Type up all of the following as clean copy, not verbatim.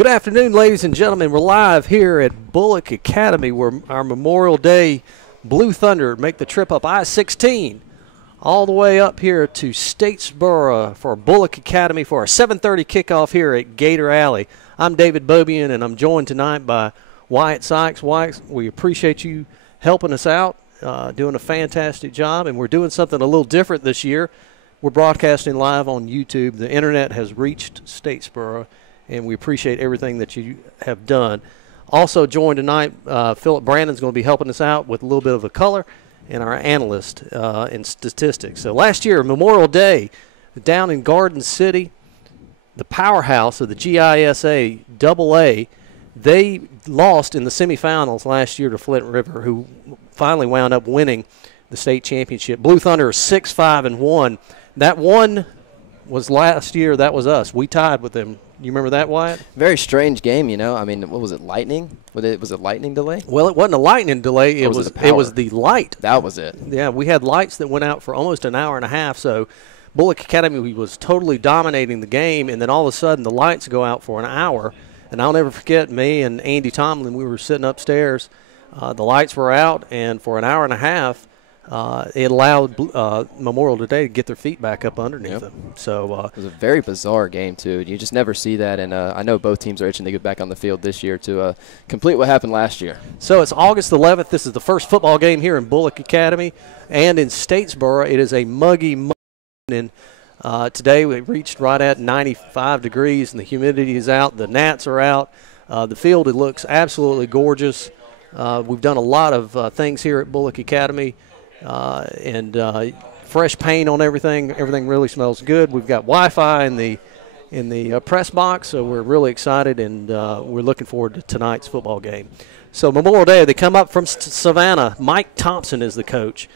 Good afternoon, ladies and gentlemen. We're live here at Bulloch Academy where our Memorial Day Blue Thunder make the trip up I-16 all the way up here to Statesboro for Bulloch Academy for a 7:30 kickoff here at Gator Alley. I'm David Beaubian, and I'm joined tonight by Wyatt Sikes. Wyatt, we appreciate you helping us out, doing a fantastic job, and we're doing something a little different this year. We're broadcasting live on YouTube. The internet has reached Statesboro, and we appreciate everything that you have done. Also joined tonight, Phillip Brannen's going to be helping us out with a little bit of the color, and our analyst in statistics. So last year, Memorial Day, down in Garden City, the powerhouse of the GISA AA, they lost in the semifinals last year to Flint River, who finally wound up winning the state championship. Blue Thunder is 6-5-1. That one was last year. That was us. We tied with them. You remember that, Wyatt? Very strange game, you know. I mean, what was it, lightning? Was it lightning delay? Well, it wasn't a lightning delay. It was the light. That was it. Yeah, we had lights that went out for almost an hour and a half. So Bulloch Academy was totally dominating the game, and then all of a sudden the lights go out for an hour. And I'll never forget, me and Andy Tomlin, we were sitting upstairs. The lights were out, and for an hour and a half, it allowed Memorial Day to get their feet back up underneath them. So it was a very bizarre game, too. You just never see that, and I know both teams are itching to get back on the field this year to complete what happened last year. So it's August 11th. This is the first football game here in Bulloch Academy, and in Statesboro, it is a muggy morning. Today we reached right at 95 degrees, and the humidity is out. The gnats are out. The field, it looks absolutely gorgeous. We've done a lot of things here at Bulloch Academy. And fresh paint on everything. Everything really smells good. We've got Wi-Fi in the press box, so we're really excited, and we're looking forward to tonight's football game. So Memorial Day, they come up from Savannah. Mike Thompson is the coach.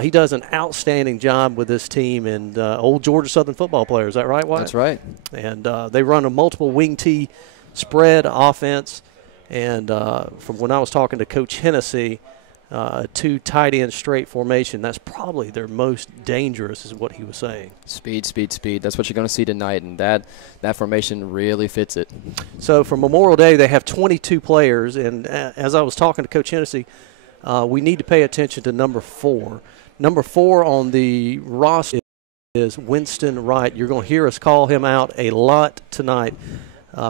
He does an outstanding job with this team, and old Georgia Southern football player. Is that right, Wyatt? That's right. And they run a multiple wing tee spread offense. And from when I was talking to Coach Hennessy, two tight end straight formation, that's probably their most dangerous, is what he was saying. Speed, speed, speed. That's what you're going to see tonight, and that formation really fits it. So for Memorial Day, they have 22 players, and as I was talking to Coach Hennessy, we need to pay attention to number 4. Number 4 on the roster is Winston Wright. You're going to hear us call him out a lot tonight.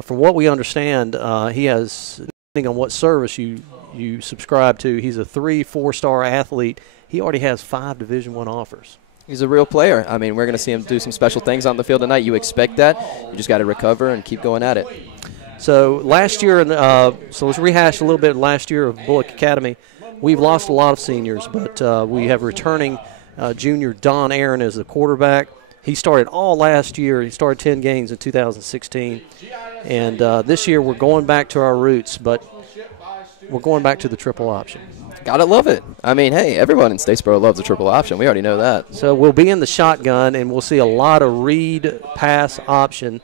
From what we understand, he has, depending on what service you subscribe to, he's a 3-4-star athlete. He already has 5 Division I offers. He's a real player. I mean, we're going to see him do some special things on the field tonight. You expect that. You just got to recover and keep going at it. So last year, so let's rehash a little bit last year of Bulloch Academy. We've lost a lot of seniors, but we have returning junior Don Aaron as the quarterback. He started all last year. He started 10 games in 2016. And this year we're going back to our roots, but we're going back to the triple option. Gotta love it. I mean, hey, everyone in Statesboro loves the triple option. We already know that. So we'll be in the shotgun, and we'll see a lot of read pass option.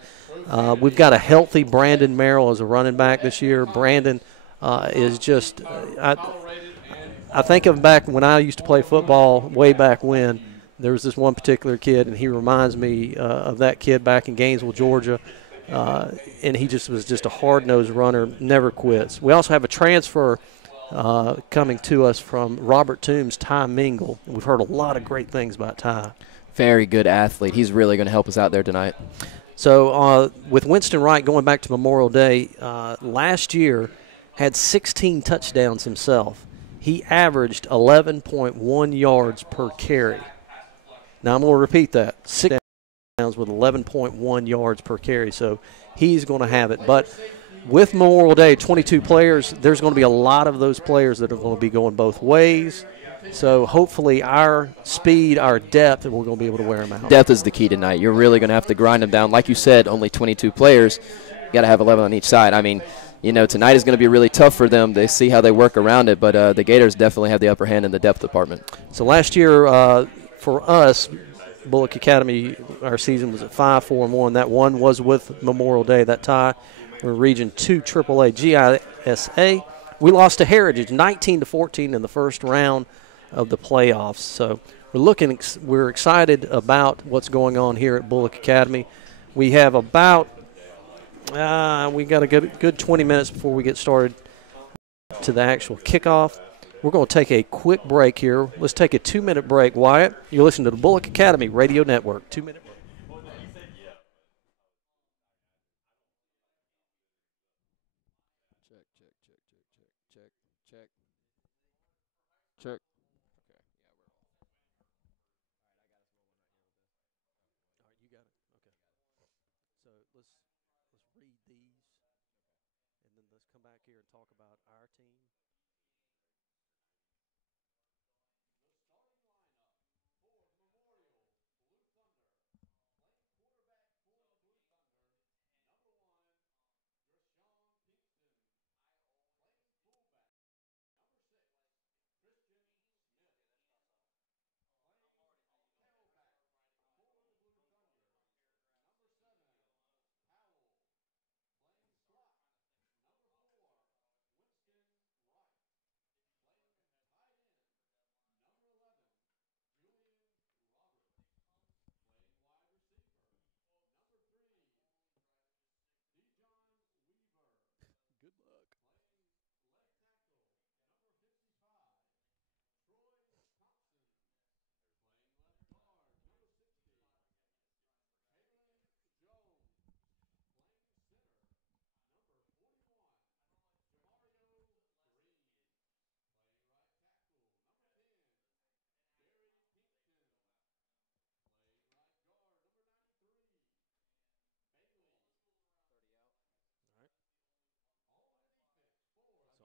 We've got a healthy Brandon Merrill as a running back this year. Brandon is just I think of back when I used to play football way back when. There was this one particular kid, and he reminds me of that kid back in Gainesville, Georgia. And he was just a hard-nosed runner, never quits. We also have a transfer coming to us from Robert Toombs, Ty Mingle. We've heard a lot of great things about Ty. Very good athlete. He's really going to help us out there tonight. So with Winston Wright going back to Memorial Day, last year had 16 touchdowns himself. He averaged 11.1 yards per carry. Now I'm going to repeat that. 6 touchdowns with 11.1 yards per carry. So he's going to have it. But with Memorial Day, 22 players, there's going to be a lot of those players that are going to be going both ways. So hopefully our speed, our depth, and we're going to be able to wear them out. Depth is the key tonight. You're really going to have to grind them down. Like you said, only 22 players. You got to have 11 on each side. I mean, you know, tonight is going to be really tough for them. They see how they work around it, but the Gators definitely have the upper hand in the depth department. So last year for us, Bulloch Academy, our season was at 5-4-1. That one was with Memorial Day, that tie. We're Region 2 AAA GISA. We lost to Heritage 19-14 in the first round of the playoffs. So we're excited about what's going on here at Bulloch Academy. We have about We got a good 20 minutes before we get started to the actual kickoff. We're going to take a quick break here. Let's take a 2-minute break. Wyatt, you're listening to the Bulloch Academy Radio Network. 2-minute break. Check. So let's read these, and then let's come back here and talk about our team.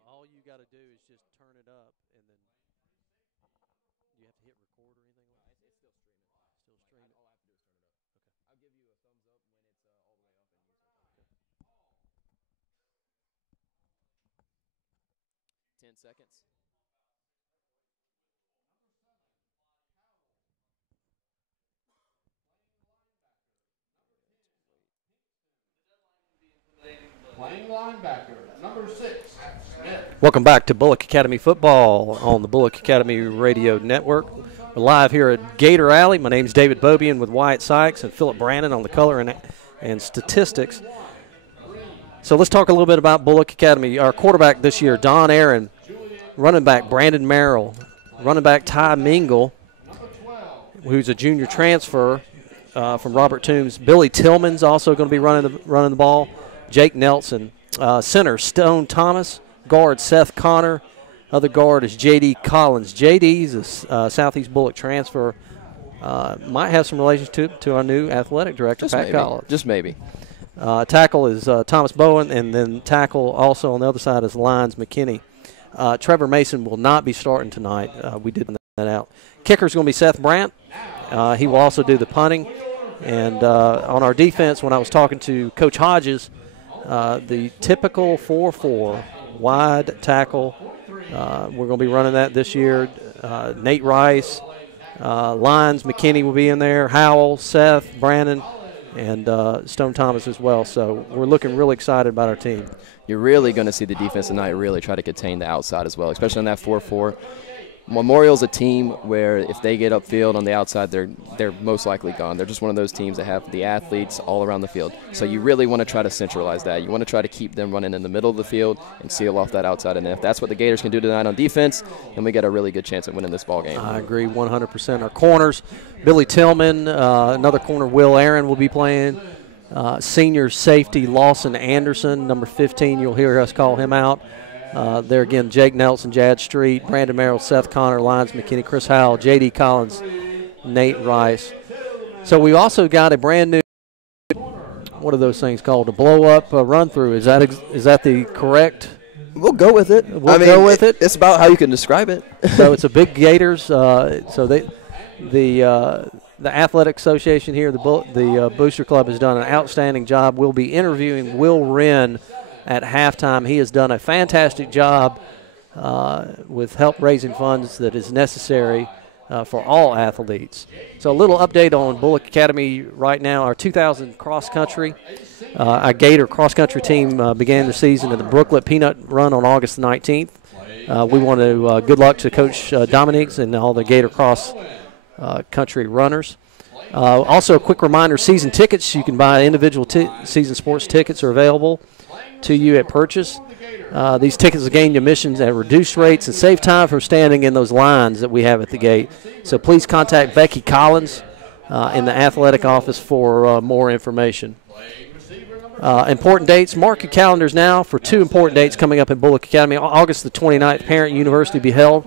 All you got to do is just turn it up, and then you have to hit record or anything like that? It's still streaming. Still streaming. All I have to do is turn it up. Okay. I'll give you a thumbs up when it's all the way up and music. 10 seconds. Playing linebacker, number 6, Smith. Welcome back to Bulloch Academy Football on the Bulloch Academy Radio Network. We're live here at Gator Alley. My name's David Beaubian with Wyatt Sikes and Phillip Brannen on the color and statistics. So let's talk a little bit about Bulloch Academy. Our quarterback this year, Don Aaron. Running back, Brandon Merrill. Running back, Ty Mingle, who's a junior transfer from Robert Toombs. Billy Tillman's also going to be running the ball. Jake Nelson. Center, Stone Thomas. Guard, Seth Connor. Other guard is J.D. Collins. J.D.'s a Southeast Bulloch transfer. Might have some relationship to our new athletic director, Pat Collins. Just maybe. Tackle is Thomas Bowen, and then tackle also on the other side is Lyons McKinney. Trevor Mason will not be starting tonight. We did that out. Kicker's going to be Seth Brandt. He will also do the punting. And on our defense, when I was talking to Coach Hodges, the typical 4-4 wide tackle, we're going to be running that this year. Nate Rice, Lyons McKinney will be in there, Howell, Seth, Brannen, and Stone Thomas as well. So we're looking really excited about our team. You're really going to see the defense tonight really try to contain the outside as well, especially on that 4-4. Memorial's a team where if they get upfield on the outside, they're most likely gone. They're just one of those teams that have the athletes all around the field. So you really want to try to centralize that. You want to try to keep them running in the middle of the field and seal off that outside. And if that's what the Gators can do tonight on defense, then we got a really good chance at winning this ball game. I agree 100%. Our corners, Billy Tillman, another corner, Will Aaron will be playing. Senior safety, Lawson Anderson, number 15. You'll hear us call him out. There again, Jake Nelson, Jad Street, Brandon Merrill, Seth Connor, Lyons McKinney, Chris Howell, J.D. Collins, Nate Rice. So we also got a brand new, what are those things called? A blow-up run-through. Is that the correct? We'll go with it. We'll go with it. It's about how you can describe it. So it's a big Gators. So the Athletic Association here, the Booster Club, has done an outstanding job. We'll be interviewing Will Wren at halftime. He has done a fantastic job with help raising funds that is necessary for all athletes. So a little update on Bulloch Academy right now. Our 2000 cross country, our Gator cross country team began the season in the Brooklet Peanut Run on August 19th. We want to good luck to Coach Dominiques and all the Gator cross country runners. Also, a quick reminder, season tickets, you can buy individual season sports tickets are available to you at purchase. These tickets will gain you admissions at reduced rates and save time from standing in those lines that we have at the gate. So please contact Becky Collins in the athletic office for more information. Important dates. Mark your calendars now for 2 important dates coming up in Bulloch Academy. August the 29th, Parent University will be held,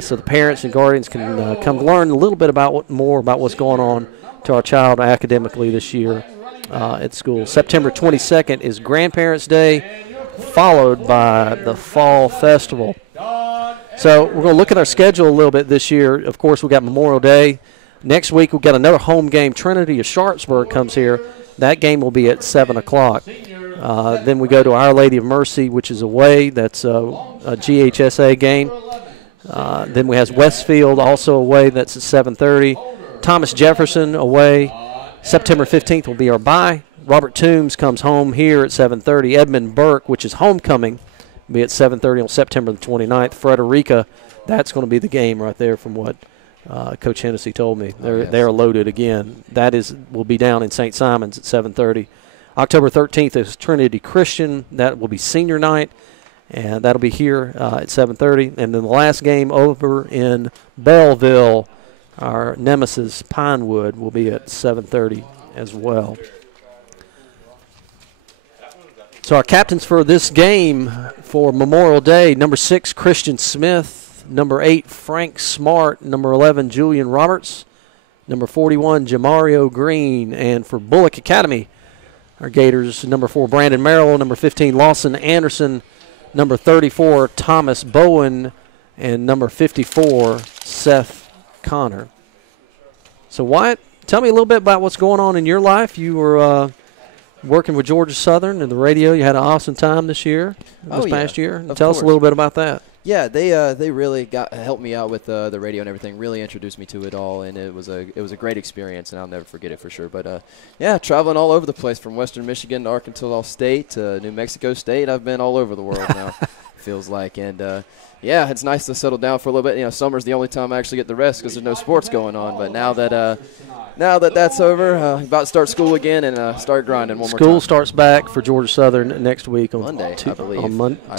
so the parents and guardians can come learn a little bit more about what's going on to our child academically this year at school. September 22nd is Grandparents' Day, followed by the Fall Festival. So we're going to look at our schedule a little bit this year. Of course, we've got Memorial Day. Next week, we've got another home game. Trinity of Sharpsburg comes here. That game will be at 7 o'clock. Then we go to Our Lady of Mercy, which is away. That's a GHSA game. Then we have Westfield also away. That's at 7:30. Thomas Jefferson away. September 15th will be our bye. Robert Toombs comes home here at 7:30. Edmund Burke, which is homecoming, will be at 7:30 on September the 29th. Frederica, that's going to be the game right there from what Coach Hennessy told me. They're loaded again. That will be down in St. Simon's at 7:30. October 13th is Trinity Christian. That will be senior night, and that'll be here at 7:30. And then the last game over in Belleville, our nemesis Pinewood, will be at 7:30 as well. So our captains for this game for Memorial Day, number 6, Christian Smith. Number 8, Frank Smart. Number 11, Julian Roberts. Number 41, Jamario Green. And for Bulloch Academy, our Gators, number 4, Brandon Merrill. Number 15, Lawson Anderson. Number 34, Thomas Bowen. And number 54, Seth Connor. So, Wyatt, tell me a little bit about what's going on in your life. You were working with Georgia Southern and the radio. You had an awesome time this past year. Tell us a little bit about that. Yeah, they really helped me out with the radio and everything. Really introduced me to it all, and it was a great experience, and I'll never forget it for sure. But yeah, traveling all over the place from Western Michigan to Arkansas State to New Mexico State. I've been all over the world now. Feels like, and yeah, it's nice to settle down for a little bit. You know, summer's the only time I actually get the rest because there's no sports going on. But now that that's over, about to start school again and start grinding one more time. School starts back for Georgia Southern next week on Monday, I believe. On Monday. I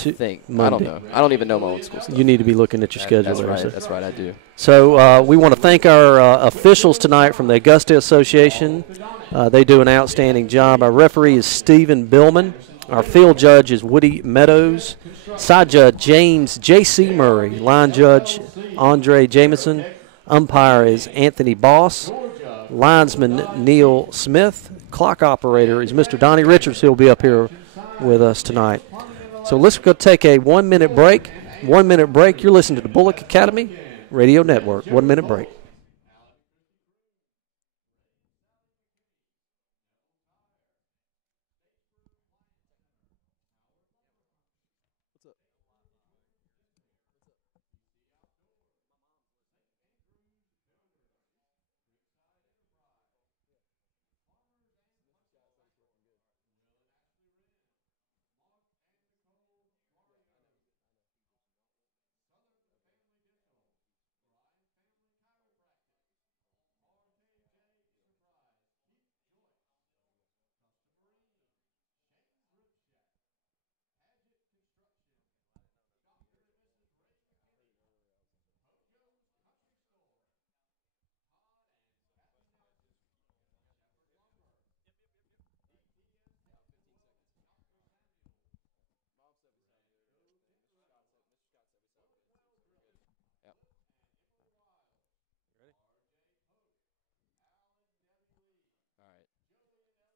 don't know. I don't even know my own school stuff. You need to be looking at your schedule. That's right, I do. So we want to thank our officials tonight from the Augusta Association. They do an outstanding job. Our referee is Stephen Billman. Our field judge is Woody Meadows. Side judge James J.C. Murray. Line judge Andre Jameson. Umpire is Anthony Boss. Linesman Neil Smith. Clock operator is Mr. Donnie Richards, who will be up here with us tonight. So let's go take a 1-minute break. 1-minute break. You're listening to the Bulloch Academy Radio Network. 1-minute break.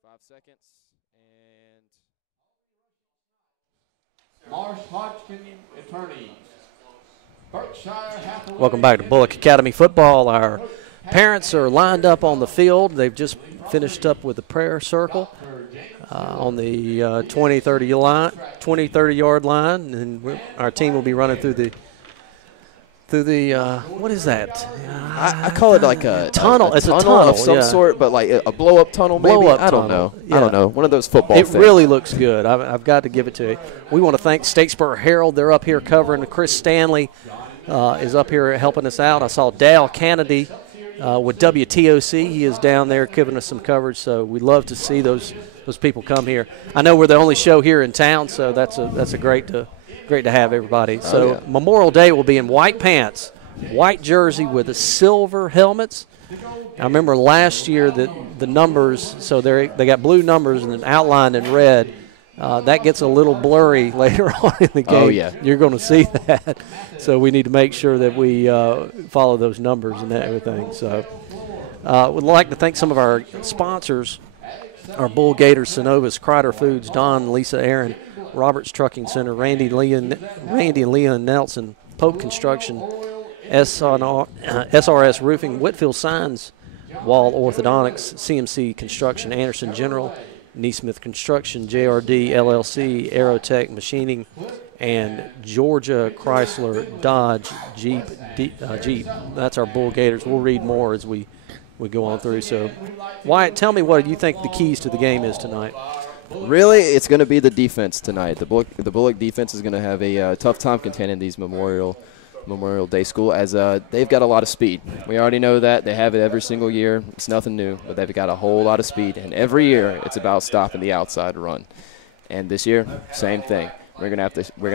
All right, 5 seconds, and Marsh Hodgkin Attorneys. Welcome back to Bulloch Academy football. Our parents are lined up on the field. They've just finished up with the prayer circle on the 20-30 yard line, and our team will be running through the what is that? I call it like a tunnel. It's a tunnel tunnel of some sort, but like a blow-up tunnel maybe. Blow-up I don't tunnel. know. Yeah. I don't know. One of those football things. It really looks good. I've got to give it to you. We want to thank Statesboro Herald. They're up here covering. Chris Stanley is up here helping us out. I saw Dale Kennedy with WTOC. He is down there giving us some coverage, so we love to see those people come here. I know we're the only show here in town, so that's a great to have everybody. So yeah. Memorial Day will be in white pants, white jersey with the silver helmets. I remember last year that the numbers, so they got blue numbers and then outlined in red. That gets a little blurry later on in the game. Oh, yeah. You're going to see that. So we need to make sure that we follow those numbers and everything. So would like to thank some of our sponsors, our Bull Gators, Synovus, Crider Foods, Don and Lisa Aaron, Roberts Trucking Center, Randy and Leon Nelson, Pope Construction, SRS Roofing, Whitfield Signs, Wall Orthodontics, CMC Construction, Anderson General, Neesmith Construction, JRD LLC, Aerotech Machining, and Georgia Chrysler Dodge Jeep. That's our Bull Gators. We'll read more as we go on through. So, Wyatt, tell me what you think the keys to the game is tonight. Really, it's going to be the defense tonight. The Bulloch defense is going to have a tough time containing these Memorial Day School, as they've got a lot of speed. We already know that. They have it every single year. It's nothing new, but they've got a whole lot of speed. And every year it's about stopping the outside run. And this year, same thing. We're gonna have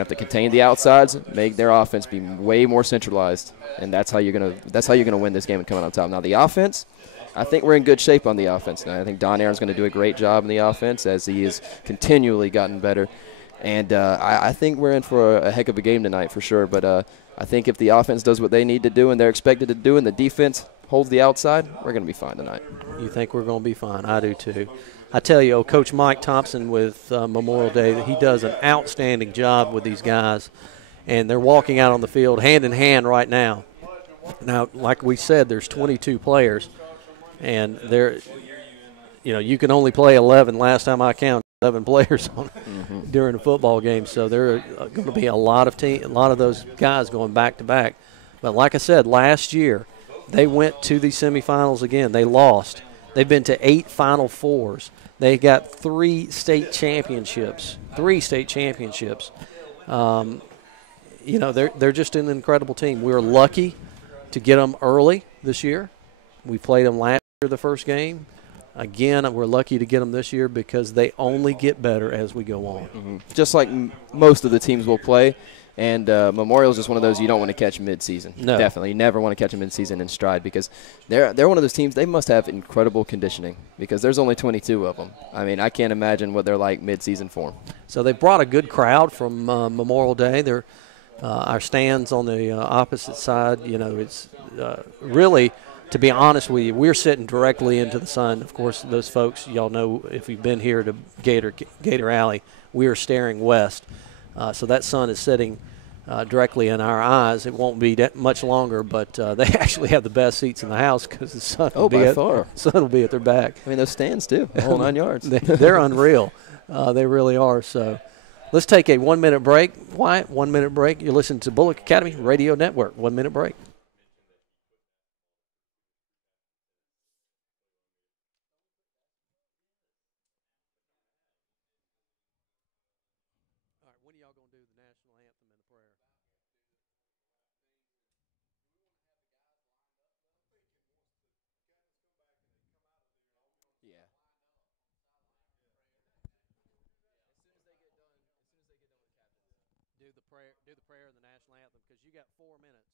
to contain the outsides, make their offense be way more centralized, and that's how you're gonna win this game and come out on top. Now the offense, I think we're in good shape on the offense now. I think Don Aaron's going to do a great job in the offense as he has continually gotten better. And I think we're in for a heck of a game tonight for sure. But I think if the offense does what they need to do and they're expected to do and the defense holds the outside, we're going to be fine tonight. You think we're going to be fine? I do too. I tell you, Coach Mike Thompson with Memorial Day, he does an outstanding job with these guys. And they're walking out on the field hand in hand right now. Now, like we said, there's 22 players. And you can only play 11. Last time I counted, 11 players on during a football game. So there are going to be a lot of those guys going back to back. But like I said, last year they went to the semifinals again. They lost. They've been to 8 Final Fours. They got 3 state championships. They're just an incredible team. We were lucky to get them early this year. We played them last year, the first game. Again, we're lucky to get them this year because they only get better as we go on. Just like most of the teams will play. And Memorial is just one of those you don't want to catch mid-season. No. Definitely. You never want to catch them mid-season in stride because they're one of those teams, they must have incredible conditioning because there's only 22 of them. I mean, I can't imagine what they're like mid-season form. So they brought a good crowd from Memorial Day. They're our stands on the opposite side. It's really, to be honest with you, we're sitting directly into the sun. Of course, those folks, y'all know if you've been here to Gator Alley, we are staring west. So that sun is setting directly in our eyes. It won't be that much longer, but they actually have the best seats in the house because the sun will be at their back. I mean, those stands, too, the whole 9 yards. They're unreal. They really are. So let's take a 1-minute break. Wyatt, 1-minute break. You're listening to Bulloch Academy Radio Network. 1-minute break. Do the prayer and the national anthem because you got 4 minutes.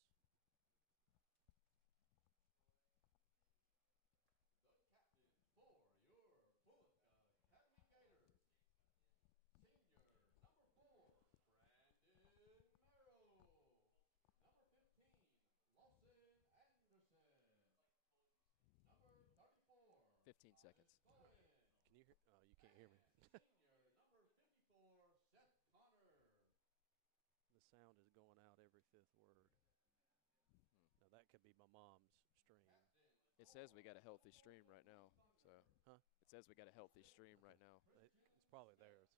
It says we got a healthy stream right now. So, It says we got a healthy stream right now. It's probably theirs.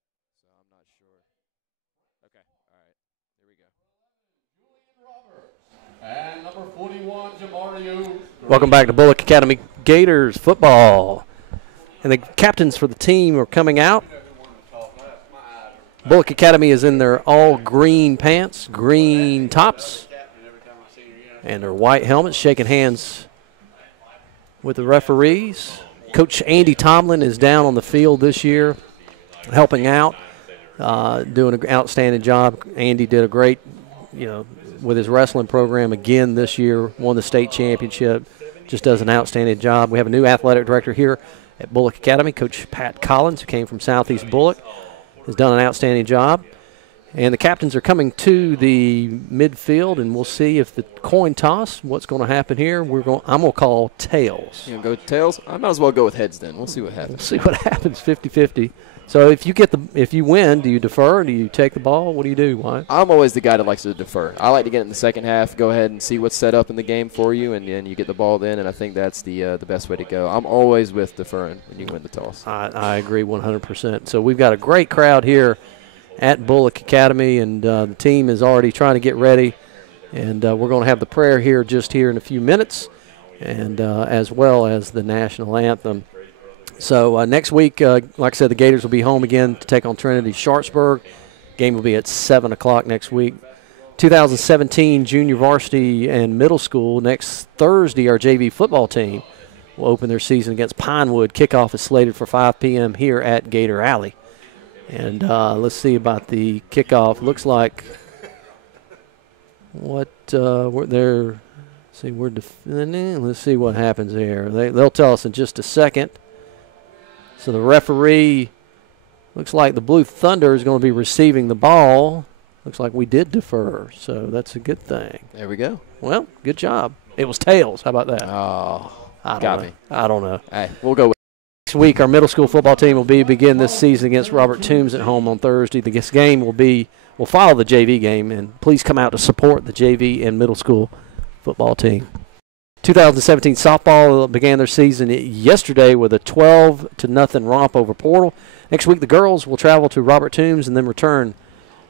So I'm not sure. Okay, all right. Here we go. And number 41, Jamario. Welcome back to Bulloch Academy Gators football. And the captains for the team are coming out. Bulloch Academy is in their all green pants, green tops, and their white helmets, shaking hands with the referees. Coach Andy Tomlin is down on the field this year helping out, doing an outstanding job. Andy did a great, with his wrestling program again this year, won the state championship, just does an outstanding job. We have a new athletic director here at Bulloch Academy, Coach Pat Collins, who came from Southeast Bulloch, has done an outstanding job. And the captains are coming to the midfield, and we'll see if the coin toss, what's going to happen here. I'm going to call tails. You going to go tails? I might as well go with heads then. We'll see what happens. We'll see what happens, 50-50. So if you win, do you defer? Do you take the ball? What do you do, Wyatt? I'm always the guy that likes to defer. I like to get in the second half, go ahead and see what's set up in the game for you, and then you get the ball then, and I think that's the best way to go. I'm always with deferring when you win the toss. I agree 100%. So we've got a great crowd here at Bulloch Academy, and the team is already trying to get ready. And we're going to have the prayer here in a few minutes, and as well as the national anthem. So next week, like I said, the Gators will be home again to take on Trinity Sharpsburg. Game will be at 7 o'clock next week. 2017 junior varsity and middle school next Thursday, our JV football team will open their season against Pinewood. Kickoff is slated for 5 p.m. here at Gator Alley. And let's see about the kickoff. Looks like let's see what happens there. They'll tell us in just a second. So the referee, looks like the Blue Thunder is going to be receiving the ball. Looks like we did defer, so that's a good thing. There we go. Well, good job. It was tails. How about that? Oh, got me. I don't know. Hey, we'll go with next week. Our middle school football team will begin this season against Robert Toombs at home on Thursday. This game will follow the JV game, and please come out to support the JV and middle school football team. 2017 softball began their season yesterday with a 12-0 romp over Portal. Next week, the girls will travel to Robert Toombs and then return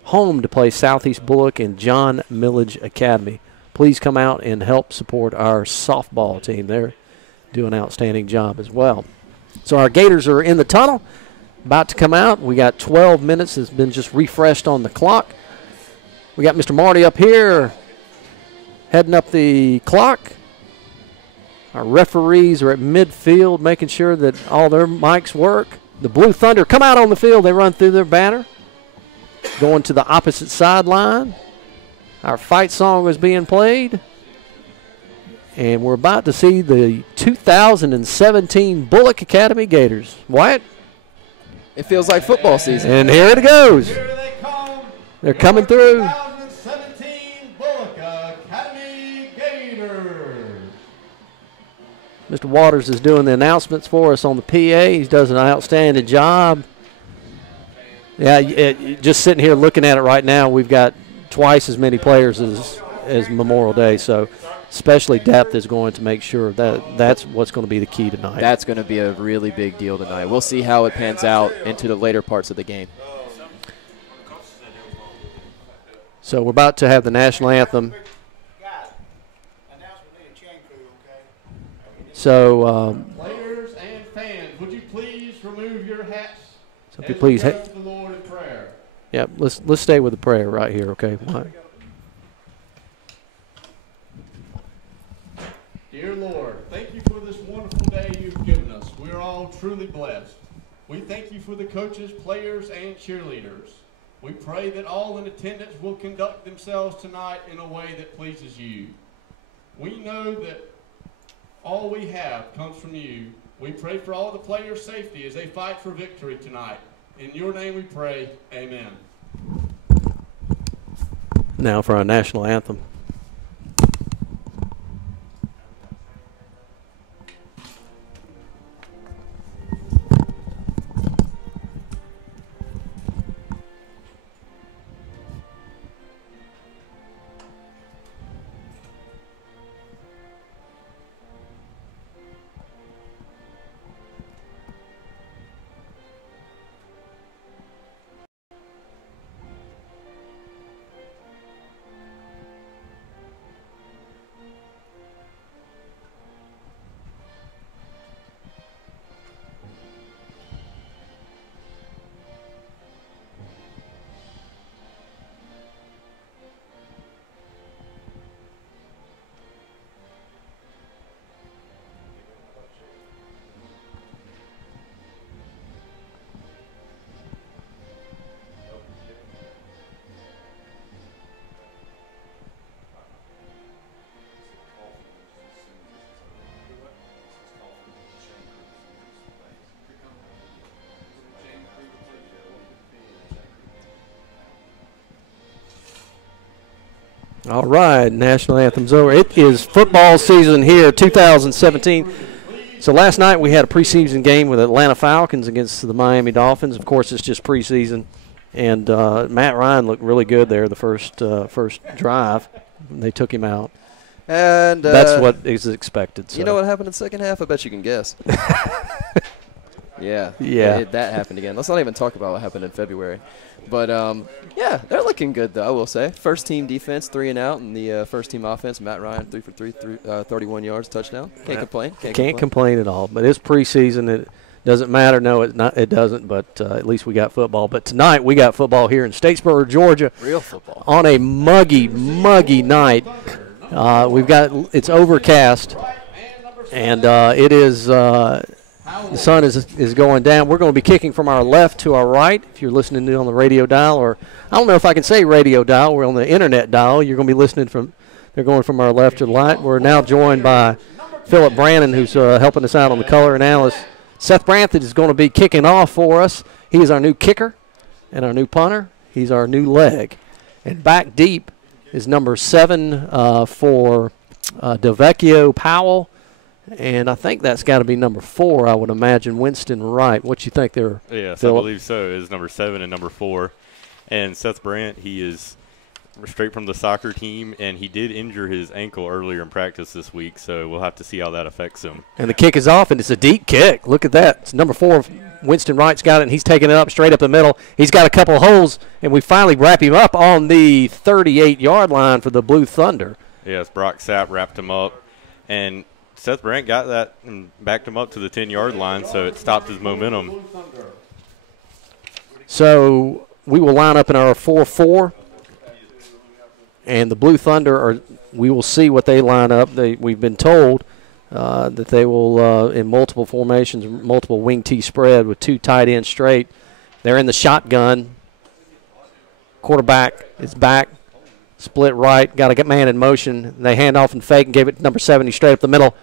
home to play Southeast Bulloch and John Millage Academy. Please come out and help support our softball team. They're doing an outstanding job as well. So our Gators are in the tunnel, about to come out. We got 12 minutes. It's been just refreshed on the clock. We got Mr. Marty up here heading up the clock. Our referees are at midfield making sure that all their mics work. The Blue Thunder come out on the field. They run through their banner, going to the opposite sideline. Our fight song is being played. And we're about to see the 2017 Bulloch Academy Gators. Wyatt? it feels like football season. And here it goes. Here they come. They're coming through. 2017 Bulloch Academy Gators. Mr. Waters is doing the announcements for us on the PA. He does an outstanding job. Yeah, just sitting here looking at it right now, we've got twice as many players as Memorial Day, so especially depth is going to make sure that that's what's going to be the key tonight. That's going to be a really big deal tonight. We'll see how it pans out into the later parts of the game. So we're about to have the national anthem. So players and fans, would you please remove your hats? So please, the Lord in prayer. Yep, let's stay with the prayer right here, okay? Right. Dear Lord, thank you for this wonderful day you've given us. We are all truly blessed. We thank you for the coaches, players, and cheerleaders. We pray that all in attendance will conduct themselves tonight in a way that pleases you. We know that all we have comes from you. We pray for all the players' safety as they fight for victory tonight. In your name we pray, amen. Now for our national anthem. All right, national anthem's over. It is football season here, 2017. So last night we had a preseason game with Atlanta Falcons against the Miami Dolphins. Of course, it's just preseason. And Matt Ryan looked really good there the first drive. They took him out. And that's what is expected. So. You know what happened in the second half? I bet you can guess. Yeah. That happened again. Let's not even talk about what happened in February. But, yeah, they're looking good, though, I will say. First-team defense, 3 and out, and the first-team offense, Matt Ryan, 3 for 3, 31 yards, touchdown. Can't complain. Can't complain at all. But it's preseason. It doesn't matter. No, it doesn't, but at least we got football. But tonight we got football here in Statesboro, Georgia. Real football. On a muggy night. It's overcast, and it is the sun is going down. We're going to be kicking from our left to our right. If you're listening to on the radio dial, or I don't know if I can say radio dial. We're on the internet dial. You're going to be listening from. They're going from our left to the right. We're now joined by Phillip Brannen, who's helping us out on the color analysis. Seth Brantham is going to be kicking off for us. He is our new kicker and our new punter. He's our new leg, and back deep is number 7 for DeVecchio Powell. And I think that's got to be number 4, I would imagine, Winston Wright. What you think there, Yes, Phillip? I believe so. It is number 7 and number 4. And Seth Brandt, he is straight from the soccer team, and he did injure his ankle earlier in practice this week, so we'll have to see how that affects him. And the kick is off, and it's a deep kick. Look at that. It's number 4. Winston Wright's got it, and he's taking it up straight up the middle. He's got a couple of holes, and we finally wrap him up on the 38-yard line for the Blue Thunder. Yes, Brock Sapp wrapped him up, and Seth Brandt got that and backed him up to the 10-yard line, so it stopped his momentum. So we will line up in our 4-4, and the Blue Thunder we will see what they line up. We've been told that they will, in multiple formations, multiple wing T spread with 2 tight ends straight. They're in the shotgun. Quarterback is back. Split right. Got a man in motion. They hand off and fake and gave it to number 70 straight up the middle.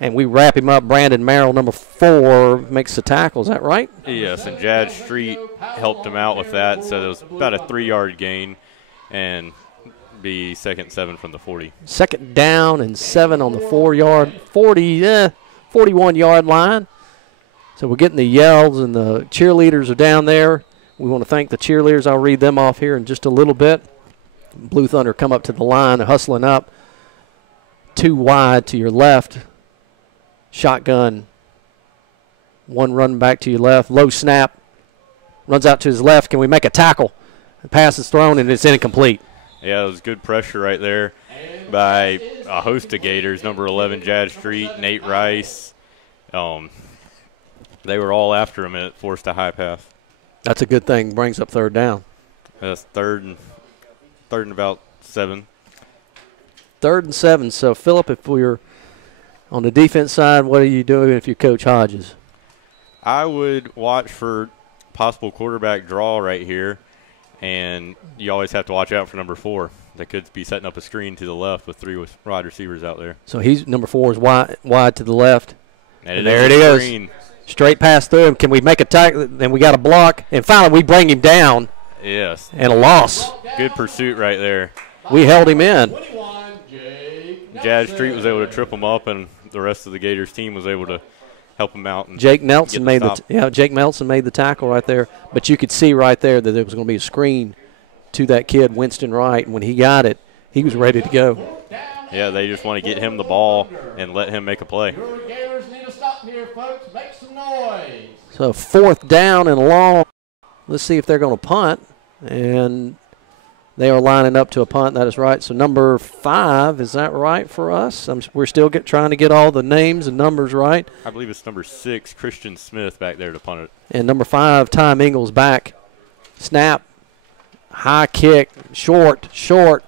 And we wrap him up. Brandon Merrill, number 4, makes the tackle. Is that right? Yes, and Jad Street helped him out with that, so it was about a 3-yard gain and be 2nd and 7 from the 40. 2nd down and 7 on the 41-yard line. So we're getting the yells, and the cheerleaders are down there. We want to thank the cheerleaders. I'll read them off here in just a little bit. Blue Thunder come up to the line, hustling up. 2 wide to your left. Shotgun. 1 run back to your left. Low snap. Runs out to his left. Can we make a tackle? The pass is thrown, and it's incomplete. Yeah, it was good pressure right there by a host of Gators. Number 11, Jad Street, Nate Rice. They were all after him, and it forced a high pass. That's a good thing. Brings up 3rd down. That's third and about 7. 3rd and 7. So, Phillip, if we're on the defense side, what are you doing if you're Coach Hodges? I would watch for possible quarterback draw right here, and you always have to watch out for number 4. They could be setting up a screen to the left with 3 wide receivers out there. So he's number 4 is wide to the left. And there it is. Straight pass through him. Can we make a tackle? Then we got a block, and finally we bring him down. Yes. And a loss. Good pursuit right there. We held him in. Jad Street was able to trip him up, and the rest of the Gators team was able to help him out. And Jake Nelson made Jake Nelson made the tackle right there. But you could see right there that there was going to be a screen to that kid, Winston Wright. And when he got it, he was ready to go. Yeah, they just want to get him the ball and let him make a play. Gators need to stop here, folks. Make some noise. So 4th down and long. Let's see if they're going to punt. And they are lining up to a punt. That is right. So number 5, is that right for us? We're still trying to get all the names and numbers right. I believe it's number 6, Christian Smith, back there to punt it. And number 5, Tom Ingles back. Snap. High kick. Short. They're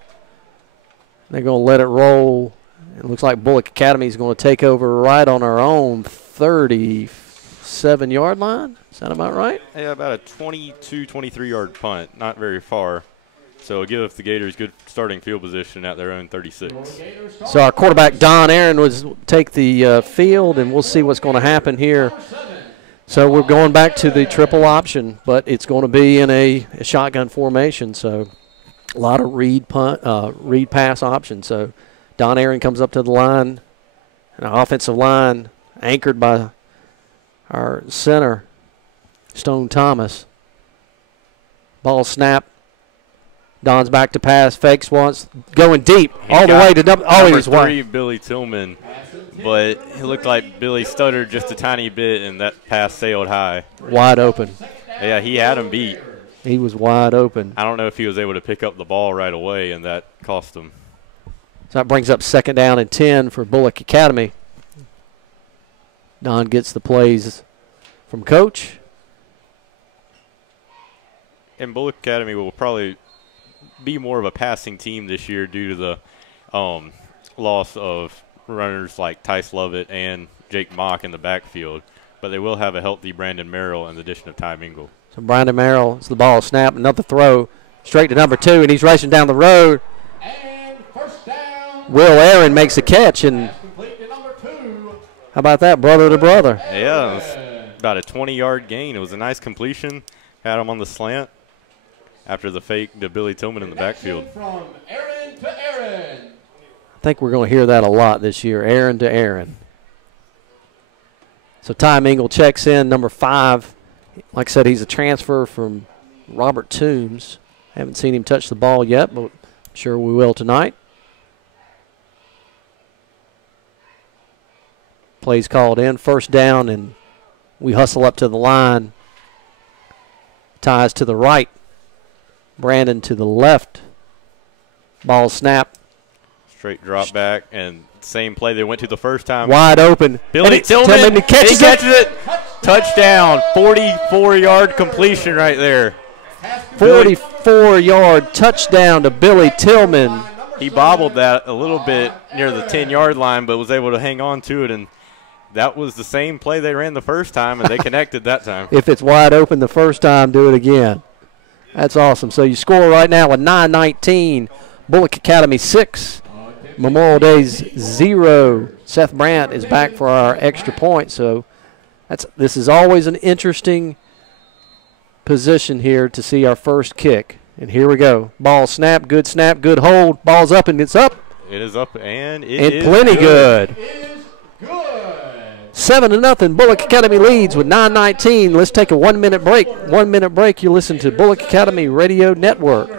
going to let it roll. It looks like Bulloch Academy is going to take over right on our own 37-yard line. Is that about right? Yeah, about a 22, 23-yard punt. Not very far. So it'll give the Gators good starting field position at their own 36. So our quarterback, Don Aaron, will take the field, and we'll see what's going to happen here. So we're going back to the triple option, but it's going to be in a shotgun formation. So A lot of read pass options. So Don Aaron comes up to the line, an offensive line anchored by our center, Stone Thomas. Ball snap. Don's back to pass, fakes once, going deep, all the way to number three, Billy Tillman. But it looked like Billy stuttered just a tiny bit, and that pass sailed high. Wide open. Yeah, he had him beat. He was wide open. I don't know if he was able to pick up the ball right away, and that cost him. So that brings up 2nd down and 10 for Bulloch Academy. Don gets the plays from Coach. And Bulloch Academy will probably be more of a passing team this year due to the loss of runners like Tice Lovett and Jake Mock in the backfield. But they will have a healthy Brandon Merrill and the addition of Ty Mingle. So Brandon Merrill, it's the ball snap, another throw straight to number 2, and he's racing down the road. And first down. Will Aaron makes a catch, and how about that, brother to brother? Yeah, it was about a 20-yard gain. It was a nice completion. Had him on the slant after the fake to Billy Tillman in the backfield. From Aaron to Aaron. I think we're going to hear that a lot this year, Aaron to Aaron. So Ty Mingle checks in, number 5. Like I said, he's a transfer from Robert Toombs. Haven't seen him touch the ball yet, but I'm sure we will tonight. Plays called in, first down, and we hustle up to the line. Ties to the right. Brannen to the left. Ball snap. Straight drop back, and same play they went to the first time. Wide open. Billy Tillman, he catches it. Touchdown, 44-yard completion right there. 44-yard touchdown to Billy Tillman. He bobbled that a little bit near the 10-yard line, but was able to hang on to it, and that was the same play they ran the first time, and they connected that time. If it's wide open the first time, do it again. That's awesome. So you score right now with 9-19. Bulloch Academy 6. Memorial Days 0. Seth Brandt is back for our extra point. So this is always an interesting position here to see our first kick. And here we go. Ball snap, good hold. Ball's up and it's up. It is up and it is plenty good. It is good. 7-0. Bulloch Academy leads with 9:19. Let's take a 1-minute break. 1-minute break. You listen to Bulloch Academy Radio Network.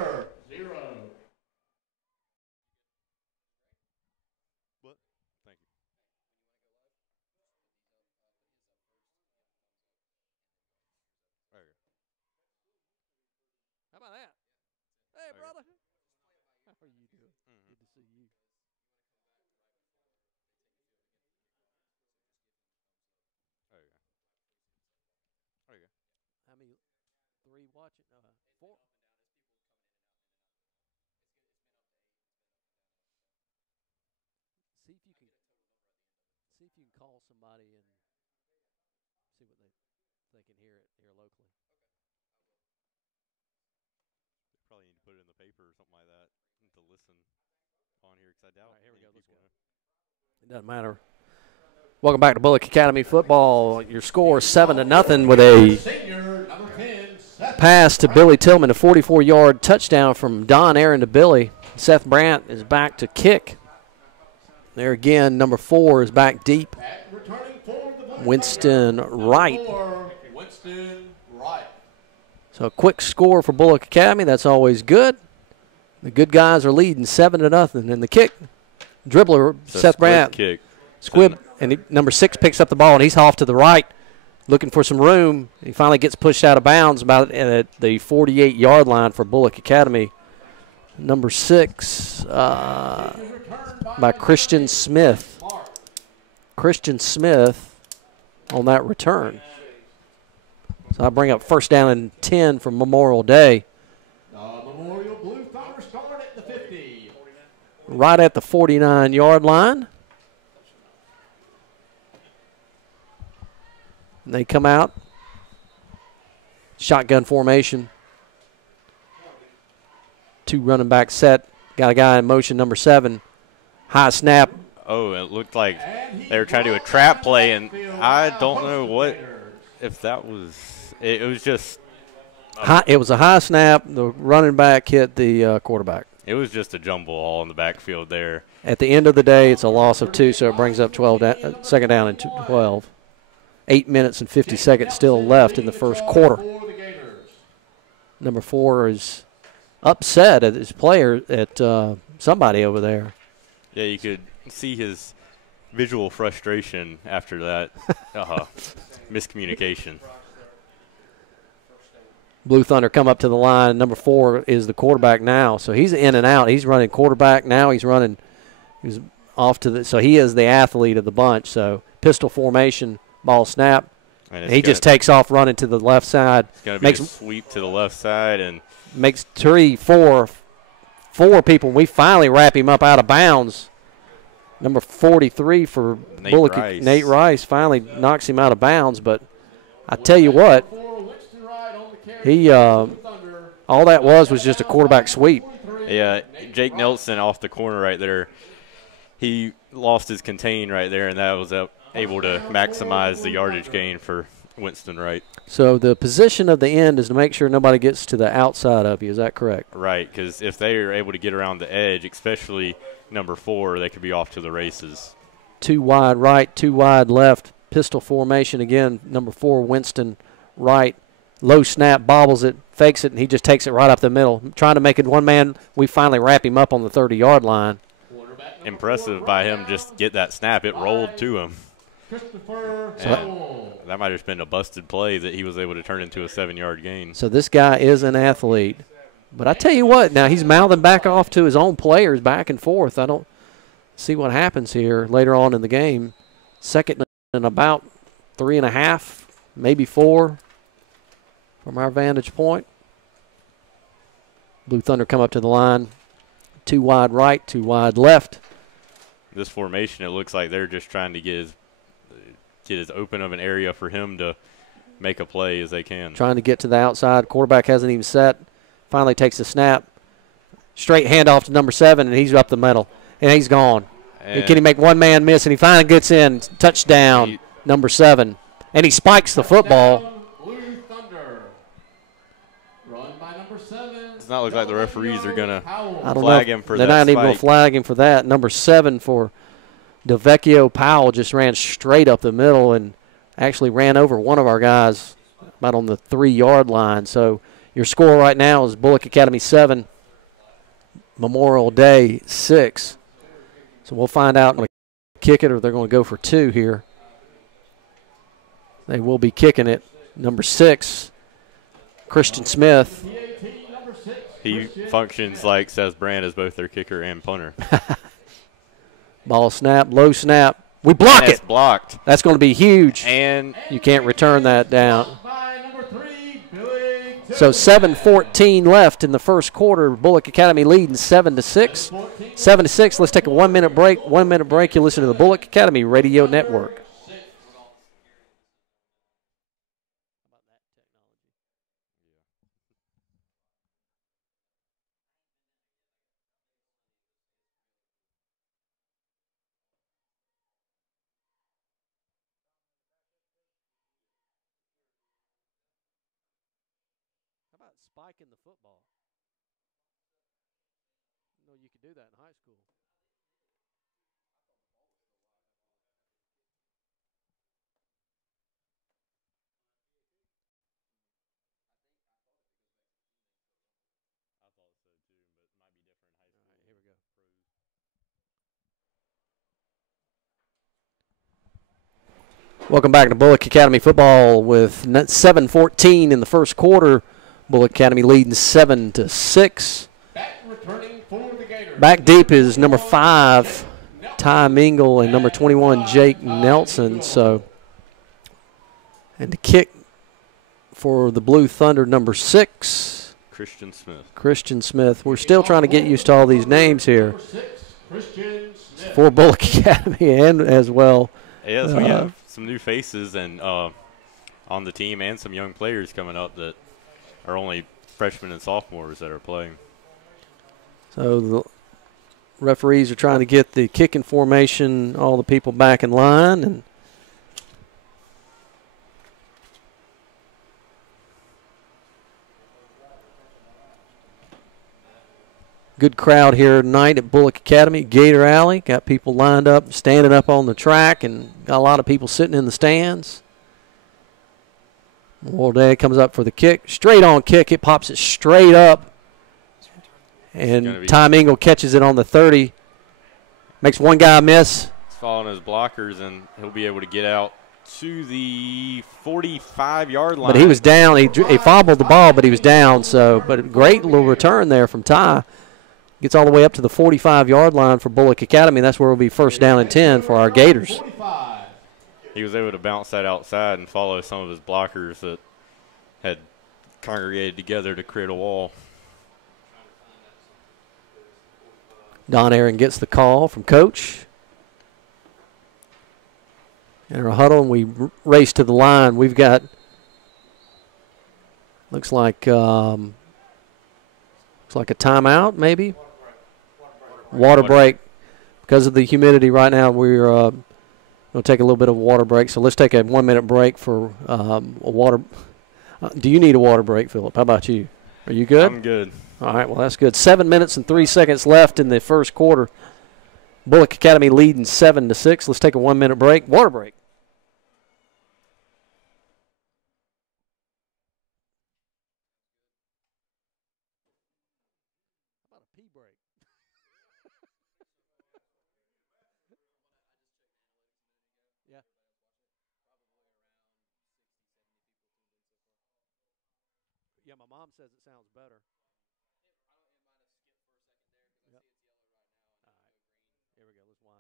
See if you can call somebody and see what they can hear it here locally. Probably need to put it in the paper or something like that to listen on here because I doubt. Here we go. Let's go. It doesn't matter. Welcome back to Bulloch Academy football. Your score is 7-0 with a pass to Billy Tillman, a 44-yard touchdown from Don Aaron to Billy. Seth Brandt is back to kick. There again, number 4 is back deep. Winston Wright. So a quick score for Bulloch Academy. That's always good. The good guys are leading 7-0. And the kick, dribbler, Seth Brandt. Squib, and number 6 picks up the ball, and he's off to the right looking for some room. He finally gets pushed out of bounds about at the 48-yard line for Bulloch Academy. Number 6 by Christian Smith. Christian Smith on that return. So I bring up first down and 10 for Memorial Day. Memorial Blue Thunder start at the 50. Right at the 49-yard line. And they come out. Shotgun formation. 2 running back set. Got a guy in motion, number 7. High snap. Oh, it looked like they were trying to do a trap play, and I don't know if that was – it was just It was a high snap. The running back hit the quarterback. It was just a jumble all in the backfield there. At the end of the day, it's a loss of 2, so it brings up 2nd down and 12. 8 minutes and 50 seconds still left in the first quarter. Number 4 is upset at his player, at somebody over there. Yeah, you could see his visual frustration after that miscommunication. Blue Thunder come up to the line. Number 4 is the quarterback now, so he's in and out. He's running quarterback now. He's off to the – so he is the athlete of the bunch. So pistol formation, ball snap. And he just takes off running to the left side. It's going to be a sweep to the left side. And makes 4 people. We finally wrap him up out of bounds. Number 43 for Bulloch, Nate Rice finally knocks him out of bounds. But I tell you what, all that was just a quarterback sweep. Yeah, Jake Nelson off the corner right there. He lost his contain right there, and that was able to maximize the yardage gain for Winston Wright. So the position of the end is to make sure nobody gets to the outside of you. Is that correct? Right, because if they are able to get around the edge, especially number 4, they could be off to the races. 2 wide right, 2 wide left. Pistol formation again. Number 4, Winston Wright. Low snap, bobbles it, fakes it, and he just takes it right up the middle. Trying to make it one man. We finally wrap him up on the 30-yard line. Impressive by him just get that snap. It rolled to him. So that might have just been a busted play that he was able to turn into a 7-yard gain. So this guy is an athlete. But I tell you what, now he's mouthing back off to his own players back and forth. I don't see what happens here later on in the game. 2nd and about 3.5, maybe 4 from our vantage point. Blue Thunder come up to the line. 2 wide right, 2 wide left. This formation, it looks like they're just trying to get as open of an area for him to make a play as they can. Trying to get to the outside. Quarterback hasn't even set. Finally takes the snap. Straight handoff to number 7, and he's up the middle. And he's gone. And can he make one man miss? And he finally gets in. Touchdown, number 7. And he spikes the football. It's not look like the referees are going to flag him for that. They're not even going to flag him for that. Number 7 for DeVecchio Powell just ran straight up the middle and actually ran over one of our guys about on the 3-yard line. So your score right now is Bulloch Academy 7, Memorial Day 6. So we'll find out if they're going to kick it or they're going to go for 2 here. They will be kicking it. Number 6, Christian Smith. He functions like Seth Brand as both their kicker and punter. Ball snap, low snap. We block it. It's blocked. That's going to be huge. And you can't return that down. So 7:14 left in the first quarter. Bulloch Academy leading 7-6. 7-6. Let's take a 1-minute break. 1-minute break. You listen to the Bulloch Academy Radio Network. Spiking the football. You know, you could do that in high school. Here we go. Welcome back to Bulloch Academy football with 7:14 in the first quarter. Bulloch Academy leading 7-6. Back deep is number 5, Ty Mingle, and number 21, Jake Nelson. So, and the kick for the Blue Thunder, number 6, Christian Smith. Christian Smith. We're still trying to get used to all these names here for Bulloch Academy and as well. Yes, we have some new faces and on the team and some young players coming up that are only freshmen and sophomores that are playing. So the referees are trying to get the kicking formation, all the people back in line. And Good crowd here tonight at Bulloch Academy, Gator Alley. Got people lined up, standing up on the track, and got a lot of people sitting in the stands. Memorial Day comes up for the kick. Straight on kick. It pops it straight up. And Ty Mingle catches it on the 30. Makes one guy miss. He's following his blockers, and he'll be able to get out to the 45-yard line. But he was down. He fumbled the ball, but he was down. But a great little return there from Ty. Gets all the way up to the 45-yard line for Bulloch Academy. That's where it will be first down and 10 for our Gators. He was able to bounce that outside and follow some of his blockers that had congregated together to create a wall. Don Aaron gets the call from Coach. In our huddle, and we race to the line. We've got, looks like a timeout, maybe. Water break. Because of the humidity right now, we're going to take a little bit of a water break. So let's take a 1-minute break for a water. Do you need a water break, Phillip? How about you? Are you good? I'm good. All right, well, that's good. 7 minutes and 3 seconds left in the first quarter. Bulloch Academy leading 7-6. Let's take a 1-minute break. Water break. Yeah, my mom says it sounds better. Yep. All right. Here we go.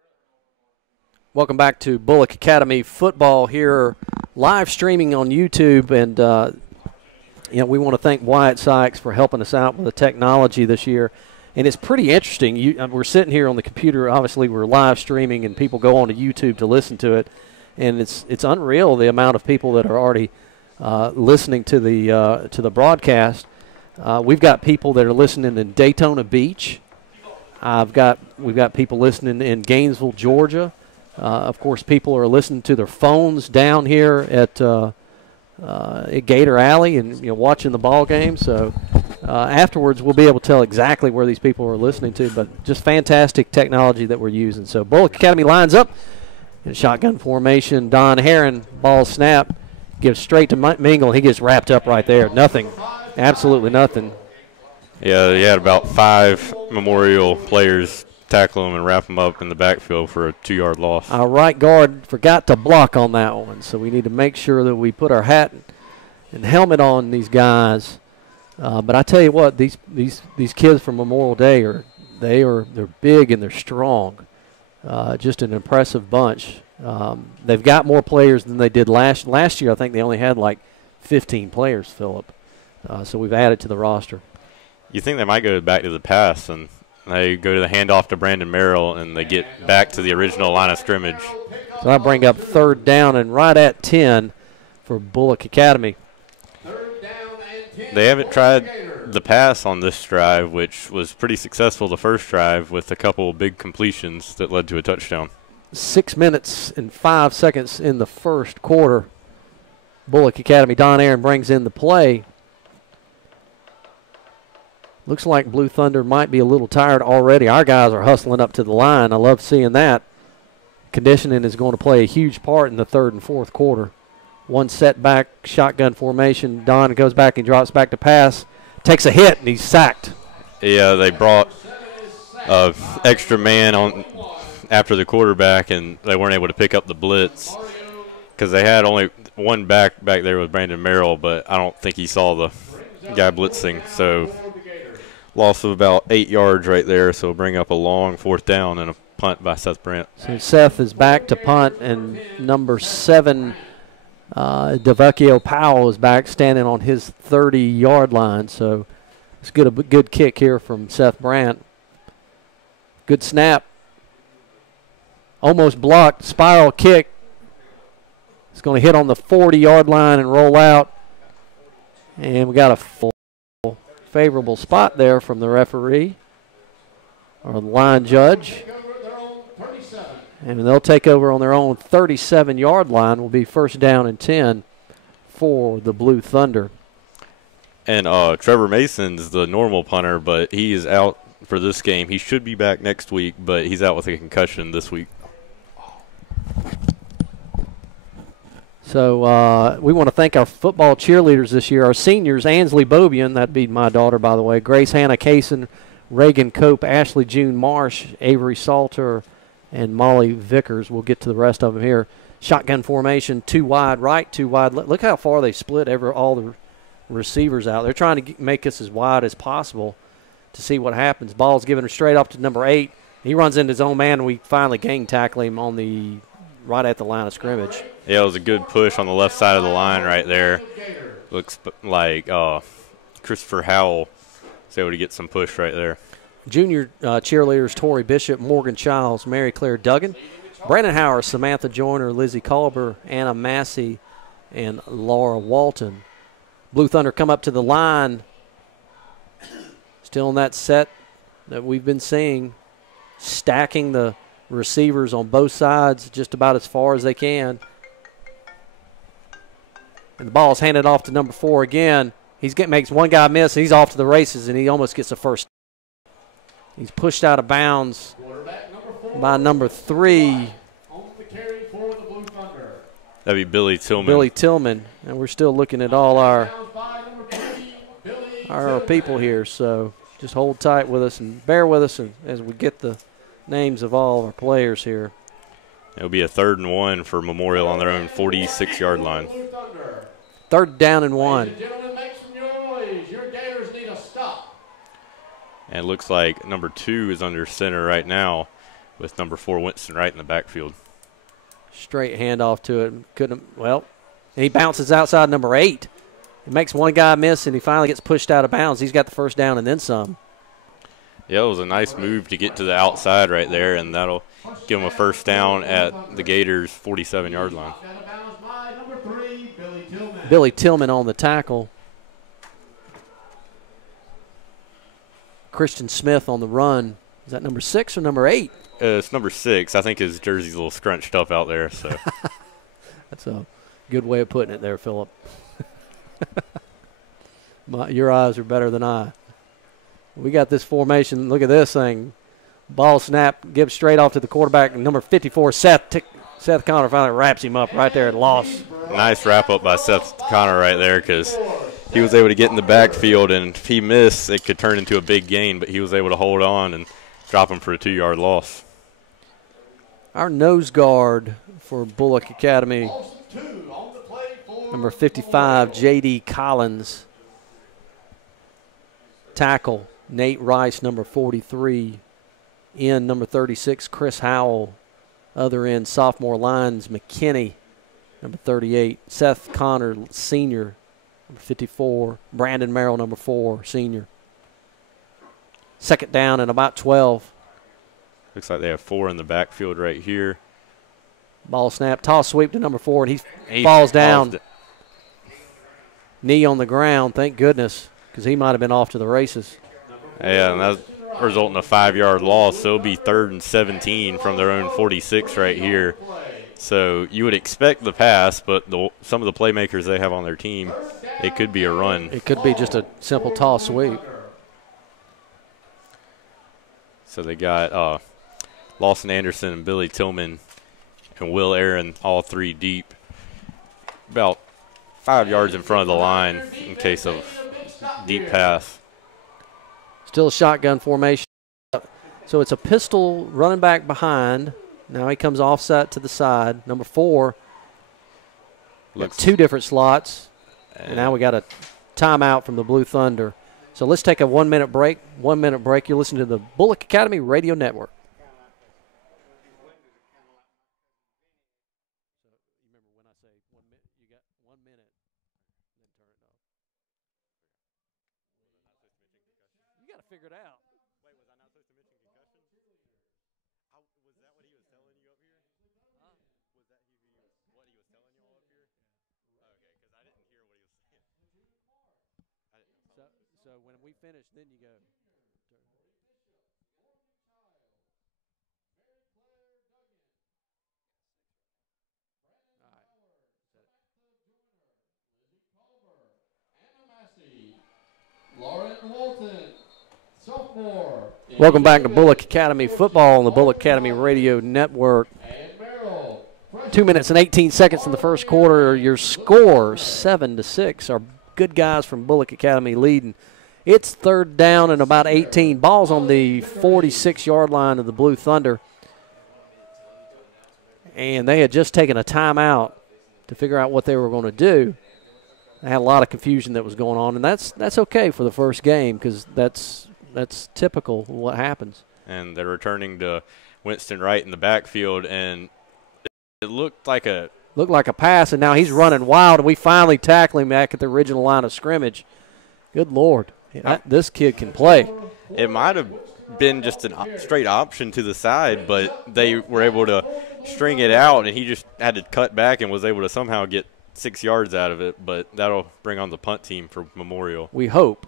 Let's wind it up. Welcome back to Bulloch Academy football here, live streaming on YouTube. And, we want to thank Wyatt Sikes for helping us out with the technology this year. And it's pretty interesting. We're sitting here on the computer. Obviously, we're live streaming, and people go on to YouTube to listen to it. And it's unreal the amount of people that are already listening to the broadcast. We've got people that are listening in Daytona Beach. We've got people listening in Gainesville, Georgia. Of course, people are listening to their phones down here at Gator Alley and watching the ball game. So afterwards, we'll be able to tell exactly where these people are listening to. But just fantastic technology that we're using. So Bulloch Academy lines up. In shotgun formation, Don Heron, ball snap, gives straight to Mingle. He gets wrapped up right there. Nothing, absolutely nothing. Yeah, they had about 5 Memorial players tackle him and wrap him up in the backfield for a 2-yard loss. Our right guard forgot to block on that one, so we need to make sure that we put our hat and helmet on these guys. But I tell you what, these kids from Memorial Day they're big and they're strong. Just an impressive bunch. They've got more players than they did last year. I think they only had like 15 players, Phillip. So we've added to the roster. You think they might go back to the pass, and they go to the handoff to Brandon Merrill, and they get back to the original line of scrimmage. So I bring up third down and right at 10 for Bulloch Academy. They haven't tried the pass on this drive, which was pretty successful the first drive with a couple big completions that led to a touchdown. 6 minutes and 5 seconds in the first quarter. Bulloch Academy, Don Aaron brings in the play. Looks like Blue Thunder might be a little tired already. Our guys are hustling up to the line. I love seeing that. Conditioning is going to play a huge part in the third and fourth quarter. One setback, shotgun formation. Don goes back and drops back to pass. Takes a hit, and he's sacked. Yeah, they brought extra man on after the quarterback, and they weren't able to pick up the blitz because they had only one back there with Brandon Merrill, but I don't think he saw the guy blitzing. So loss of about 8 yards right there, so bring up a long fourth down and a punt by Seth Brandt. So Seth is back to punt, and number 7, DeVecchio Powell is back standing on his 30-yard line. So it's a good kick here from Seth Brandt. Good snap. Almost blocked. Spiral kick. It's going to hit on the 40-yard line and roll out. And we got a full favorable spot there from the referee or the line judge. And they'll take over on their own 37-yard line. Will be first down and 10 for the Blue Thunder. And Trevor Mason's the normal punter, but he is out for this game. He should be back next week, but he's out with a concussion this week. So we want to thank our football cheerleaders this year. Our seniors, Ansley Beaubian, that'd be my daughter, by the way, Grace Hannah Kaysen, Reagan Cope, Ashley June Marsh, Avery Salter, and Molly Vickers. We'll get to the rest of them here. Shotgun formation, 2 wide right, 2 wide. Look how far they split all the receivers out. They're trying to make us as wide as possible to see what happens. Ball's given straight up to number 8. He runs into his own man, and we finally gang tackle him on the right at the line of scrimmage. Yeah, it was a good push on the left side of the line right there. Looks like Christopher Howell was able to get some push right there. Junior cheerleaders, Tori Bishop, Morgan Childs, Mary Claire Duggan, Brandon Howard, Samantha Joyner, Lizzie Culber, Anna Massey, and Laura Walton. Blue Thunder come up to the line. Still in that set that we've been seeing, stacking the receivers on both sides just about as far as they can. And the ball is handed off to number 4 again. Makes one guy miss, and he's off to the races, and he almost gets a first. He's pushed out of bounds by number 3. That'd be Billy Tillman. Billy Tillman, and we're still looking at all our people here, so just hold tight with us and bear with us as we get the names of all of our players here. It'll be a 3rd and 1 for Memorial on their own 46-yard line. 3rd down and 1. And it looks like number 2 is under center right now with number 4 Winston right in the backfield. Straight handoff to it. And he bounces outside number 8. He makes one guy miss, and he finally gets pushed out of bounds. He's got the first down and then some. Yeah, it was a nice move to get to the outside right there, and that'll give him a first down at the Gators' 47-yard line. Billy Tillman on the tackle. Christian Smith on the run. Is that number 6 or number 8? It's number 6. I think his jersey's a little scrunched up out there. So that's a good way of putting it there, Phillip. Your eyes are better than I. We got this formation. Look at this thing. Ball snap, gives straight off to the quarterback. Number 54, Seth Connor finally wraps him up right there at loss. Nice wrap-up by Seth Connor right there because he was able to get in the backfield, and if he missed, it could turn into a big gain, but he was able to hold on and drop him for a 2-yard loss. Our nose guard for Bulloch Academy, number 55, J.D. Collins. Tackle, Nate Rice, number 43. End, number 36, Chris Howell. Other end, sophomore lines, McKinney, number 38. Seth Connor, senior, number 54. Brandon Merrill, number 4, senior. 2nd down and about 12. Looks like they have 4 in the backfield right here. Ball snap, toss sweep to number 4, and he falls down. Knee on the ground, thank goodness, because he might have been off to the races. Yeah, and that resulted in a 5-yard loss, so it'll be 3rd and 17 from their own 46 right here. So you would expect the pass, but some of the playmakers they have on their team, it could be a run. It could be just a simple toss sweep. So they got Lawson Anderson and Billy Tillman and Will Aaron, all 3 deep, about 5 yards in front of the line in case of deep pass. Still a shotgun formation. So it's a pistol running back behind. Now he comes offset to the side. Number 4. Looks 2 different slots. And now we got a timeout from the Blue Thunder. So let's take a 1-minute break. 1-minute break. You're listening to the Bulloch Academy Radio Network. Figure it out. Wait, was I not supposed to mention concussion? Was that what he was telling you up here? Was that what he was telling you all up here? Okay, because I didn't hear what he was saying. So when we finish, then you go. Welcome back to Bulloch Academy football on the Bulloch Academy Radio Network. 2 minutes and 18 seconds in the first quarter. Your score, 7-6. Our good guys from Bulloch Academy leading. It's third down and about 18. Ball's on the 46-yard line of the Blue Thunder. And they had just taken a timeout to figure out what they were going to do. They had a lot of confusion that was going on, and that's okay for the first game because that's typical of what happens. And they're returning to Winston Wright in the backfield, and it looked like a pass, and now he's running wild, and we finally tackle him back at the original line of scrimmage. Good Lord. This kid can play. It might have been just a straight option to the side, but they were able to string it out, and he just had to cut back and was able to somehow get 6 yards out of it, but that'll bring on the punt team for Memorial. We hope.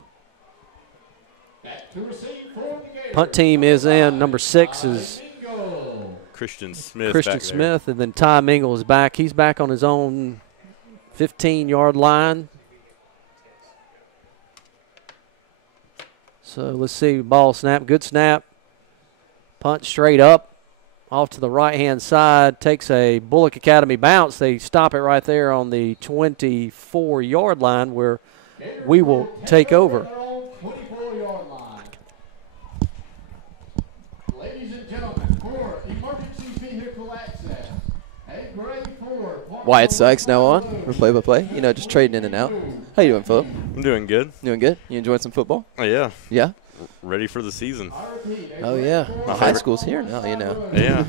Punt team is in. Number 6 is Christian Smith, and then Ty Mingle is back. He's back on his own 15-yard line. So let's see, ball snap, good snap. Punt straight up, off to the right-hand side, takes a Bulloch Academy bounce. They stop it right there on the 24-yard line where we will take over. Ladies and gentlemen, for emergency vehicle access, a grade 4. Wyatt Sikes now on for play-by-play. You know, just trading in and out. How you doing, Phillip? I'm doing good. Doing good? You enjoying some football? Oh, yeah. Yeah? Ready for the season. Oh, yeah. High school's here now, you know. Yeah.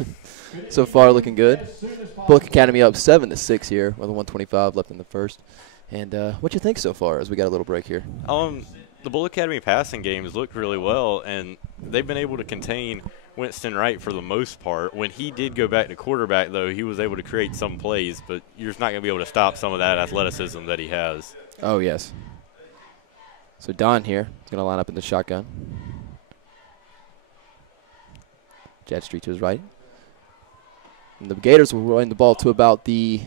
So far, looking good. Bulloch Academy up 7-6 here with 1:25 left in the first. And what you think so far as we got a little break here? The Bulloch Academy passing games looked really well, and they've been able to contain Winston Wright for the most part. When he did go back to quarterback, though, he was able to create some plays, but you're just not going to be able to stop some of that athleticism that he has. Oh, yes. So Don here is going to line up in the shotgun. Jet Street to his right. And the Gators will run the ball to about the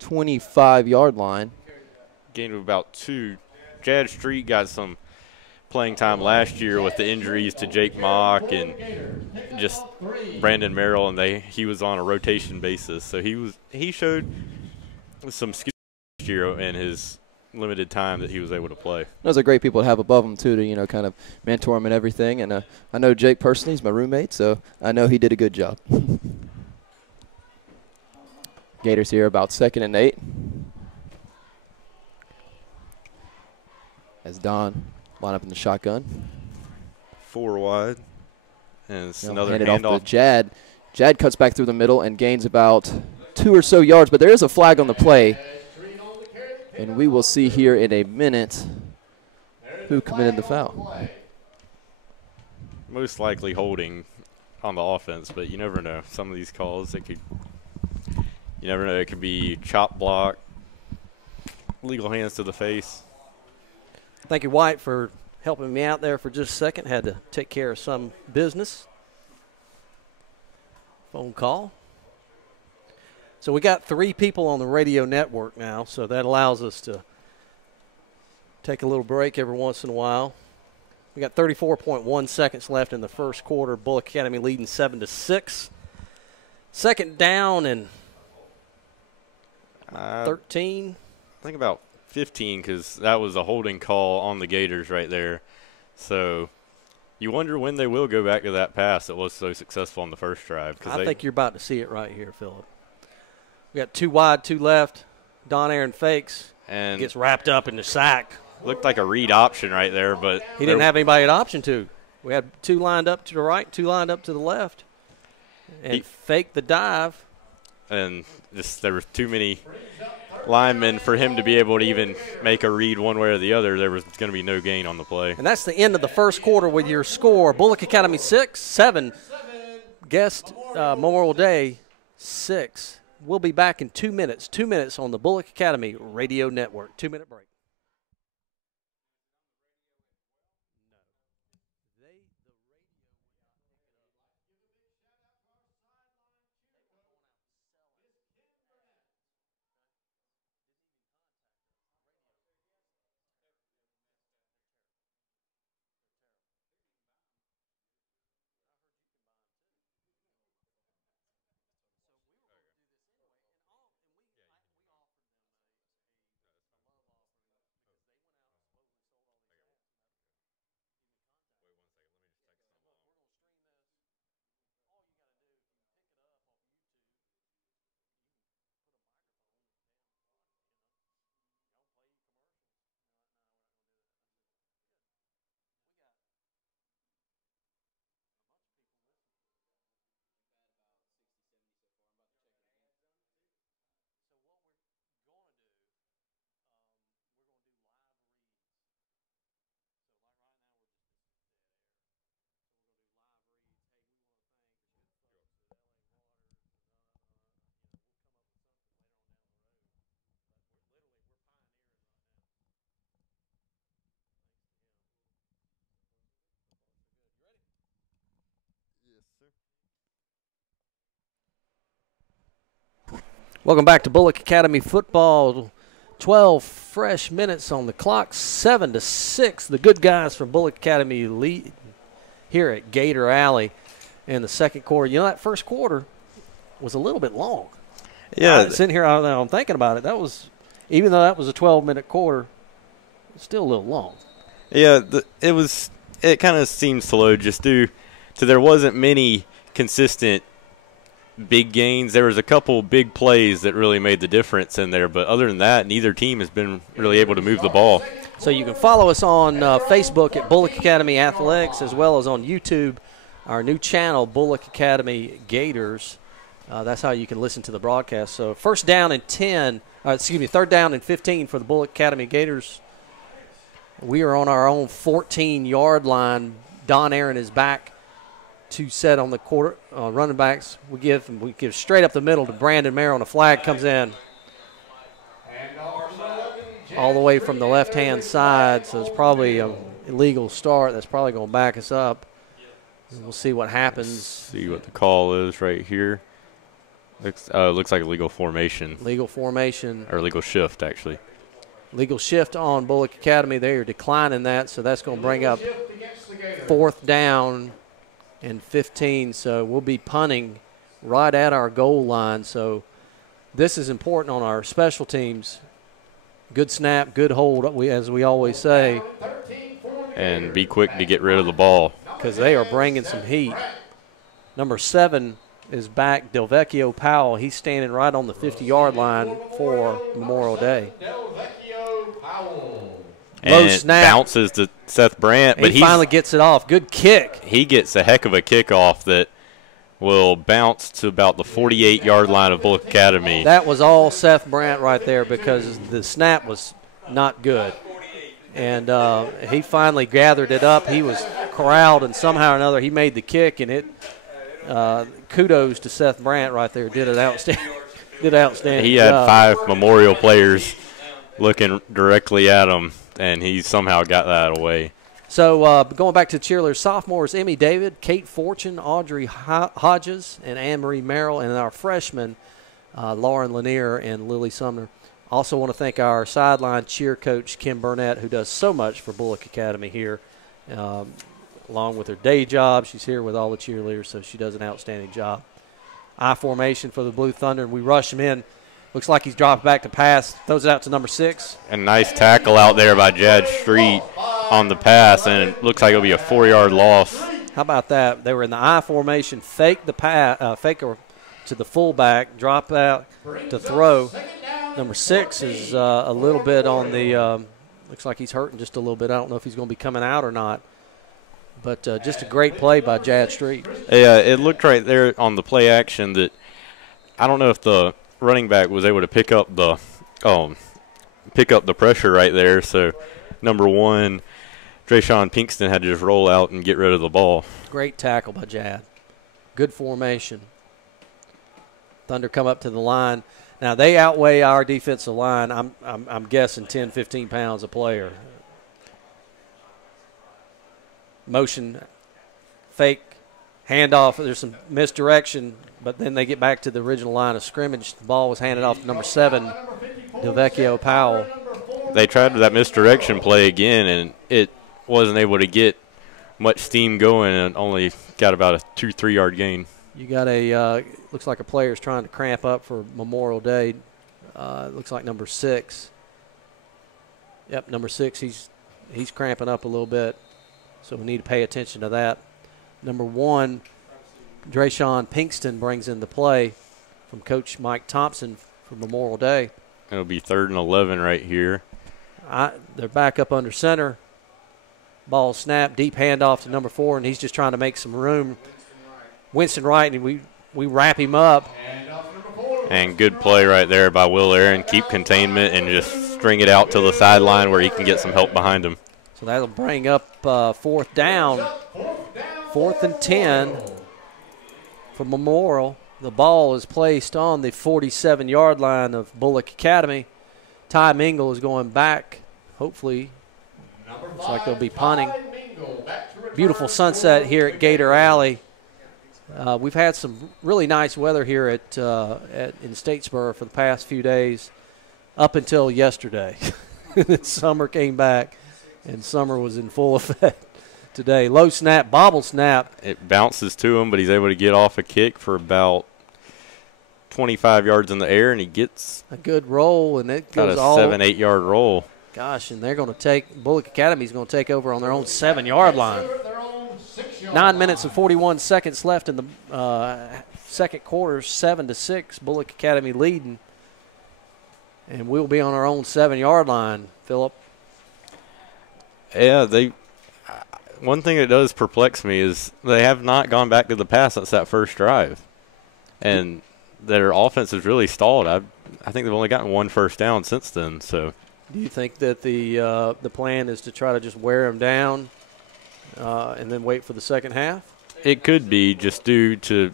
25-yard line. Gain of about 2. Jad Street got some playing time last year with the injuries to Jake Mock and just Brandon Merrill, and he was on a rotation basis. So he showed some skill last year in his limited time that he was able to play. Those are great people to have above him too, to kind of mentor him and everything. And I know Jake personally; he's my roommate, so I know he did a good job. Gators here about 2nd and 8. As Don line up in the shotgun. 4 wide. And it's another hand it handoff. off to Jad. Jad cuts back through the middle and gains about 2 or so yards, but there is a flag on the play. And we will see here in a minute who committed the foul. Most likely holding on the offense, but you never know. Some of these calls, you never know. It could be chop block, legal hands to the face. Thank you, Wyatt, for helping me out there for just a second. Had to take care of some business. Phone call. So we got 3 people on the radio network now, so that allows us to take a little break every once in a while. We got 34.1 seconds left in the first quarter. Bulloch Academy leading 7-6. Second down and 13. I think about 15 because that was a holding call on the Gators right there. So you wonder when they will go back to that pass that was so successful on the first drive. I think you're about to see it right here, Phillip. We got 2 wide, 2 left. Don Aaron fakes and gets wrapped up in the sack. Looked like a read option right there, but he didn't have anybody at option 2. We had 2 lined up to the right, 2 lined up to the left, and he faked the dive. And there were too many linemen for him to be able to even make a read one way or the other. There was going to be no gain on the play. And that's the end of the first quarter with your score. Bulloch Academy 6, 7. Guest Memorial Day 6. We'll be back in 2 minutes. 2 minutes on the Bulloch Academy Radio Network. 2-minute break. Welcome back to Bulloch Academy football. 12 fresh minutes on the clock, 7-6. The good guys from Bulloch Academy lead here at Gator Alley in the second quarter. You know, that first quarter was a little bit long. Yeah. Sitting here, I'm thinking about it. That was, even though that was a 12-minute quarter, it's still a little long. Yeah, it kind of seemed slow just due to there wasn't many consistent big gains. There was a couple big plays that really made the difference in there, but other than that, neither team has been really able to move the ball. So you can follow us on Facebook at Bulloch Academy Athletics, as well as on YouTube, our new channel, Bulloch Academy Gators. That's how you can listen to the broadcast. So third down and 15 for the Bulloch Academy Gators. We are on our own 14-yard line. Don Aaron is back to set on the quarter running backs. We give straight up the middle to Brandon Merrill, and a flag comes in all the way from the left-hand side. So it's probably an illegal start. That's probably going to back us up. We'll see what happens. See what the call is right here. Looks like a legal formation. Legal formation. Or legal shift, actually. Legal shift on Bulloch Academy. They are declining that, so that's going to bring up fourth down and 15. So we'll be punting right at our goal line. So this is important on our special teams. Good snap, good hold, as we always say. And be quick to get rid of the ball. Because they are bringing some heat. Number 7 is back, Delvecchio Powell. He's standing right on the 50-yard line for Memorial Day. And low snap. Bounces to Seth Brandt. But he finally gets it off. Good kick. He gets a heck of a kickoff that will bounce to about the 48-yard line of Bulloch Academy. That was all Seth Brandt right there because the snap was not good. And he finally gathered it up. He was corralled, and somehow or another he made the kick, and it kudos to Seth Brandt right there. Did outstanding. He had 5 Memorial players looking directly at him, and he somehow got that away. So going back to the cheerleaders, sophomores Emmy David, Kate Fortune, Audrey Hodges, and Anne-Marie Merrill, and our freshmen Lauren Lanier and Lily Sumner. Also want to thank our sideline cheer coach, Kim Burnett, who does so much for Bulloch Academy here. Along with her day job, she's here with all the cheerleaders, so she does an outstanding job. I formation for the Blue Thunder, and we rush him in. Looks like he's dropped back to pass, throws it out to number 6. A nice tackle out there by Jad Street on the pass, and it looks like it'll be a 4-yard loss. How about that? They were in the I formation, fake the pass, fake to the fullback, drop out to throw. Number 6 is a little bit on the looks like he's hurting just a little bit. I don't know if he's going to be coming out or not. But just a great play by Jad Street. Yeah, it looked right there on the play action that I don't know if the running back was able to pick up the pressure right there. So number 1, Drayshawn Pinkston had to just roll out and get rid of the ball. Great tackle by Jad. Good formation. Thunder come up to the line. Now they outweigh our defensive line. I'm guessing 10, 15 pounds a player. Motion, fake, handoff. There's some misdirection, but then they get back to the original line of scrimmage. The ball was handed off to number 7, Delvecchio Powell. They tried that misdirection play again, and it wasn't able to get much steam going and only got about a 2-3 yard gain. You got a looks like a player's trying to cramp up for Memorial Day. Looks like number 6. Yep, number 6. He's cramping up a little bit. So we need to pay attention to that. Number 1, Drayshawn Pinkston brings in the play from Coach Mike Thompson for Memorial Day. It'll be 3rd and 11 right here. They're back up under center. Ball snap, deep handoff to number 4, and he's just trying to make some room. Winston Wright, and we wrap him up. And good play right there by Will Aaron. Keep containment and just string it out to the sideline where he can get some help behind him. So that'll bring up 4th down. 4th and 10 for Memorial. The ball is placed on the 47-yard line of Bulloch Academy. Ty Mingle is going back. Hopefully, looks like they'll be punting. Beautiful sunset here at Gator Alley. We've had some really nice weather here in Statesboro for the past few days, up until yesterday. Summer came back, and summer was in full effect today. Low snap, bobble snap. It bounces to him, but he's able to get off a kick for about 25 yards in the air, and he gets a good roll, and it goes about a 7-8 yard roll. Gosh, and they're going to take – Bulloch Academy's going to take over on their own 7-yard line. 9 minutes and 41 seconds left in the second quarter, 7-6, Bulloch Academy leading. And we'll be on our own 7-yard line, Phillip. Yeah, one thing that does perplex me is they have not gone back to the pass since that first drive. And their offense has really stalled. I think they've only gotten one first down since then. So, do you think that the plan is to try to just wear them down and then wait for the second half? It could be, just due to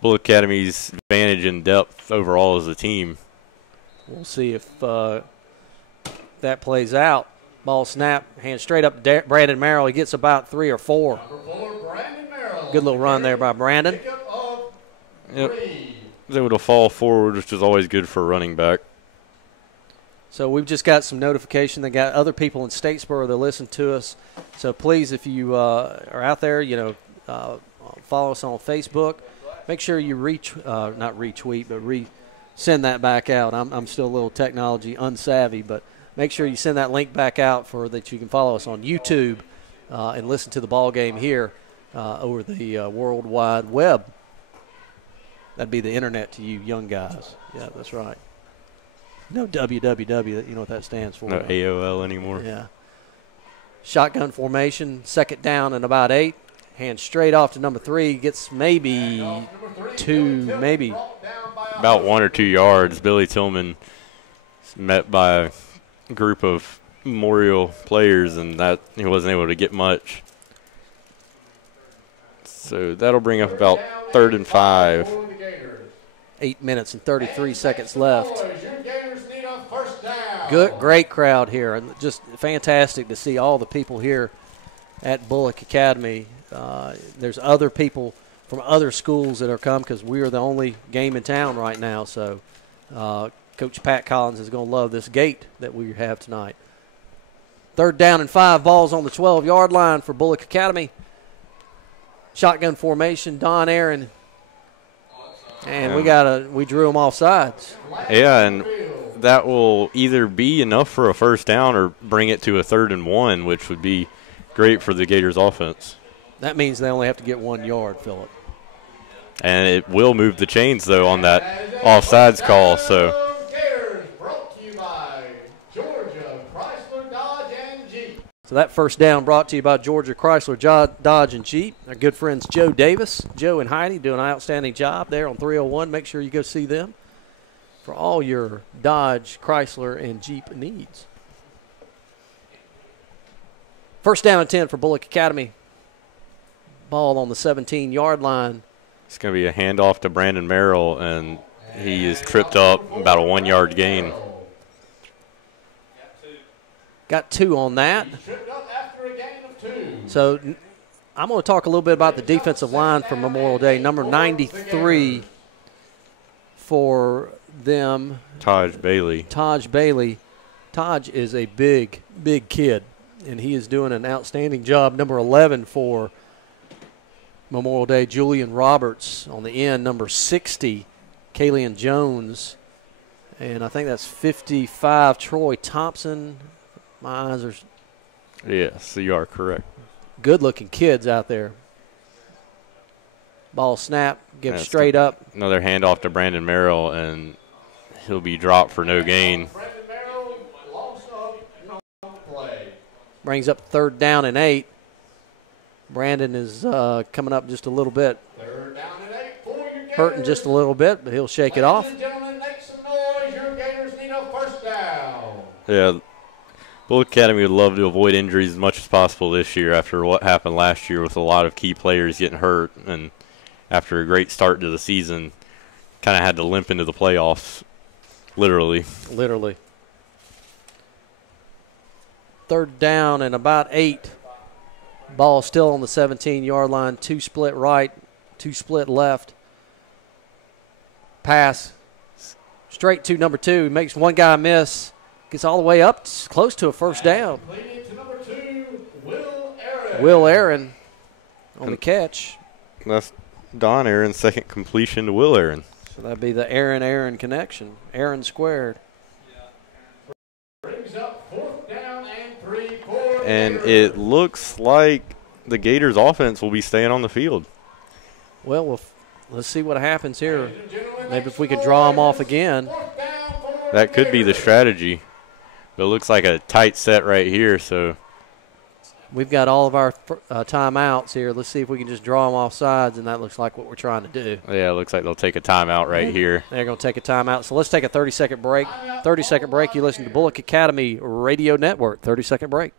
Bulloch Academy's advantage in depth overall as a team. We'll see if that plays out. Ball snap, hand straight up to Brandon Merrill. He gets about 3 or 4. Good little run there by Brandon. Yep. He's able to fall forward, which is always good for a running back. So we've just got some notification. They got other people in Statesboro that listen to us. So please, if you are out there, follow us on Facebook. Make sure you not retweet, but send that back out. I'm still a little technology unsavvy, but make sure you send that link back out that you can follow us on YouTube and listen to the ball game here over the World Wide Web. That'd be the internet to you young guys. Yeah, that's right. No www, you know what that stands for. No AOL anymore. Yeah. Shotgun formation, second down and about 8. Hand straight off to number 3. Gets maybe 2, maybe. About 1 or 2 yards. Billy Tillman met by a group of Memorial players, and that he wasn't able to get much. So that'll bring up about 3rd and 5. 8 minutes and 33 seconds left. Great crowd here, and just fantastic to see all the people here at Bulloch Academy. There's other people from other schools that are come because we are the only game in town right now. So Coach Pat Collins is going to love this gate that we have tonight. 3rd down and 5, balls on the 12-yard line for Bulloch Academy. Shotgun formation, Don Aaron. And we drew them off sides. Yeah, and that will either be enough for a first down or bring it to a 3rd and 1, which would be great for the Gators offense. That means they only have to get 1 yard, Phillip. And it will move the chains, though, on that offsides call. So that first down brought to you by Georgia Chrysler, Dodge, and Jeep. Our good friends Joe Davis, Joe and Heidi doing an outstanding job there on 301. Make sure you go see them for all your Dodge, Chrysler, and Jeep needs. First down and 10 for Bulloch Academy. Ball on the 17-yard line. It's going to be a handoff to Brandon Merrill, and he is tripped up, about a 1-yard gain. Got 2 on that. So I'm going to talk a little bit about the defensive line for Memorial Day. Number 93 for them. Taj Bailey. Taj is a big, big kid, and he is doing an outstanding job. Number 11 for Memorial Day, Julian Roberts. On the end, number 60, Kalian Jones. And I think that's 55, Troy Thompson. My eyes are. Yes, you are correct. Good-looking kids out there. Ball snap, give straight up. Another handoff to Brandon Merrill, and he'll be dropped for no gain. Brings up 3rd down and 8. Brandon is coming up just a little bit. Hurting just a little bit, but he'll shake it off. Yeah. Bulloch Academy would love to avoid injuries as much as possible this year after what happened last year with a lot of key players getting hurt. And after a great start to the season, kind of had to limp into the playoffs, literally. 3rd down and about 8. Ball still on the 17-yard line. 2 split right. Two split left. Pass straight to number 2. He makes one guy miss. Gets all the way up, close to a first down. To number 2, Will Aaron. Will Aaron on the catch. That's Don Aaron's second completion to Will Aaron. So that'd be the Aaron connection. Aaron squared. Brings up 4th down and 3 for And Gators. it looks like the Gators offense will be staying on the field. Well, let's see what happens here. Maybe if we could draw them off again. That could be the strategy. But it looks like a tight set right here, so We've got all of our timeouts here. Let's see if we can just draw them off sides, and that looks like what we're trying to do. yeah, it looks like they'll take a timeout right here. They're going to take a timeout. So let's take a 30-second break. 30-second break. You listen to Bulloch Academy Radio Network. 30-second break.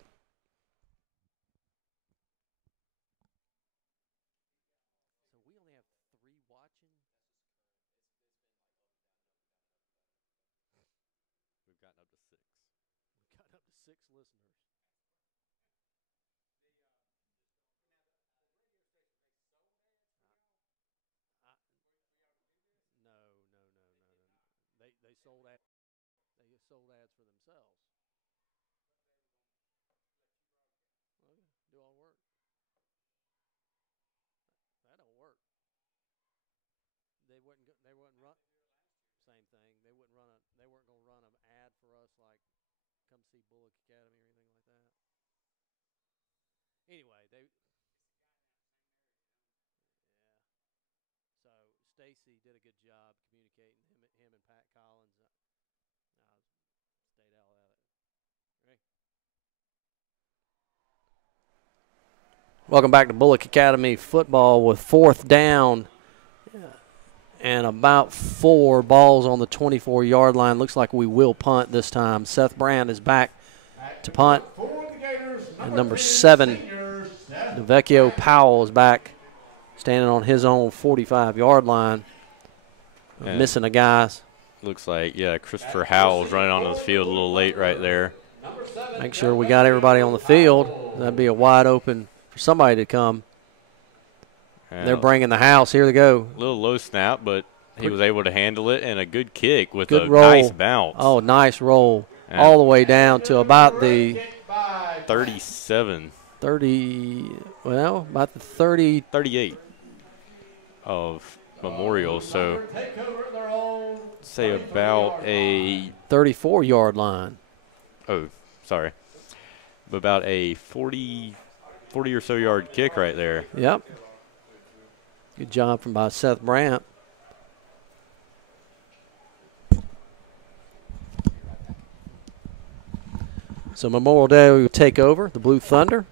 Welcome back to Bulloch Academy football with 4th down and about 4 balls on the 24-yard line. Looks like we will punt this time. Seth Brand is back to punt. And number 7, DeVecchio Powell is back standing on his own 45-yard line. Missing a guy. Looks like, yeah, Christopher Howell's running onto the field a little late right there. Make sure we got everybody on the field. That'd be a wide open for somebody to come. They're bringing the house. Here they go. A little low snap, but he was able to handle it, and a good kick with Good a roll. nice bounce. Oh, nice roll. All the way down to about the 37. 30, well, about the 30. 38 of Memorial, so say about a 34-yard line. Oh, sorry. About a 40 or so yard kick right there. Yep. Good job from by Seth Brandt. So Memorial Day will take over, the Blue Thunder.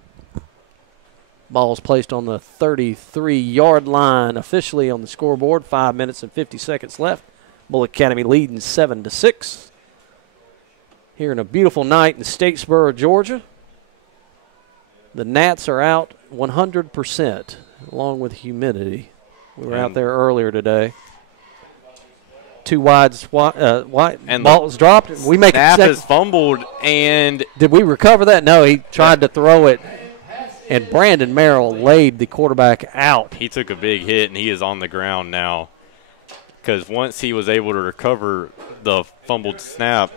Ball's placed on the 33-yard line officially on the scoreboard. 5 minutes and 50 seconds left. Bulloch Academy leading 7-6. Here in a beautiful night in Statesboro, Georgia. The gnats are out 100% along with humidity. We were out there earlier today. 2 wide, and ball was dropped. We make snap is fumbled, and did we recover that? No, he tried to throw it, and Brandon Merrill laid the quarterback out. He took a big hit, and he is on the ground now. Because once he was able to recover the fumbled snap,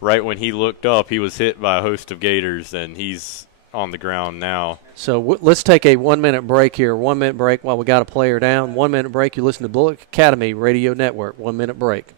right when he looked up, he was hit by a host of Gators, and he's on the ground now. So let's take a 1-minute break here. 1-minute break while we got a player down. 1-minute break. You listen to Bulloch Academy Radio Network. 1-minute break.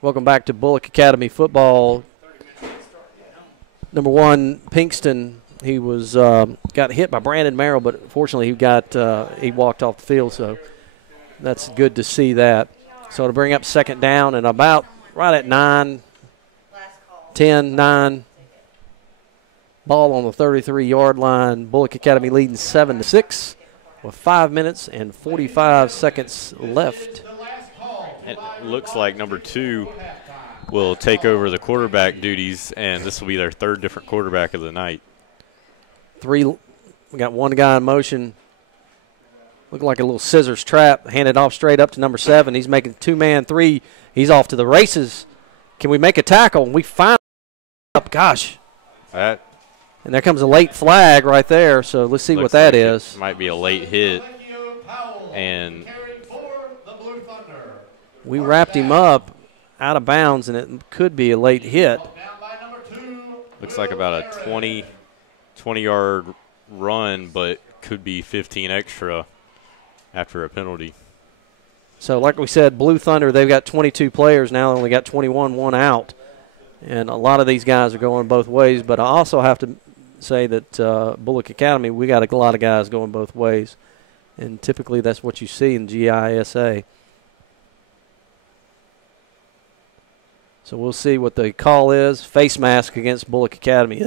Welcome back to Bulloch Academy football. Number 1, Pinkston. He was got hit by Brannen Merrill, but fortunately he walked off the field, so that's good to see that. So to bring up second down and about right at 9, 10, 9. Ball on the 33-yard line. Bulloch Academy leading 7-6 with 5 minutes and 45 seconds left. It looks like number 2 will take over the quarterback duties, and this will be their 3rd different quarterback of the night. We got one guy in motion. Looking like a little scissors trap. Handed off straight up to number 7. He's making 2-man 3. He's off to the races. Can we make a tackle? And we find up. Gosh. And there comes a late flag right there, so let's see what that is. It might be a late hit. And we wrapped him up out of bounds, and it could be a late hit. Looks like about a 20-yard run, but could be 15 extra after a penalty. So like we said, Blue Thunder, they've got 22 players now. They only got 21, one out. And a lot of these guys are going both ways. But I also have to say that Bulloch Academy, we got a lot of guys going both ways. And typically that's what you see in GISA. So we'll see what the call is. Face mask against Bulloch Academy.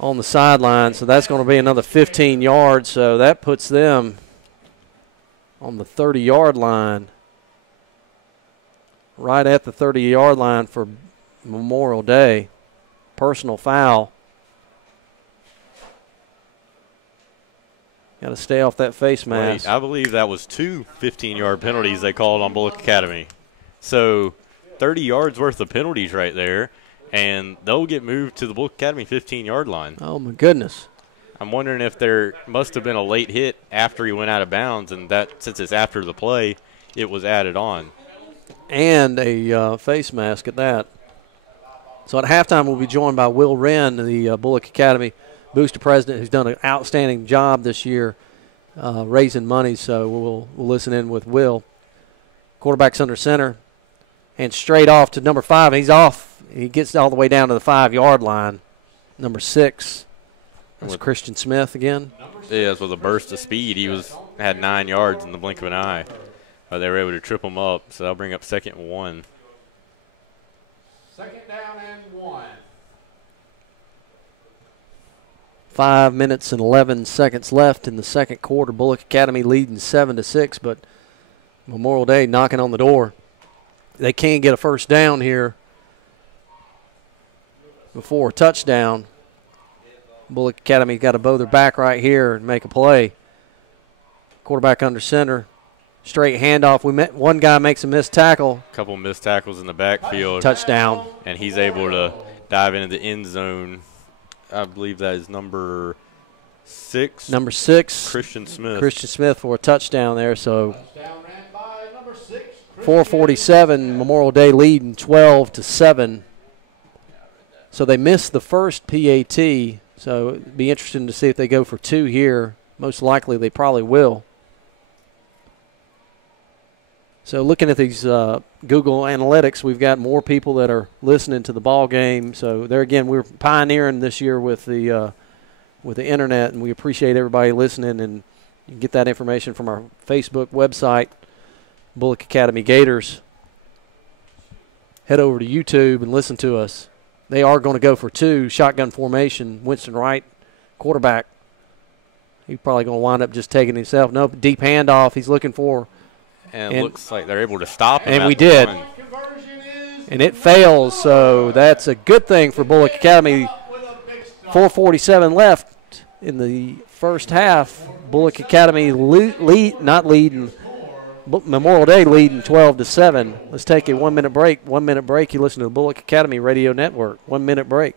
On the sideline. So that's going to be another 15 yards. So that puts them on the 30-yard line. Right at the 30-yard line for Memorial Day. Personal foul. Got to stay off that face mask. Wait, I believe that was 2 15-yard penalties they called on Bulloch Academy. So 30 yards worth of penalties right there, and they'll get moved to the Bulloch Academy 15-yard line. Oh, my goodness. I'm wondering if there must have been a late hit after he went out of bounds, and that since it's after the play, it was added on. And a face mask at that. So at halftime, we'll be joined by Will Wren, the Bulloch Academy Booster president, who's done an outstanding job this year raising money. So we'll listen in with Will. Quarterback's under center. And straight off to number 5. He's off. He gets all the way down to the 5-yard line. Number 6. That's Christian Smith again. Yes, with a burst of speed. He had 9 yards in the blink of an eye. They were able to trip him up, so that'll bring up 2nd and 1. 2nd down and 1. 5 minutes and 11 seconds left in the second quarter. Bulloch Academy leading 7-6, but Memorial Day knocking on the door. They can get a first down here before a touchdown. Bulloch Academy got to bow their back right here and make a play. Quarterback under center. Straight handoff. One guy makes a missed tackle. A couple missed tackles in the backfield. Touchdown. And he's able to dive into the end zone. I believe that is number 6. Number 6. Christian Smith. Christian Smith for a touchdown there. So 4:47, Memorial Day leading 12-7. So they missed the first PAT. So it'd be interesting to see if they go for 2 here. Most likely they probably will. So looking at these Google Analytics, we've got more people that are listening to the ball game. So there again, we're pioneering this year with the internet, and we appreciate everybody listening. And you can get that information from our Facebook website, Bulloch Academy Gators. Head over to YouTube and listen to us. They are going to go for 2, shotgun formation. Winston Wright, quarterback. He's probably going to wind up just taking himself. No, deep handoff. He's looking for. And it looks like they're able to stop him. And we did. And it fails, so that's a good thing for Bulloch Academy. 4:47 left in the first half. Bulloch Academy not leading. Memorial Day leading 12-7. Let's take a 1-minute break. 1-minute break. You listen to the Bulloch Academy Radio Network. 1-minute break.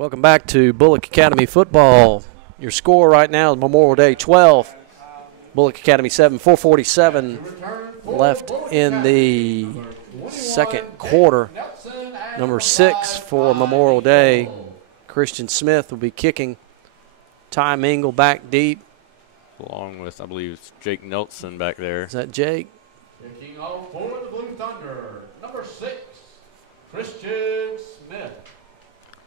Welcome back to Bulloch Academy football. Your score right now is Memorial Day 12, Bulloch Academy 7, 4:47 left in the second quarter. Number 6 for Memorial Day, Christian Smith will be kicking. Ty Mingle back deep. Along with, I believe, it's Jake Nelson back there. Is that Jake? Kicking off for the Blue Thunder, number 6, Christian Smith.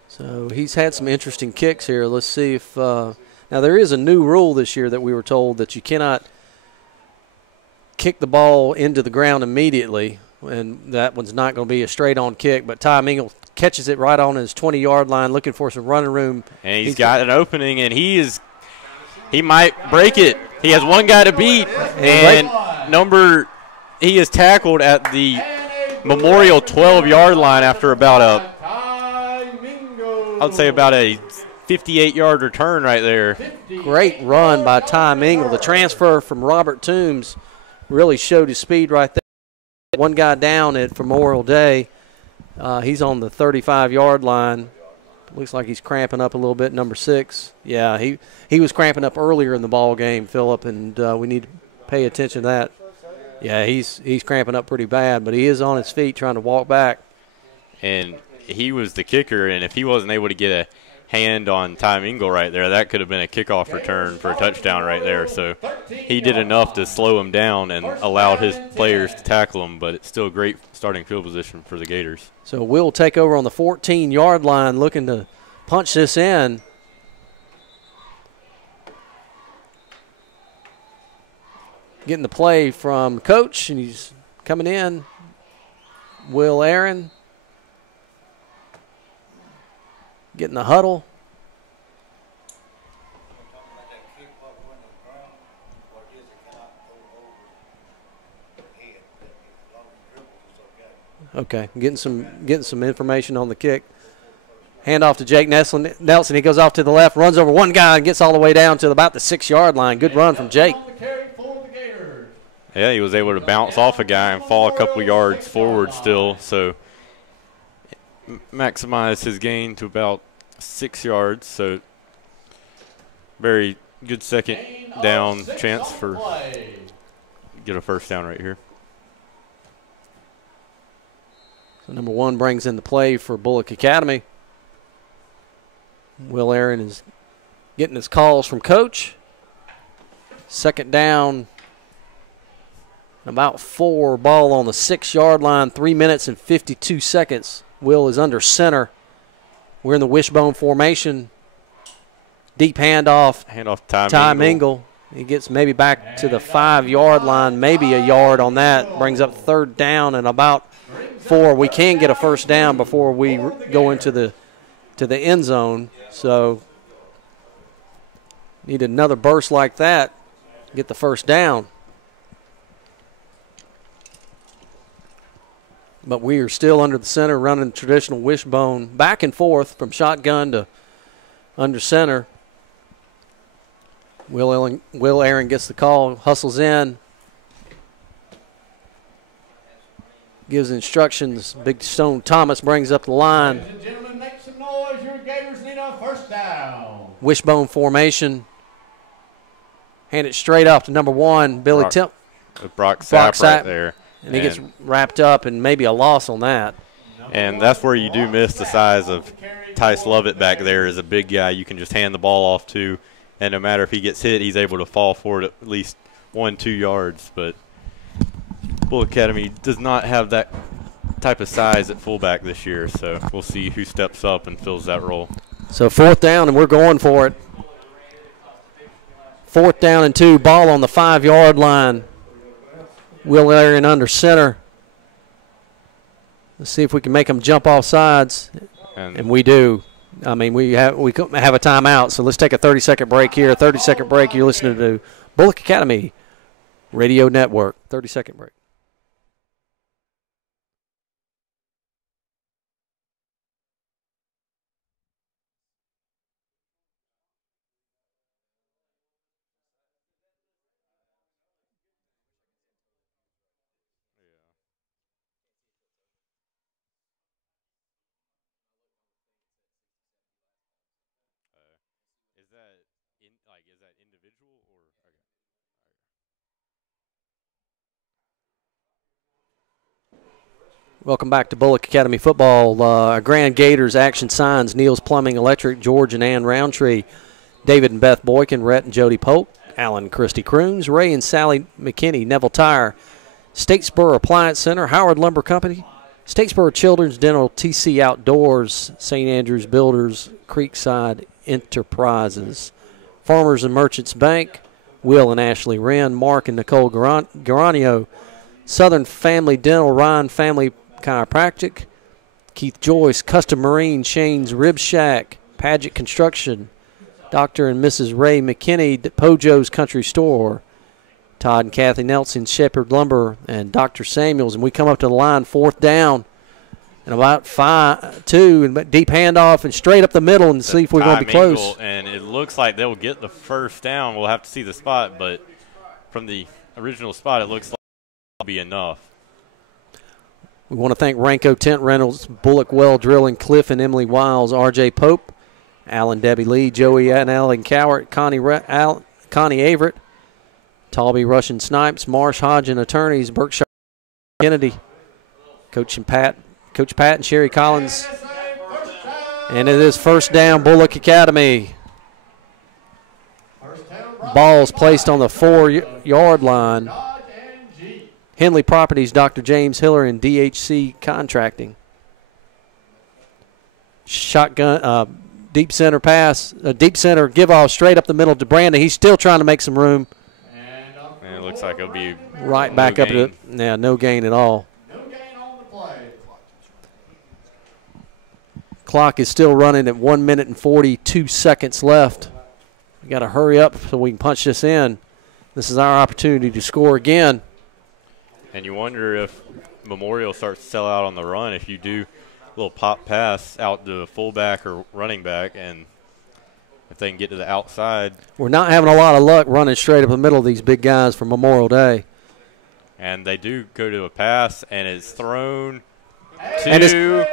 So he's had some interesting kicks here. Let's see if now there is a new rule this year that we were told that you cannot kick the ball into the ground immediately, and that one's not going to be a straight-on kick. But Ty Mingle catches it right on his 20-yard line, looking for some running room. And he's got an opening, and he might break it. He has one guy to beat, and he is tackled at the Memorial 12-yard line after about I'd say about a 58-yard return right there. Great run by Ty Mingle. The transfer from Robert Toombs really showed his speed right there. One guy down at Memorial Day. He's on the 35-yard line. Looks like he's cramping up a little bit, number 6. Yeah, he was cramping up earlier in the ball game, Phillip, and we need to pay attention to that. Yeah, he's cramping up pretty bad, but he is on his feet trying to walk back. And he was the kicker, and if he wasn't able to get a hand on Ty Mingle right there, that could have been a kickoff return for a touchdown right there. So he did enough to slow him down and allowed his players to tackle him, but it's still a great starting field position for the Gators. So we'll take over on the 14-yard line looking to punch this in. Getting the play from Coach, and he's coming in. Will Aaron getting the huddle. Okay, getting some information on the kick. Hand off to Jake Nelson. He goes off to the left, runs over one guy, and gets all the way down to about the 6-yard line. Good run from Jake. Yeah, he was able to bounce off a guy and fall a couple yards forward still, so maximize his gain to about 6 yards. So very good second down chance for get a first down right here. So number 1 brings in the play for Bulloch Academy. Will Aaron is getting his calls from Coach. Second down, about 4, ball on the 6-yard line, 3 minutes and 52 seconds. Will is under center. We're in the wishbone formation. Deep handoff. Ty Mingle. He gets maybe back to the 5-yard line, maybe a yard on that. Brings up third down and about 4. We can get a first down before we go into the end zone. So need another burst like that. Get the first down. But we are still under the center, running traditional wishbone back and forth from shotgun to under center. Will Aaron gets the call, hustles in, gives instructions. Big Stone Thomas brings up the line. Ladies and gentlemen, make some noise. Your Gators need a first down. Wishbone formation. Hand it straight off to number 1, Billy Tim. Brock Sapp right there. And he gets wrapped up, and maybe a loss on that. And that's where you do miss the size of Tice Lovett back there. Is a big guy you can just hand the ball off to, and no matter if he gets hit, he's able to fall forward at least 1-2 yards. But Bulloch Academy does not have that type of size at fullback this year, so we'll see who steps up and fills that role. So 4th down, and we're going for it. 4th down and 2, ball on the 5-yard line. Will Aaron under center. Let's see if we can make them jump off sides, and we do. I mean, we have a timeout, so let's take a 30-second break here. A 30-second break. You're listening to Bulloch Academy Radio Network. 30-second break. Welcome back to Bulloch Academy Football. Our Grand Gators action signs: Neil's Plumbing Electric, George and Ann Roundtree, David and Beth Boykin, Rhett and Jody Polk, Alan and Christy Crooms, Ray and Sally McKinney, Neville Tire, Statesboro Appliance Center, Howard Lumber Company, Statesboro Children's Dental, TC Outdoors, St. Andrews Builders, Creekside Enterprises, Farmers and Merchants Bank, Will and Ashley Wren, Mark and Nicole Garanio, Southern Family Dental, Ryan Family Chiropractic, Keith Joyce, Custom Marine, Shane's Rib Shack, Paget Construction, Dr. and Mrs. Ray McKinney, Pojo's Country Store, Todd and Kathy Nelson, Shepherd Lumber, and Dr. Samuels. And we come up to the line, 4th down, and about 5-2, and deep handoff and straight up the middle and see if we're going to be close. And it looks like they'll get the first down. We'll have to see the spot, but from the original spot, it looks like it'll be enough. We want to thank Ranco Tent Rentals, Bulloch Well Drilling, Cliff and Emily Wiles, R.J. Pope, Alan Debbie Lee, Joey and Alan Cowart, Connie Averett, Talby Russian Snipes, Marsh Hodgin Attorneys, Berkshire Kennedy, Coach Pat and Sherry Collins. And it is first down, Bulloch Academy. Ball's placed on the 4-yard line. Henley Properties, Dr. James Hiller, and DHC Contracting. Shotgun, deep center pass, deep center give off straight up the middle to Brannen. He's still trying to make some room. And it looks like it'll be right back up to no gain at all. No gain on the play. Clock is still running at 1 minute and 42 seconds left. We got to hurry up so we can punch this in. This is our opportunity to score again. And you wonder if Memorial starts to sell out on the run if you do a little pop pass out to fullback or running back, and if they can get to the outside. We're not having a lot of luck running straight up the middle of these big guys for Memorial Day. And they do go to a pass, and it's thrown to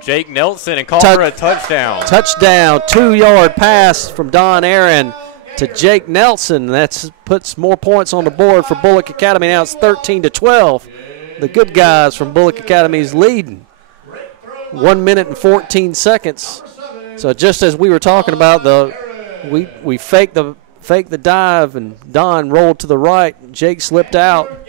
Jake Nelson and called for a touchdown. Touchdown, 2-yard pass from Don Aaron to Jake Nelson. That puts more points on the board for Bulloch Academy. Now it's 13-12. The good guys from Bulloch Academy is leading. 1 minute and 14 seconds. So just as we were talking about, we faked the dive, and Don rolled to the right. Jake slipped out.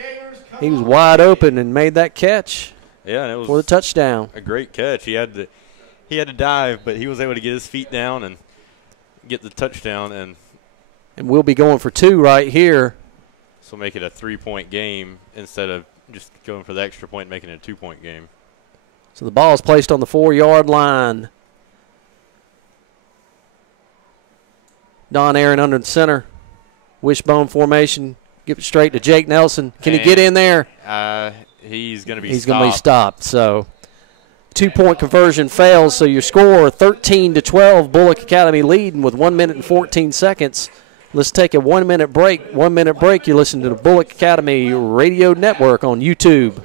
He was wide open and made that catch. Yeah, and it was for the touchdown. A great catch. He had to dive, but he was able to get his feet down and get the touchdown. And we'll be going for 2 right here. So make it a 3-point game instead of just going for the extra point and making it a 2-point game. So the ball is placed on the 4-yard line. Don Aaron under the center. Wishbone formation. Give it straight to Jake Nelson. Can he get in there? He's going to be stopped. He's going to be stopped. So 2-point conversion fails. So your score 13-12. Bulloch Academy leading with 1 minute and 14 seconds. Let's take a 1 minute break. 1 minute break. You listen to the Bulloch Academy Radio Network on YouTube.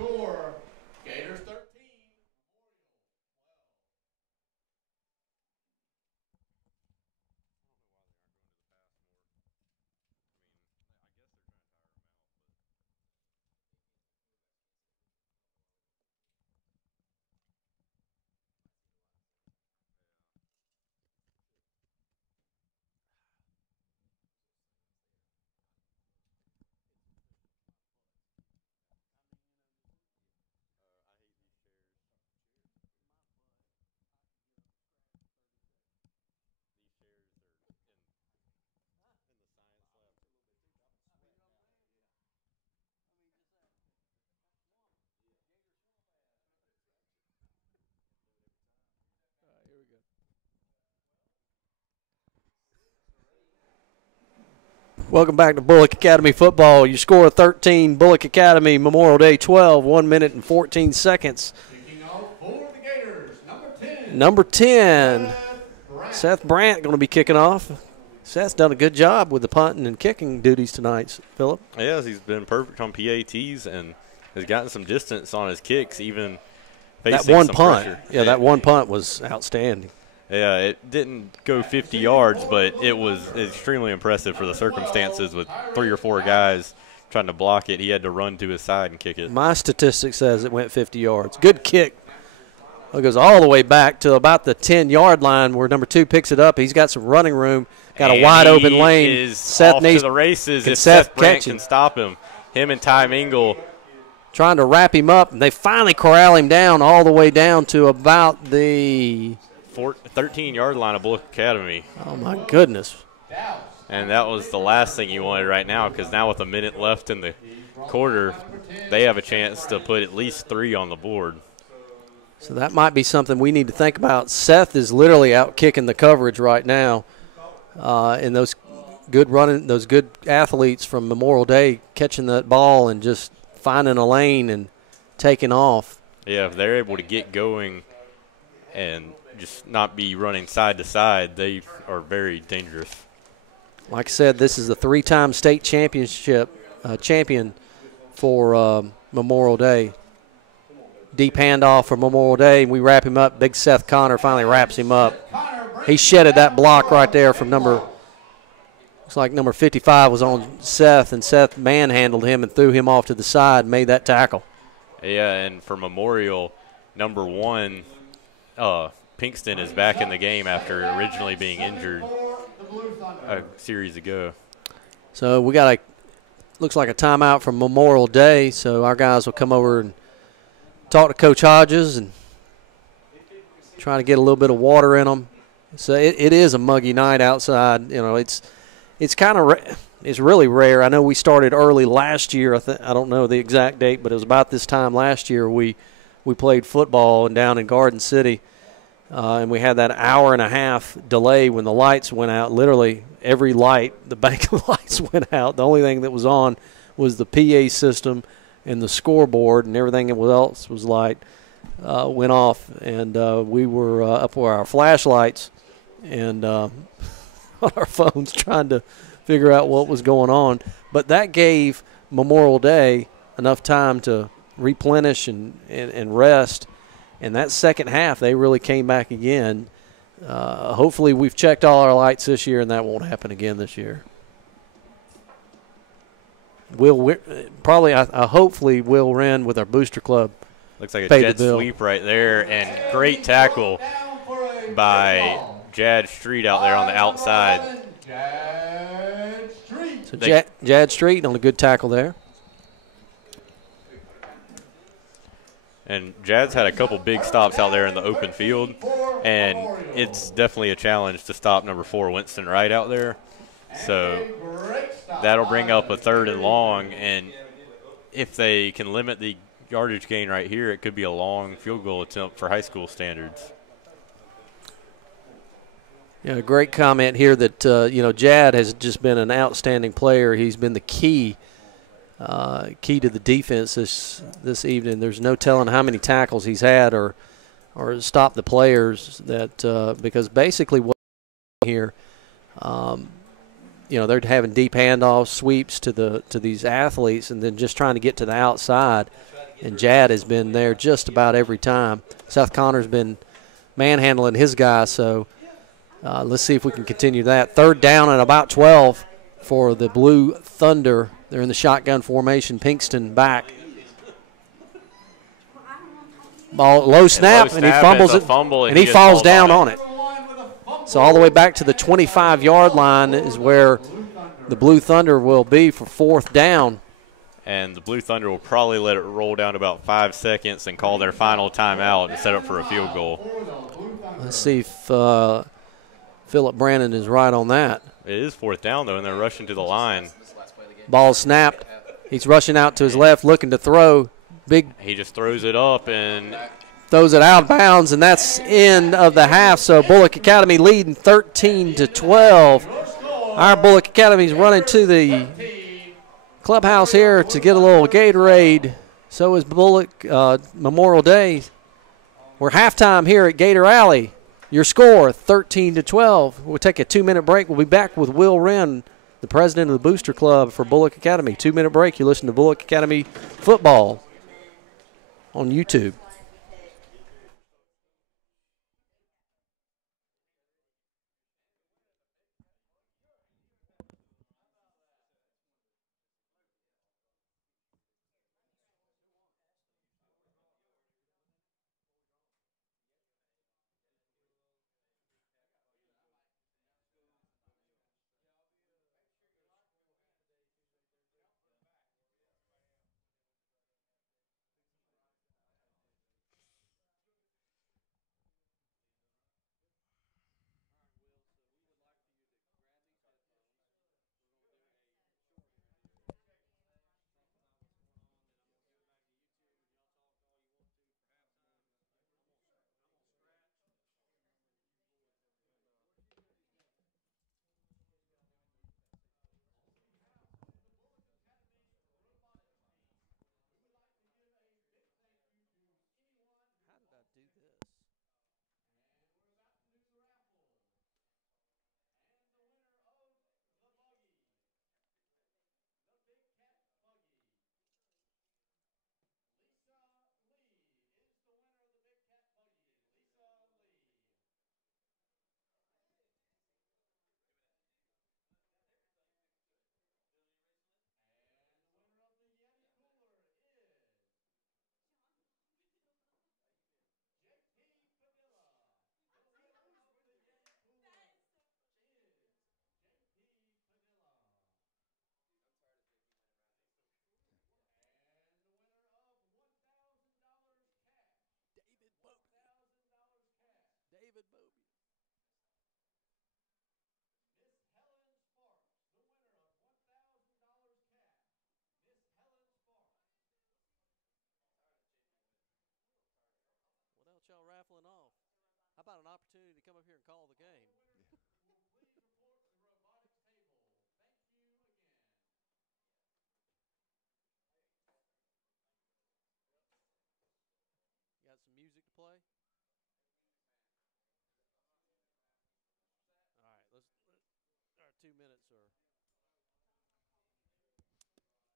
Welcome back to Bulloch Academy Football. Your score 13, Bulloch Academy, Memorial Day 12, 1 minute and 14 seconds. Kicking off for the Gators, number 10. Seth Brandt going to be kicking off. Seth's done a good job with the punting and kicking duties tonight, Phillip. Yes, he's been perfect on PATs and has gotten some distance on his kicks, even facing that one some punt. pressure. Yeah, that one punt was outstanding. Yeah, it didn't go 50 yards, but it was extremely impressive for the circumstances with 3 or 4 guys trying to block it. He had to run to his side and kick it. My statistic says it went 50 yards. Good kick. It goes all the way back to about the 10-yard line where number 2 picks it up. He's got some running room, got a wide open lane. Seth needs to the races if Seth Brandt can stop him. Him and Ty Mingle trying to wrap him up, and they finally corral him down all the way down to about the 13-yard line of Bulloch Academy. Oh, my goodness. And that was the last thing you wanted right now, because now with a minute left in the quarter, they have a chance to put at least 3 on the board. So that might be something we need to think about. Seth is literally out kicking the coverage right now. And those good athletes from Memorial Day catching that ball and just finding a lane and taking off. Yeah, if they're able to get going and just not be running side to side, they are very dangerous. Like I said, this is a 3-time state championship champion for Memorial Day. Deep handoff for Memorial Day, and we wrap him up. Big Seth Connor finally wraps him up. He shedded that block right there from looks like number 55 was on Seth, and Seth manhandled him and threw him off to the side and made that tackle. Yeah, and for Memorial, number 1, Pinkston is back in the game after originally being injured a series ago. So we got looks like a timeout from Memorial Day, so our guys will come over and talk to Coach Hodges and try to get a little bit of water in them. So it is a muggy night outside. You know, it's kind of it's really rare. I know we started early last year. I don't know the exact date, but it was about this time last year we played football down in Garden City, and we had that hour-and-a-half delay when the lights went out. Literally every light, the bank of lights went out. The only thing that was on was the PA system and the scoreboard, and everything else was light went off, and we were up with our flashlights and on our phones trying to figure out what was going on. But that gave Memorial Day enough time to replenish and rest, and that second half they really came back again. Hopefully we've checked all our lights this year, and that won't happen again this year. Hopefully Will Wren with our booster club. Looks like a jet sweep right there, and great tackle by Jad Street out there on the outside. So Jad Street on a good tackle there. And Jad's had a couple big stops out there in the open field, and it's definitely a challenge to stop number 4, Winston Wright, out there. So that'll bring up a 3rd and long, and if they can limit the yardage gain right here, it could be a long field goal attempt for high school standards. Yeah, great comment here that, Jad has just been an outstanding player. He's been the key to the defense this evening. There's no telling how many tackles he's had or stopped the players because basically what here, they're having deep handoffs, sweeps to these athletes, and then just trying to get to the outside. And Jad has been there just about every time. Seth Connor's been manhandling his guy, so let's see if we can continue that. 3rd down and about 12 for the Blue Thunder. They're in the shotgun formation. Pinkston back. Ball low snap, and he fumbles it, and he falls down on it. So all the way back to the 25-yard line is where the Blue Thunder will be for 4th down. And the Blue Thunder will probably let it roll down to about 5 seconds and call their final timeout and set up for a field goal. Let's see if Phillip Brannen is right on that. It is 4th down, though, and they're rushing to the line. Ball snapped. He's rushing out to his left, looking to throw. He just throws it up and throws it out of bounds, and that's end of the half. So Bulloch Academy leading 13-12. Our Bulloch Academy is running to the clubhouse here to get a little Gatorade. So is Bulloch Memorial Day. We're halftime here at Gator Alley. Your score, 13-12. We'll take a 2-minute break. We'll be back with Will Wren, the president of the Booster Club for Bulloch Academy. 2-minute break. You listen to Bulloch Academy football on YouTube. opportunity to come up here and call the game. Got some music to play? All right, our 2 minutes are.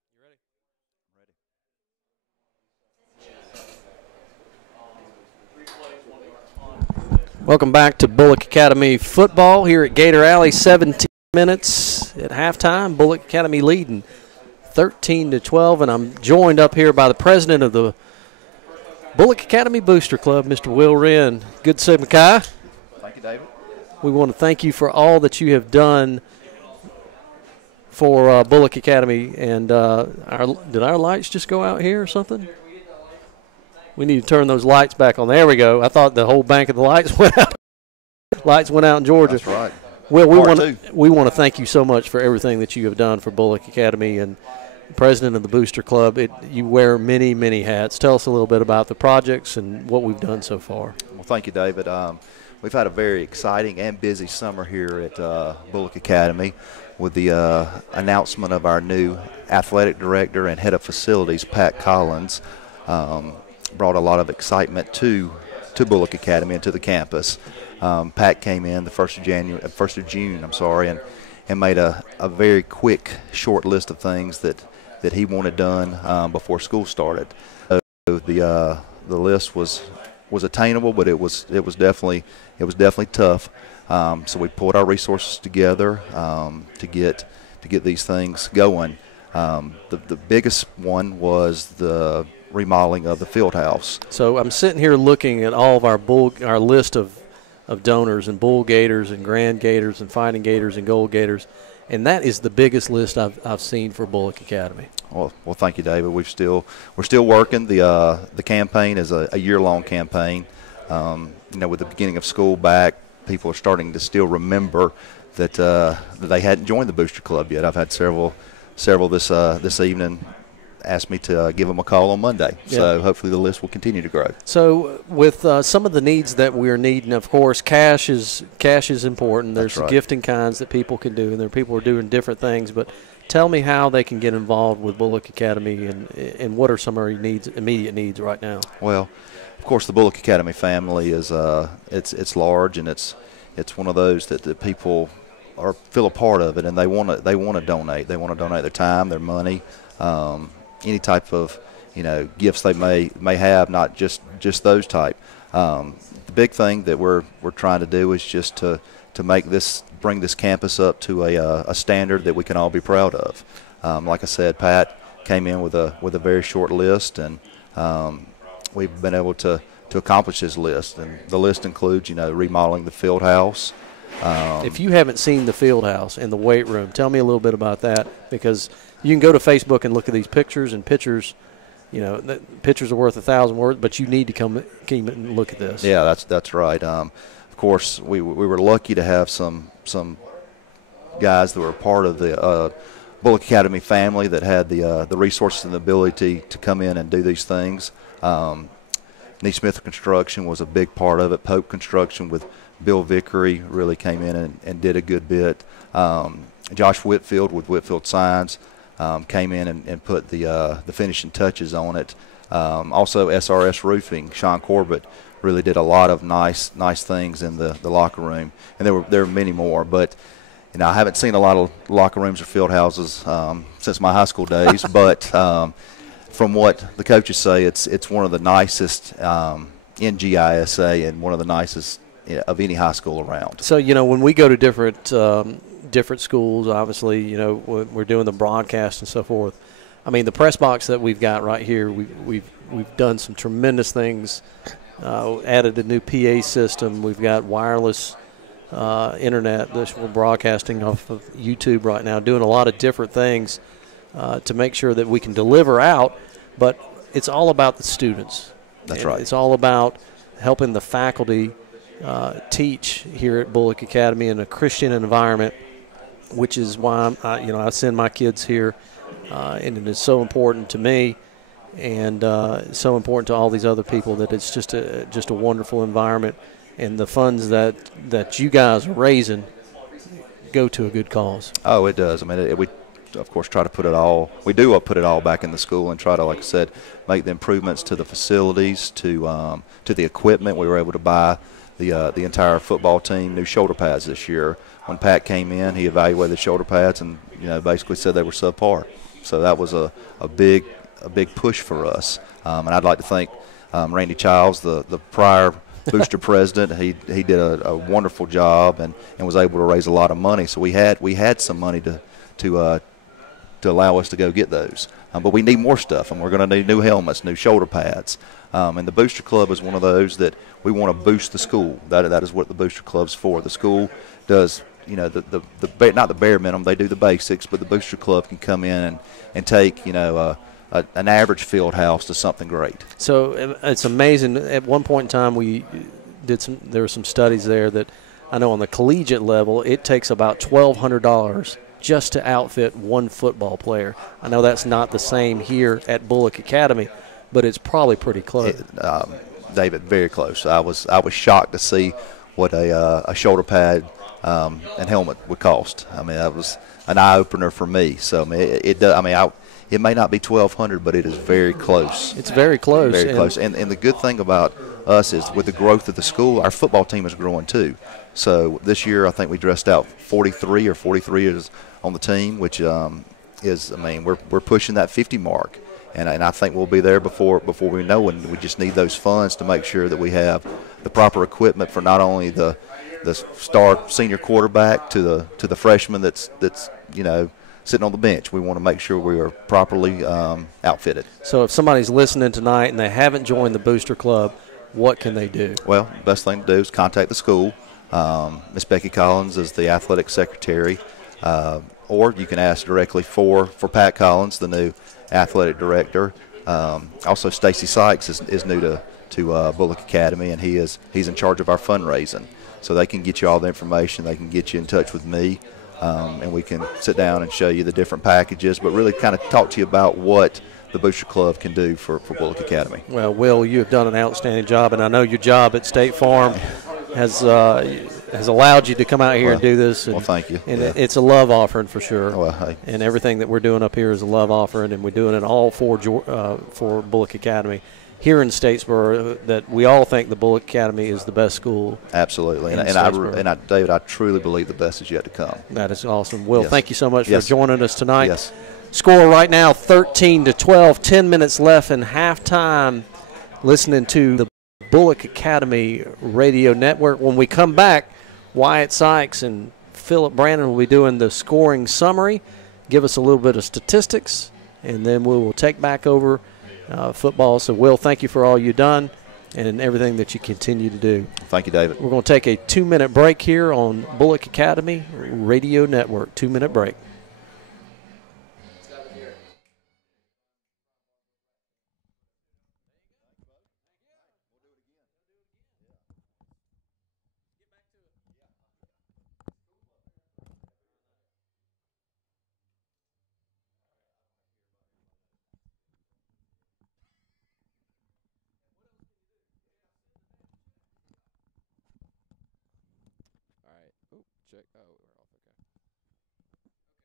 You ready? Ready. Welcome back to Bulloch Academy football here at Gator Alley. 17 minutes at halftime. Bulloch Academy leading 13-12, and I'm joined up here by the president of the Bulloch Academy Booster Club, Mr. Will Wren. Good to see you, Mackay. Thank you, David. We want to thank you for all that you have done for Bulloch Academy. And did our lights just go out here or something? We need to turn those lights back on. There we go. I thought the whole bank of the lights went out. Lights went out in Georgia. That's right. Well, we want to thank you so much for everything that you have done for Bulloch Academy, and president of the Booster Club. You wear many, many hats. Tell us a little bit about the projects and what we've done so far. Well, thank you, David. We've had a very exciting and busy summer here at Bulloch Academy with the announcement of our new athletic director and head of facilities, Pat Collins. Brought a lot of excitement to Bulloch Academy and to the campus. Pat came in the 1st of June, and made a very quick, short list of things that he wanted done before school started. So the list was attainable, but it was definitely tough. So we pulled our resources together to get these things going. The biggest one was the remodeling of the field house. So I'm sitting here looking at all of our list of donors, and Bull Gators and Grand Gators and Fighting Gators and Gold Gators, and that is the biggest list I've seen for Bulloch Academy. Well, thank you, David. We're still working. The campaign is a year-long campaign. With the beginning of school back, people are starting to still remember that they hadn't joined the Booster Club yet. I've had several this evening asked me to give them a call on Monday. Yeah. So hopefully the list will continue to grow. So with some of the needs that we're needing, of course, cash is important. There's right. Gifting kinds that people can do, and there are people who are doing different ththings. But tell me how they can get involved with Bulloch Academy, and what are some of our immediate needs right now? Well, of course, the Bulloch Academy family is it's large, and it's one of those that people feel a part of it, and they want to donate. They want to donate their time, their money. Any type of gifts they may have, not just those type. The big thing that we're trying to do is just to bring this campus up to a standard that we can all be proud of. Like I said, Pat came in with a very short list, and we've been able to accomplish his list. And the list includes remodeling the field house. If you haven't seen the field house and the weight room, tell me a little bit about that, because you can go to Facebook and look at these pictures, and pictures are worth 1,000 words, but you need to come and look at this. Yeah, that's right. Of course, we were lucky to have some guys that were part of the Bulloch Academy family that had the resources and the ability to come in and do these things. Neesmith Construction was a big part of it. Pope Construction with Bill Vickery really came in and did a good bit. Josh Whitfield with Whitfield Signs came in and put the finishing touches on it. Also SRS Roofing, Sean Corbett really did a lot of nice things in the locker room, and there were many more. But I haven't seen a lot of locker rooms or field houses since my high school days. But from what the coaches say, it's one of the nicest in GISA, and one of the nicest of any high school around. So when we go to different schools, obviously, we're doing the broadcast and so forth. I mean, the press box that we've got right here, we've done some tremendous things. Added a new PA system. We've got wireless internet that we're broadcasting off of YouTube right now, doing a lot of different things to make sure that we can deliver out. But it's all about the students. That's right. It's all about helping the faculty teach here at Bulloch Academy in a Christian environment, which is why I send my kids here, and it is so important to me, and so important to all these other people, that it's just a wonderful environment. and the funds that you guys are raising go to a good cause. Oh, it does. I mean, we of course try to put it all. We do put it all back in the school and try to, like I said, make the improvements to the facilities, to the equipment. We were able to buy the entire football team new shoulder pads this year. When Pat came in, he evaluated the shoulder pads and basically said they were subpar. So that was a big push for us. And I'd like to thank Randy Childs, the prior booster president. He did a wonderful job and was able to raise a lot of money. So we had some money to allow us to go get those. But we need more stuff, and we're going to need new helmets, new shoulder pads. And the Booster Club is one of those that we want to boost the school. That is what the Booster Club's for. The school does, not the bare minimum. They do the basics, but the Booster Club can come in and take, an average field house to something great. So it's amazing. At one point in time, there were some studies there that I know on the collegiate level, it takes about $1,200 just to outfit one football player. I know that's not the same here at Bulloch Academy, but it's probably pretty close. David, very close. I was shocked to see what a shoulder pad and helmet would cost. I mean, that was an eye opener for me. So I mean, it may not be $1,200, but it is very close. It's very close. Very close. And the good thing about us is with the growth of the school, our football team is growing too. So this year, I think we dressed out 43 is on the team, which we're pushing that 50 mark. And I think we'll be there before we know it. We just need those funds to make sure that we have the proper equipment for not only the star senior quarterback to the freshman that's sitting on the bench. We want to make sure we are properly outfitted. So if somebody's listening tonight and they haven't joined the Booster Club, what can they do? Well, the best thing to do is contact the school. Miss Becky Collins is the athletic secretary, or you can ask directly for Pat Collins, the new athletic director. Also, Stacy Sikes is new to Bulloch Academy, and he's in charge of our fundraising. So they can get you all the information. They can get you in touch with me, and we can sit down and show you the different packages, but really kind of talk to you about what the Booster Club can do for Bulloch Academy. Well, Will, you have done an outstanding job, and I know your job at State Farm has allowed you to come out here and do this. And, thank you. And it's a love offering for sure. Well, hey. And everything that we're doing up here is a love offering, and we're doing it all for Bulloch Academy here in Statesboro. That we all think the Bulloch Academy is the best school. Absolutely, David, I truly believe the best is yet to come. That is awesome. Will, yes. Thank you so much yes. for joining us tonight. Yes. Score right now 13-12. 10 minutes left in halftime. Listening to the Bulloch Academy Radio Network. When we come back, Wyatt Sikes and Phillip Brannen will be doing the scoring summary, give us a little bit of statistics, and then we will take back over football. So, Will, thank you for all you've done and everything that you continue to do. Thank you, David. We're going to take a 2-minute break here on Bulloch Academy Radio Network. 2-minute break. Check. Oh, we're off. Okay.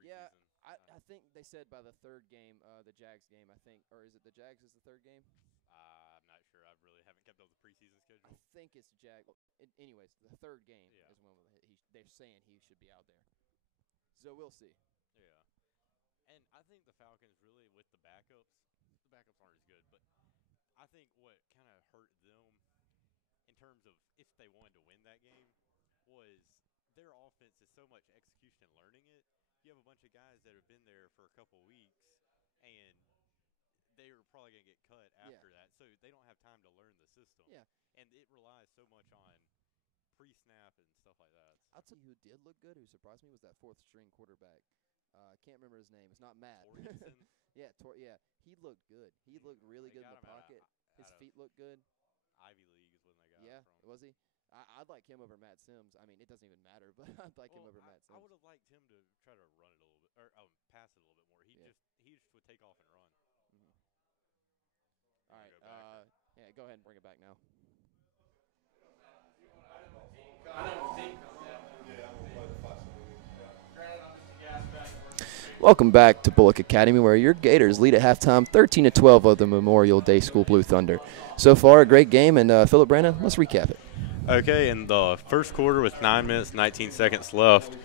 Yeah, I think they said by the third game, the Jags game, I think, or is it the Jags is the third game? I'm not sure. I really haven't kept up with the preseason schedule. I think it's Jags. Anyways, the third game is when they're saying he should be out there. So we'll see. Yeah. And I think the Falcons really, with the backups aren't as good, but I think what kind of hurt them in terms of if they wanted to win that game was their offense is so much execution and learning it. You have a bunch of guys that have been there for a couple weeks, and they are probably going to get cut after that. So they don't have time to learn the system. Yeah. And it relies so much on pre-snap and stuff like that. I'll tell you who did look good, who surprised me, was that fourth-string quarterback. I can't remember his name. It's not Matt. Yeah, he looked good. He looked really good in the pocket. His feet looked good. Ivy League is when they got Yeah, him from. was he? I'd like him over Matt Sims. I mean, it doesn't even matter, but I'd like him over Matt Sims. I would have liked him to try to run it a little bit, or pass it a little bit more. He just would take off and run. All right. Yeah, go ahead and bring it back now. Welcome back to Bulloch Academy, where your Gators lead at halftime 13-12 of the Memorial Day School Blue Thunder. So far, a great game, and Phillip, Brannen, let's recap it. Okay, in the first quarter with 9 minutes, 19 seconds left,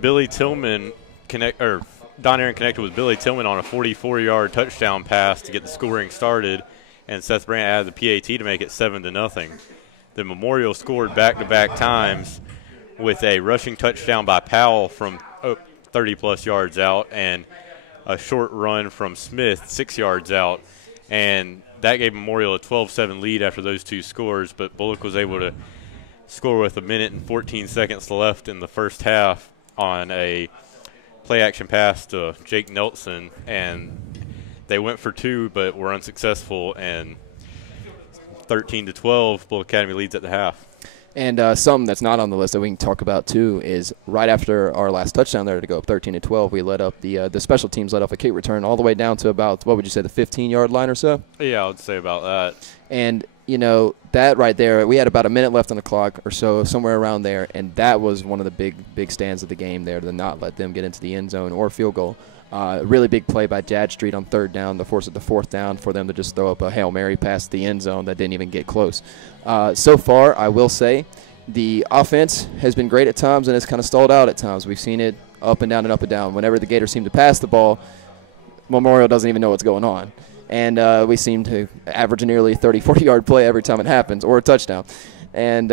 Don Aaron connected with Billy Tillman on a 44-yard touchdown pass to get the scoring started, and Seth Brandt added the PAT to make it 7-0. The Memorial scored back-to-back times with a rushing touchdown by Powell from 30-plus yards out and a short run from Smith 6 yards out, and that gave Memorial a 12-7 lead after those two scores, but Bulloch was able to score with 1 minute and 14 seconds left in the first half on a play-action pass to Jake Nelson, and they went for two but were unsuccessful, and 13-12, Bulloch Academy leads at the half. And something that's not on the list that we can talk about, too, is right after our last touchdown there to go up 13-12, we let up the special teams let off a kick return all the way down to about, what would you say, the 15-yard line or so? Yeah, I would say about that. And, you know, that right there, we had about a minute left on the clock or so, somewhere around there, and that was one of the big stands of the game there, to not let them get into the end zone or field goal. Really big play by Jad Street on third down to force it to fourth down for them to just throw up a Hail Mary past the end zone that didn't even get close. So far, I will say, the offense has been great at times and has kind of stalled out at times. We've seen it up and down and up and down. Whenever the Gators seem to pass the ball, Memorial doesn't even know what's going on. And we seem to average a nearly 30, 40-yard play every time it happens, or a touchdown. And,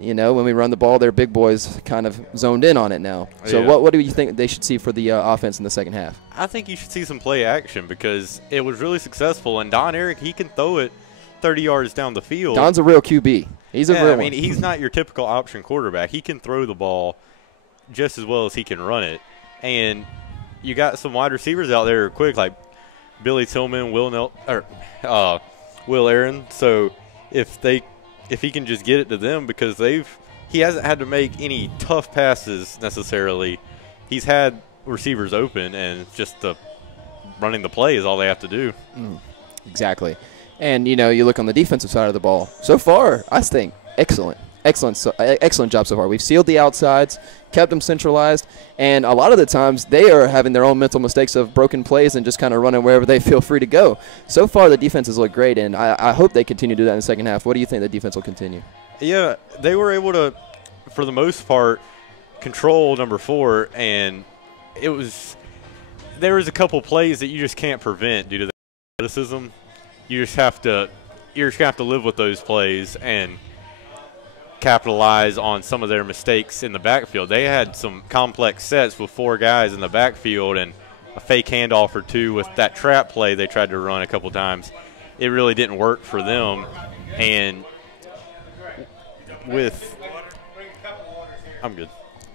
you know, when we run the ball, their big boys kind of zoned in on it now. So yeah. What do you think they should see for the offense in the second half? I think you should see some play action because it was really successful. And Don Eric, he can throw it 30 yards down the field. Don's a real QB. He's a real I mean, he's not your typical option quarterback. He can throw the ball just as well as he can run it. And you got some wide receivers out there quick, like Billy Tillman, Will Aaron. So if he can just get it to them, because he hasn't had to make any tough passes necessarily. He's had receivers open, and just running the play is all they have to do. Exactly. And, you know, you look on the defensive side of the ball. So far, I think excellent job so far. We've sealed the outsides, kept them centralized, and a lot of the times they are having their own mental mistakes of broken plays and just kind of running wherever they feel free to go. So far, the defenses look great, and I hope they continue to do that in the second half. What do you think the defense will continue? Yeah, they were able to, for the most part, control number 4, and there was a couple plays that you just can't prevent due to the athleticism. You're just gonna have to live with those plays and capitalize on some of their mistakes in the backfield. They had some complex sets with 4 guys in the backfield and a fake handoff or two with that trap play they tried to run a couple times. It really didn't work for them. And I'm good.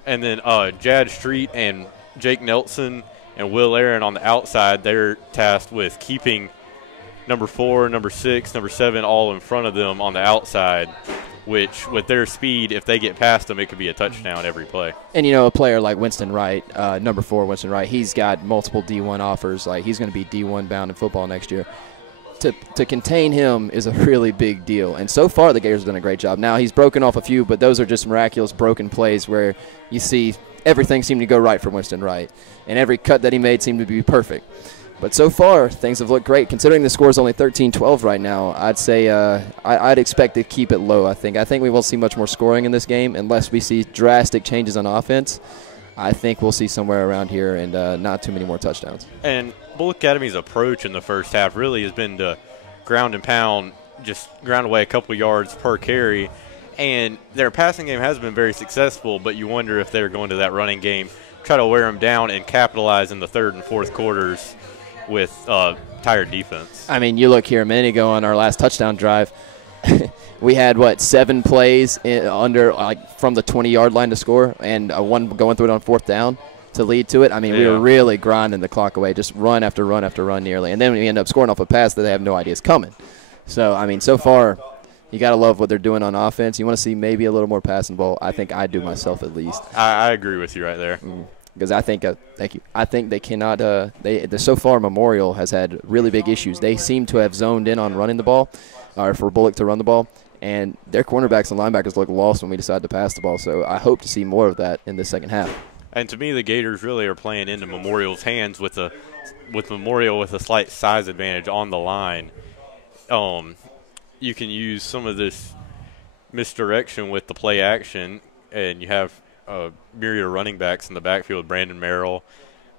And then Jad Street and Jake Nelson and Will Aaron on the outside, they're tasked with keeping number 4, number 6, number 7 all in front of them on the outside, which with their speed, if they get past them, it could be a touchdown every play. And, you know, a player like Winston Wright, number 4, Winston Wright, he's got multiple D1 offers. Like, he's going to be D1 bound in football next year. To contain him is a really big deal. And so far, the Gators have done a great job. Now, he's broken off a few, but those are just miraculous broken plays where you see everything seemed to go right for Winston Wright. And every cut that he made seemed to be perfect. But so far, things have looked great. Considering the score is only 13-12 right now, I'd say I'd expect to keep it low, I think. I think we won't see much more scoring in this game unless we see drastic changes on offense. I think we'll see somewhere around here and not too many more touchdowns. And Bulloch Academy's approach in the first half really has been to ground and pound, just ground away a couple yards per carry. And their passing game has been very successful, but you wonder if they're going to that running game, try to wear them down and capitalize in the third and fourth quarters with tired defense. I mean, you look here a minute ago on our last touchdown drive, we had, what, 7 plays under from the 20-yard line to score, and one going through it on 4th down to lead to it. I mean, we were really grinding the clock away, just run after run after run nearly. And then we end up scoring off a pass that they have no idea is coming. So, I mean, so far, you got to love what they're doing on offense. You want to see maybe a little more passing ball. I think I do myself at least. I agree with you right there. Because I think, thank you, I think they cannot, so far Memorial has had really big issues. They seem to have zoned in on running the ball, or for Bulloch to run the ball, and their cornerbacks and linebackers look lost when we decide to pass the ball. So I hope to see more of that in the second half. And to me, the Gators really are playing into Memorial's hands with Memorial with a slight size advantage on the line. You can use some of this misdirection with the play action, and you have a myriad of running backs in the backfield: Brandon Merrill,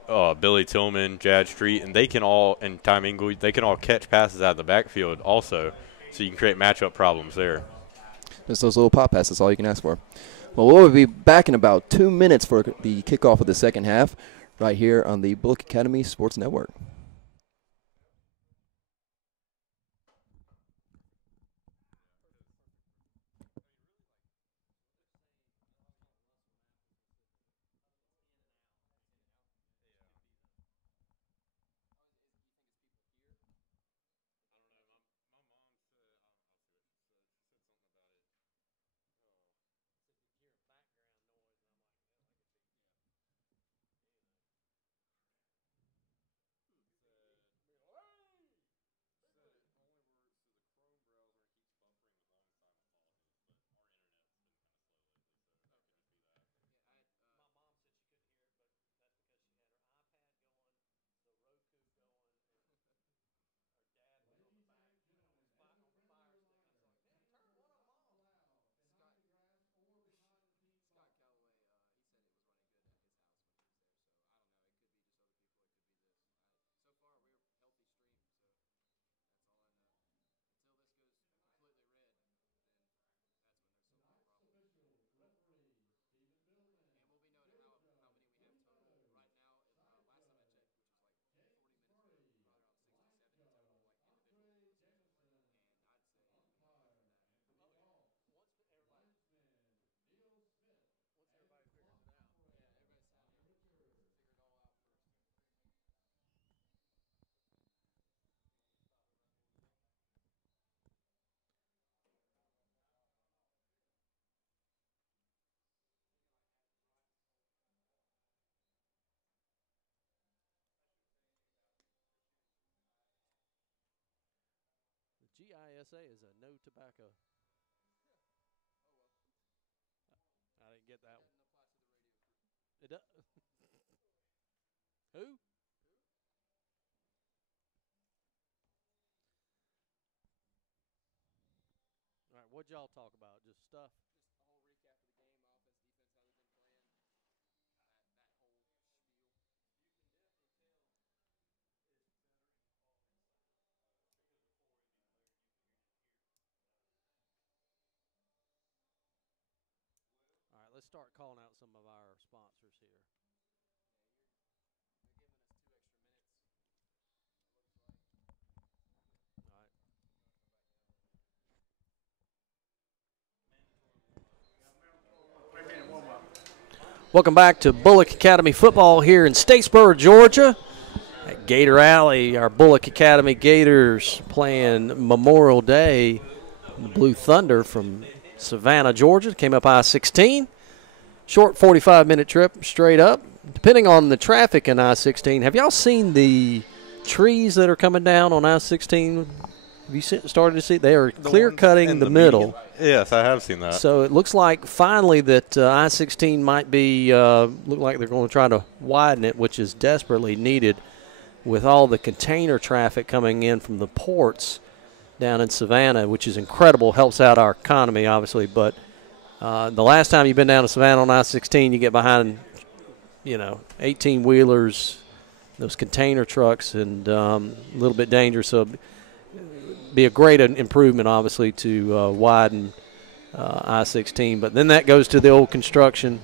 Billy Tillman, Jad Street, and they can all, and Ty Mingle, they can all catch passes out of the backfield also, so you can create matchup problems there. Just those little pop passes, all you can ask for. Well, we'll be back in about 2 minutes for the kickoff of the second half right here on the Bulloch Academy Sports Network. GISA is a no tobacco. I didn't get that one. It does. Who? All right, what'd y'all talk about? Just stuff? All right, let's start calling out some of our sponsors here. All right. Welcome back to Bulloch Academy football here in Statesboro, Georgia. At Gator Alley, our Bulloch Academy Gators playing Memorial Day. The Blue Thunder from Savannah, Georgia, came up I-16. Short 45-minute trip straight up. Depending on the traffic in I-16, have y'all seen the trees that are coming down on I-16? Have you started to see? They are clear-cutting the middle. Yes, I have seen that. So it looks like finally that I-16 might be, look like they're going to try to widen it, which is desperately needed with all the container traffic coming in from the ports down in Savannah, which is incredible, helps out our economy, obviously. But the last time you've been down to Savannah on I-16, you get behind, 18-wheelers, those container trucks, and a little bit dangerous. So be a great improvement, obviously, to widen I-16. But then that goes to the old construction.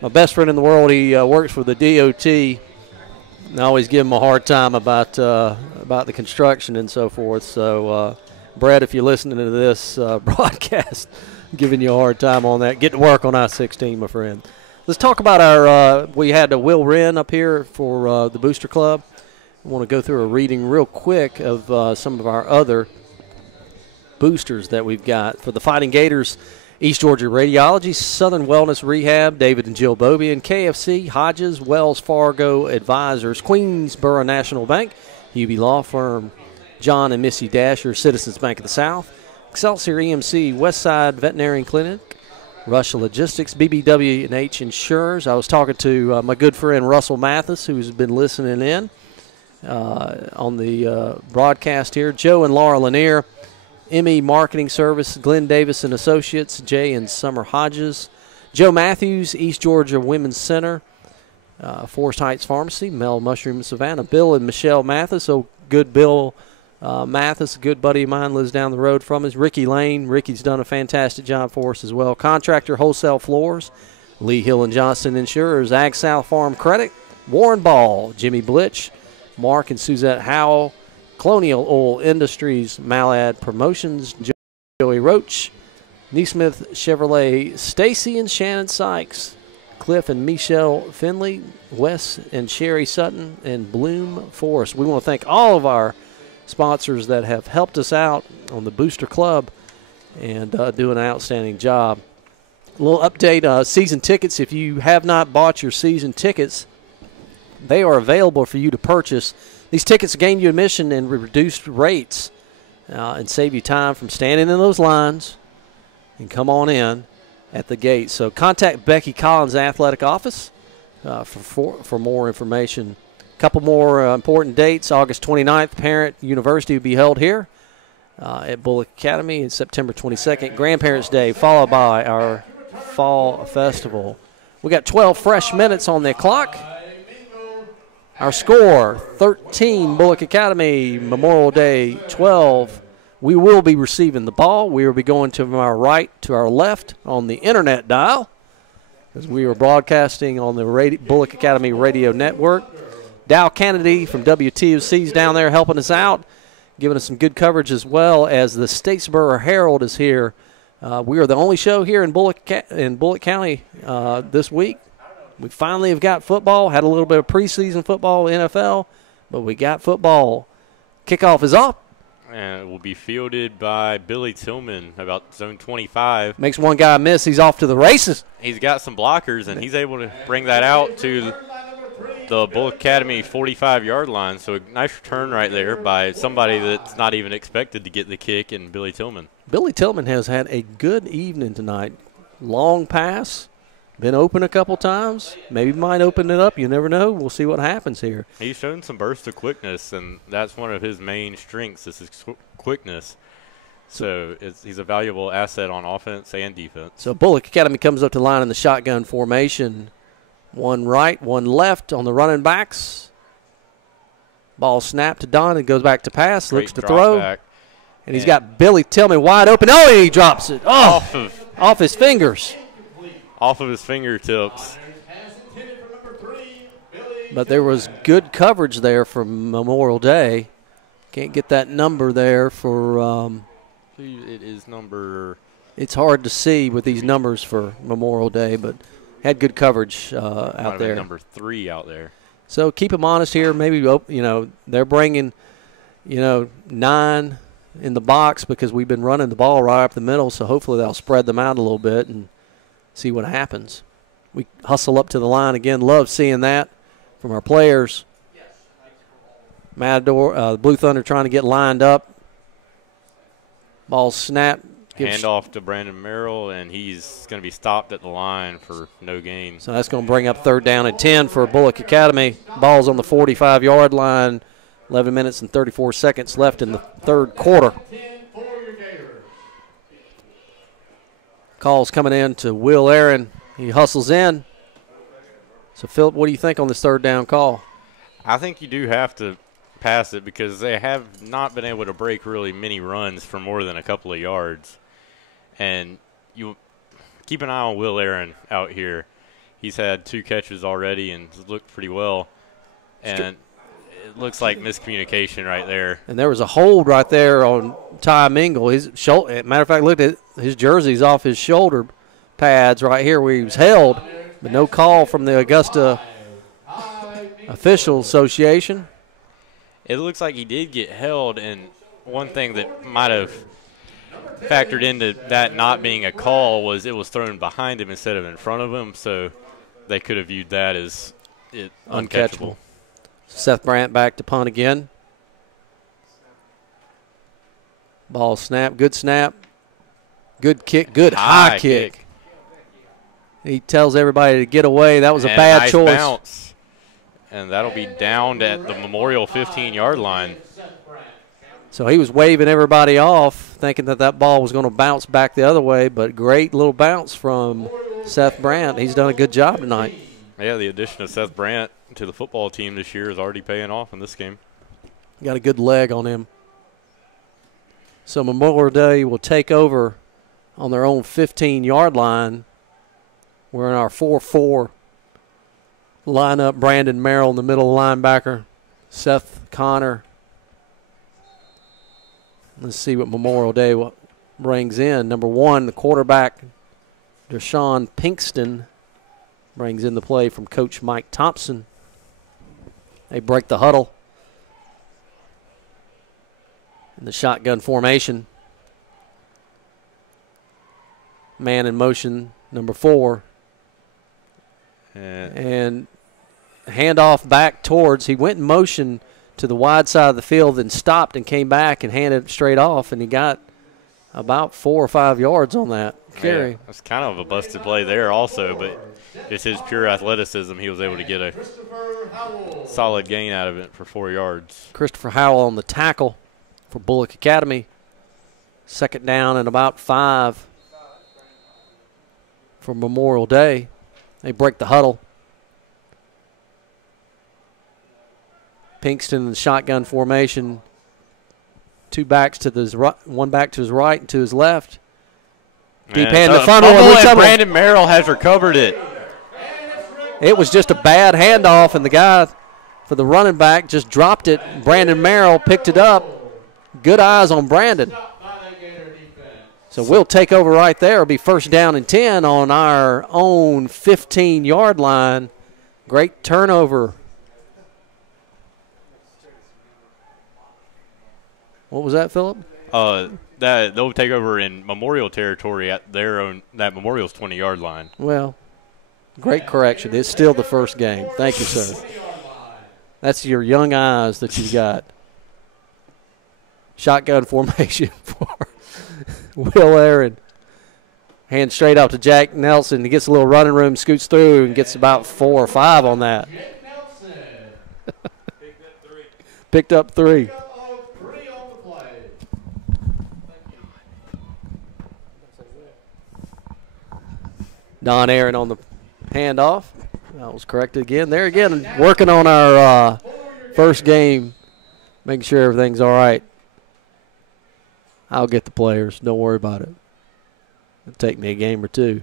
My best friend in the world, he works for the DOT. And I always give him a hard time about the construction and so forth. So Brett, if you're listening to this broadcast, giving you a hard time on that. Get to work on I-16, my friend. Let's talk about our we had Will Wren up here for the Booster Club. I want to go through a reading real quick of some of our other boosters that we've got. For the Fighting Gators, East Georgia Radiology, Southern Wellness Rehab, David and Jill Beaubian, KFC, Hodges, Wells Fargo Advisors, Queensboro National Bank, UB Law Firm, John and Missy Dasher, Citizens Bank of the South, Excelsior EMC, Westside Veterinarian Clinic, Russia Logistics, BBW&H Insurers. I was talking to my good friend Russell Mathis, who's been listening in on the broadcast here. Joe and Laura Lanier, ME Marketing Service, Glenn Davis and Associates, Jay and Summer Hodges, Joe Matthews, East Georgia Women's Center, Forest Heights Pharmacy, Mel Mushroom Savannah, Bill and Michelle Mathis. Oh, good Bill Mathis, a good buddy of mine, lives down the road from us. Ricky Lane. Ricky's done a fantastic job for us as well. Contractor Wholesale Floors, Lee Hill and Johnson Insurers, Ag South Farm Credit, Warren Ball, Jimmy Blitch, Mark and Suzette Howell, Colonial Oil Industries, Malad Promotions, Joey Roach, Neesmith Chevrolet, Stacy and Shannon Sikes, Cliff and Michelle Finley, Wes and Sherry Sutton, and Bloom Forest. We want to thank all of our sponsors that have helped us out on the Booster Club and do an outstanding job. A little update, season tickets. If you have not bought your season tickets, they are available for you to purchase. These tickets gain you admission and reduced rates and save you time from standing in those lines and come on in at the gate. So contact Becky Collins' athletic office for more information. Couple more important dates. August 29th, Parent University will be held here at Bulloch Academy. And September 22nd, Grandparents' Day, followed by our Fall Festival. We got 12 fresh minutes on the clock. Our score, 13, Bulloch Academy, Memorial Day, 12. We will be receiving the ball. We will be going to our right, to our left on the internet dial, as we are broadcasting on the Bulloch Academy Radio Network. Dow Kennedy from WTOC is down there helping us out, giving us some good coverage, as well as the Statesboro Herald is here. We are the only show here in Bulloch County this week. We finally have got football. Had a little bit of preseason football, NFL, but we got football. Kickoff is off. And it will be fielded by Billy Tillman, about zone 25. Makes one guy miss. He's off to the races. He's got some blockers, and he's able to bring that out to the Bulloch Academy 45-yard line. So a nice return right there by somebody that's not even expected to get the kick, in Billy Tillman. Billy Tillman has had a good evening tonight. Long pass. Been open a couple times. Maybe might open it up. You never know. We'll see what happens here. He's shown some bursts of quickness, and that's one of his main strengths is his quickness. So he's a valuable asset on offense and defense. So Bulloch Academy comes up to the line in the shotgun formation. One right, one left on the running backs. Ball snapped to Don and goes back to pass. Great looks to throw. Back. And he's got Billy Tillman wide open. Oh, and he drops it. Oh, off his fingers. Off of his fingertips. But there was good coverage there for Memorial Day. Can't get that number there for It is number. It's hard to see with these numbers for Memorial Day, but had good coverage out there. Number 3 out there. So keep them honest here. Maybe, they're bringing, 9 in the box because we've been running the ball right up the middle, so hopefully that'll spread them out a little bit and see what happens. We hustle up to the line again. Love seeing that from our players. Matador, Blue Thunder trying to get lined up. Ball snap. Hand off to Brandon Merrill, and he's going to be stopped at the line for no gain. So that's going to bring up 3rd down and 10 for Bulloch Academy. Ball's on the 45-yard line. 11 minutes and 34 seconds left in the 3rd quarter. Call's coming in to Will Aaron. He hustles in. So, Phillip, what do you think on this 3rd down call? I think you do have to pass it because they have not been able to break really many runs for more than a couple of yards. And you keep an eye on Will Aaron out here. He's had 2 catches already and looked pretty well. And It looks like miscommunication right there. And there was a hold right there on Ty Mingle. His shoulder, matter of fact, looked at his jersey's off his shoulder pads right here where he was held, but no call from the Augusta Official Association. It looks like he did get held, and one thing that might have factored into that not being a call was it was thrown behind him instead of in front of him, so they could have viewed that as uncatchable. Seth Brandt back to punt again. Ball snap, good kick, good high kick. He tells everybody to get away. That was a bad nice choice. Bounce. And that'll be downed at the Memorial 15-yard line. So he was waving everybody off, thinking that ball was going to bounce back the other way, but great little bounce from Seth Brandt. He's done a good job tonight. Yeah, the addition of Seth Brandt to the football team this year is already paying off in this game. Got a good leg on him. So Memorial Day will take over on their own 15-yard line. We're in our 4-4 lineup. Brandon Merrill in the middle linebacker. Seth Connor. Let's see what Memorial Day brings in. Number 1, the quarterback, Deshaun Pinkston, brings in the play from Coach Mike Thompson. They break the huddle in the shotgun formation. Man in motion, number 4. And handoff back towards, he went in motion to the wide side of the field, then stopped and came back and handed it straight off, and he got about 4 or 5 yards on that carry. Yeah, that's kind of a busted play there also, but it's his pure athleticism. He was able to get a solid gain out of it for 4 yards. Christopher Howell on the tackle for Bulloch Academy. 2nd down and about 5 for Memorial Day. They break the huddle. Pinkston in the shotgun formation. 2 backs to his right, 1 back to his right and to his left. Deep hand to funnel. And Brandon Merrill has recovered it. It was just a bad handoff, and the guy for the running back just dropped it. Brandon Merrill picked it up. Good eyes on Brandon. So we'll take over right there. It'll be 1st down and 10 on our own 15-yard line. Great turnover. What was that, Phillip? That they'll take over in Memorial territory at their own, that Memorial's 20-yard line. Well, great correction. It's still the first game. Thank you, sir. That's your young eyes that you got. Shotgun formation for Will Aaron. Hand straight out to Jack Nelson. He gets a little running room, scoots through, and gets about 4 or 5 on that. Picked up 3. Don Aaron on the handoff. That was corrected again. There again, working on our first game, making sure everything's all right. I'll get the players. Don't worry about it. It'll take me a game or 2.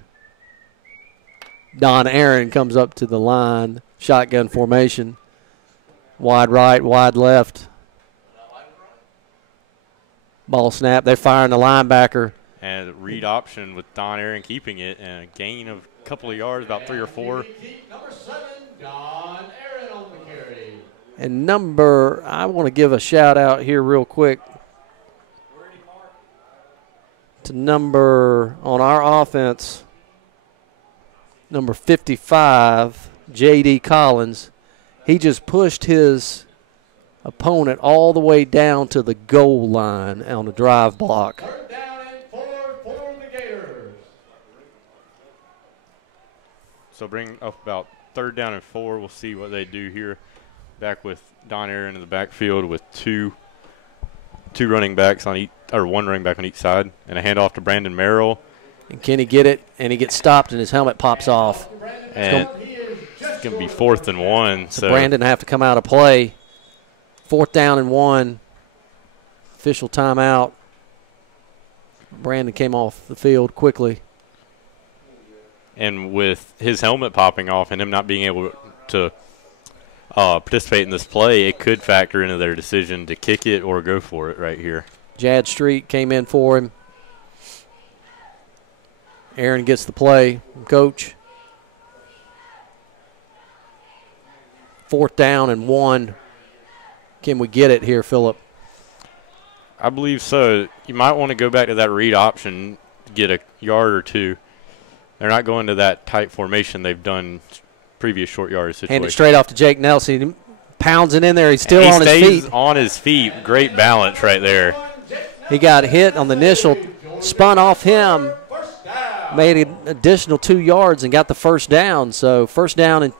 Don Aaron comes up to the line. Shotgun formation. Wide right, wide left. Ball snap. They're firing the linebacker. And read option with Don Aaron keeping it, and a gain of a couple of yards, about 3 or 4. Number 7, Don Aaron on the carry. And I want to give a shout out here real quick to on our offense, number 55, J.D. Collins. He just pushed his opponent all the way down to the goal line on the drive block. 3rd down and 4 for the Gators. So bring up about 3rd down and 4. We'll see what they do here. Back with Don Aaron in the backfield with two running backs on each, or 1 running back on each side, and a handoff to Brandon Merrill. And can he get it? And he gets stopped, and his helmet pops off. And it's going to be 4th and 1. So Brandon have to come out of play. 4th down and 1. Official timeout. Brandon came off the field quickly. And with his helmet popping off and him not being able to participate in this play, it could factor into their decision to kick it or go for it right here. Jad Street came in for him. Aaron gets the play. Coach. 4th down and 1. Can we get it here, Phillip? I believe so. You might want to go back to that read option, get a yard or two. They're not going to that tight formation they've done previous short yardage situations. Hand it straight off to Jake Nelson. He pounds it in there. He's still on his feet. He stays on his feet. Great balance right there. He got hit on the initial, spun off him, made an additional 2 yards and got the first down. So first down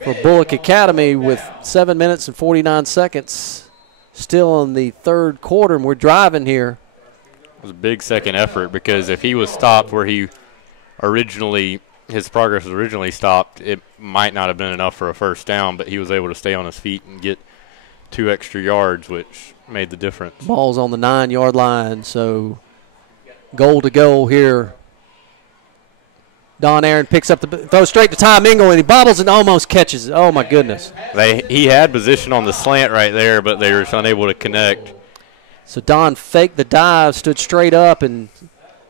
for Bulloch Academy with 7 minutes and 49 seconds. Still in the 3rd quarter, and we're driving here. It was a big second effort because if he was stopped where his progress was originally stopped, it might not have been enough for a first down, but he was able to stay on his feet and get 2 extra yards, which made the difference. Ball's on the 9-yard line, so goal to goal here. Don Aaron picks up throws straight to Ty Mingle, and he bobbles and almost catches it. Oh, my goodness. He had position on the slant right there, but they were unable to connect. So Don faked the dive, stood straight up, and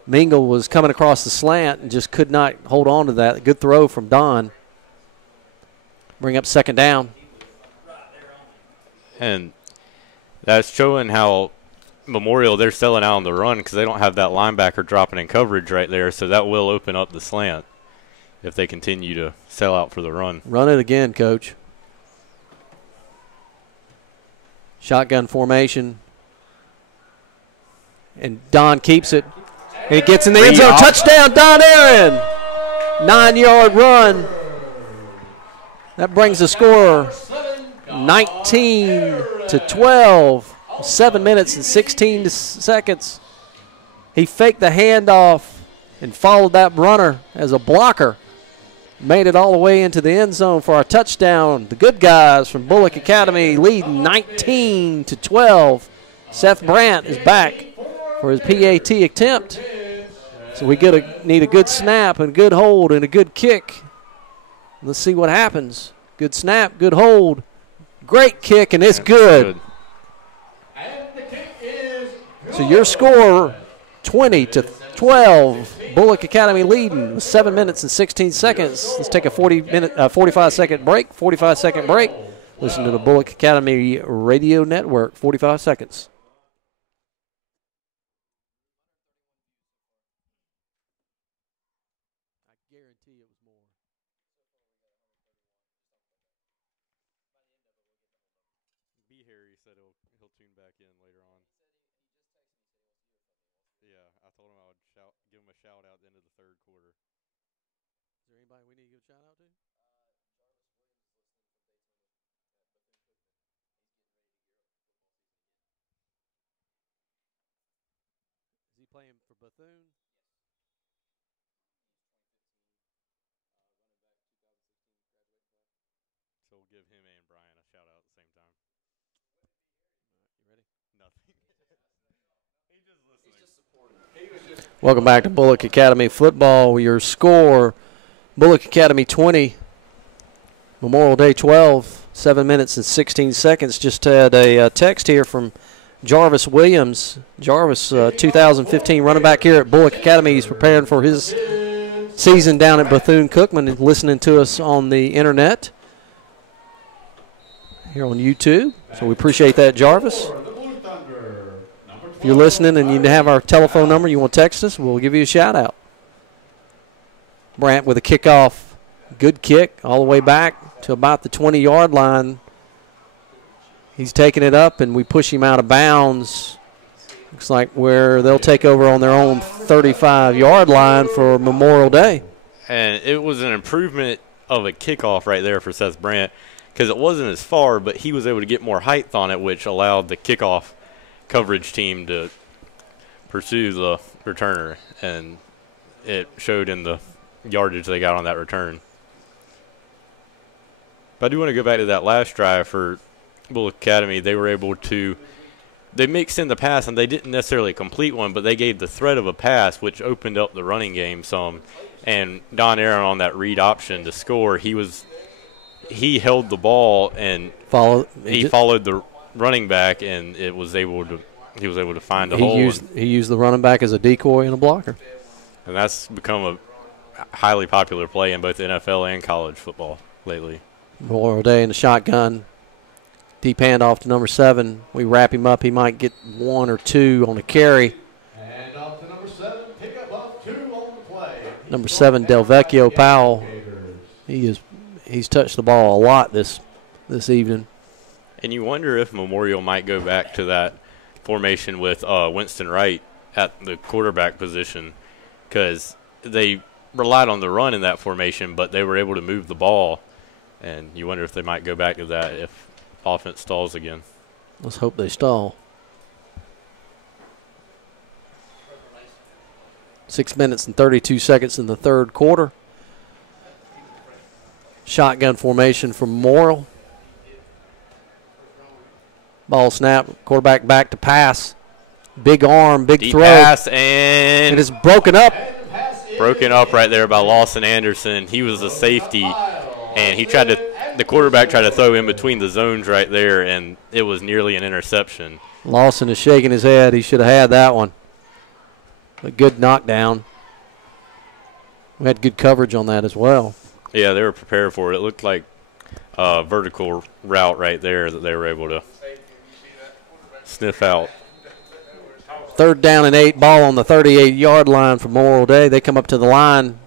Mingle was coming across the slant and just could not hold on to that. Good throw from Don. Bring up 2nd down. And that's showing how Memorial, they're selling out on the run because they don't have that linebacker dropping in coverage right there, so that will open up the slant if they continue to sell out for the run. Run it again, Coach. Shotgun formation. And Don keeps it. And it gets in the end zone. Touchdown, Don Aaron. 9-yard run. That brings the score 19-12. 7 minutes and 16 seconds. He faked the handoff and followed that runner as a blocker. Made it all the way into the end zone for our touchdown. The good guys from Bulloch Academy lead 19-12. Seth Brandt is back for his PAT attempt. So we need a good snap and a good hold and a good kick. Let's see what happens. Good snap, good hold, great kick, and it's good. So your score, 20-12. Bulloch Academy leading with 7 minutes and 16 seconds. Let's take a 45-second break. 45-second break. Listen to the Bulloch Academy Radio Network. 45 seconds. Playing for Bethune. So we'll give him and Brian a shout out at the same time. You ready? Nothing. He's just supporting. Welcome back to Bulloch Academy football. Your score, Bulloch Academy 20, Memorial Day 12, 7 minutes and 16 seconds. Just had a text here from Jarvis Williams. Jarvis, 2015 running back here at Bulloch Academy. He's preparing for his season down at Bethune-Cookman and listening to us on the internet here on YouTube. So we appreciate that, Jarvis. If you're listening and you have our telephone number, you want to text us, we'll give you a shout-out. Brandt with a kickoff. Good kick all the way back to about the 20-yard line. He's taking it up, and we push him out of bounds. Looks like where they'll take over on their own 35-yard line for Memorial Day. And it was an improvement of a kickoff right there for Seth Brandt because it wasn't as far, but he was able to get more height on it, which allowed the kickoff coverage team to pursue the returner, and it showed in the yardage they got on that return. But I do want to go back to that last drive for Bulloch Academy. They were able to – they mixed in the pass, and they didn't necessarily complete one, but they gave the threat of a pass, which opened up the running game some. And Don Aaron on that read option to score, he was he held the ball and he followed the running back, and he was able to find a hole. He used the running back as a decoy and a blocker. And that's become a highly popular play in both NFL and college football lately. Memorial Day in the shotgun. Deep handoff to number 7. We wrap him up. He might get 1 or 2 on the carry. And off to number 7. Pick up of 2 on the play. Number 7, Delvecchio Powell. He's touched the ball a lot this evening. And you wonder if Memorial might go back to that formation with Winston Wright at the quarterback position, because they relied on the run in that formation, but they were able to move the ball. And you wonder if they might go back to that if offense stalls again. Let's hope they stall. 6 minutes and 32 seconds in the third quarter. Shotgun formation for Memorial. Ball snap, quarterback back to pass. Big arm, big Deep throw. pass, and it is broken up. Broken up right there by Lawson Anderson. He was a safety, and the quarterback tried to throw in between the zones right there, and it was nearly an interception. Lawson is shaking his head. He should have had that one. A good knockdown. We had good coverage on that as well. Yeah, they were prepared for it. It looked like a vertical route right there that they were able to sniff out. 3rd down and 8, ball on the 38-yard line for Memorial Day. They come up to the line.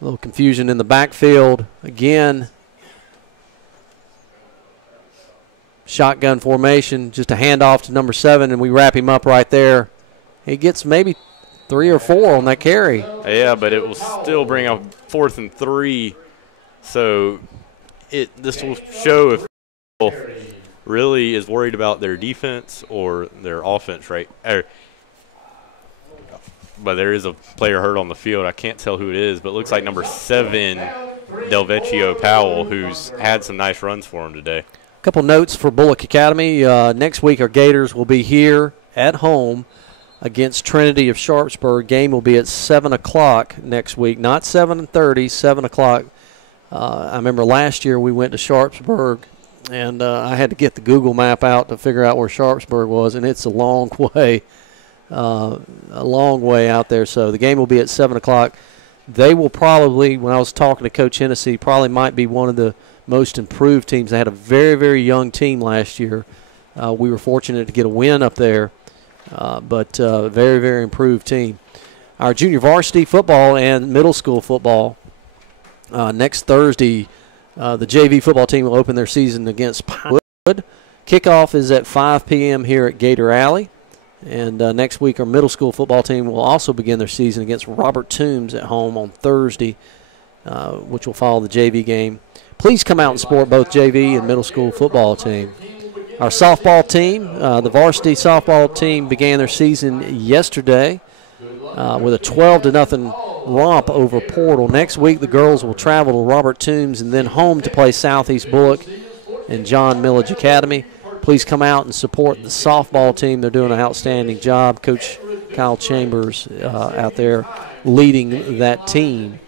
A little confusion in the backfield again. Shotgun formation, just a handoff to number 7, and we wrap him up right there. He gets maybe 3 or 4 on that carry. Yeah, but it will still bring up 4th and 3. So this will show if really is worried about their defense or their offense, right? But there is a player hurt on the field. I can't tell who it is, but it looks like number 7, Delvecchio Powell, who's had some nice runs for him today. A couple notes for Bulloch Academy. Next week our Gators will be here at home against Trinity of Sharpsburg. Game will be at 7 o'clock next week, not 7:30, 7 o'clock. I remember last year we went to Sharpsburg, and I had to get the Google map out to figure out where Sharpsburg was, and it's a long way out there. So the game will be at 7 o'clock. They will probably, when I was talking to Coach Hennessy, probably might be one of the most improved teams. They had a very, very young team last year. We were fortunate to get a win up there, but very, very improved team. Our junior varsity football and middle school football, next Thursday, the JV football team will open their season against Pinewood. Kickoff is at 5 p.m. here at Gator Alley. And next week our middle school football team will also begin their season against Robert Toombs at home on Thursday, which will follow the JV game. Please come out and support both JV and middle school football team. Our softball team, the varsity softball team, began their season yesterday with a 12-0 romp over Portal. Next week the girls will travel to Robert Toombs and then home to play Southeast Bulloch and John Millage Academy. Please come out and support the softball team. They're doing an outstanding job. Coach Kyle Chambers out there leading that team.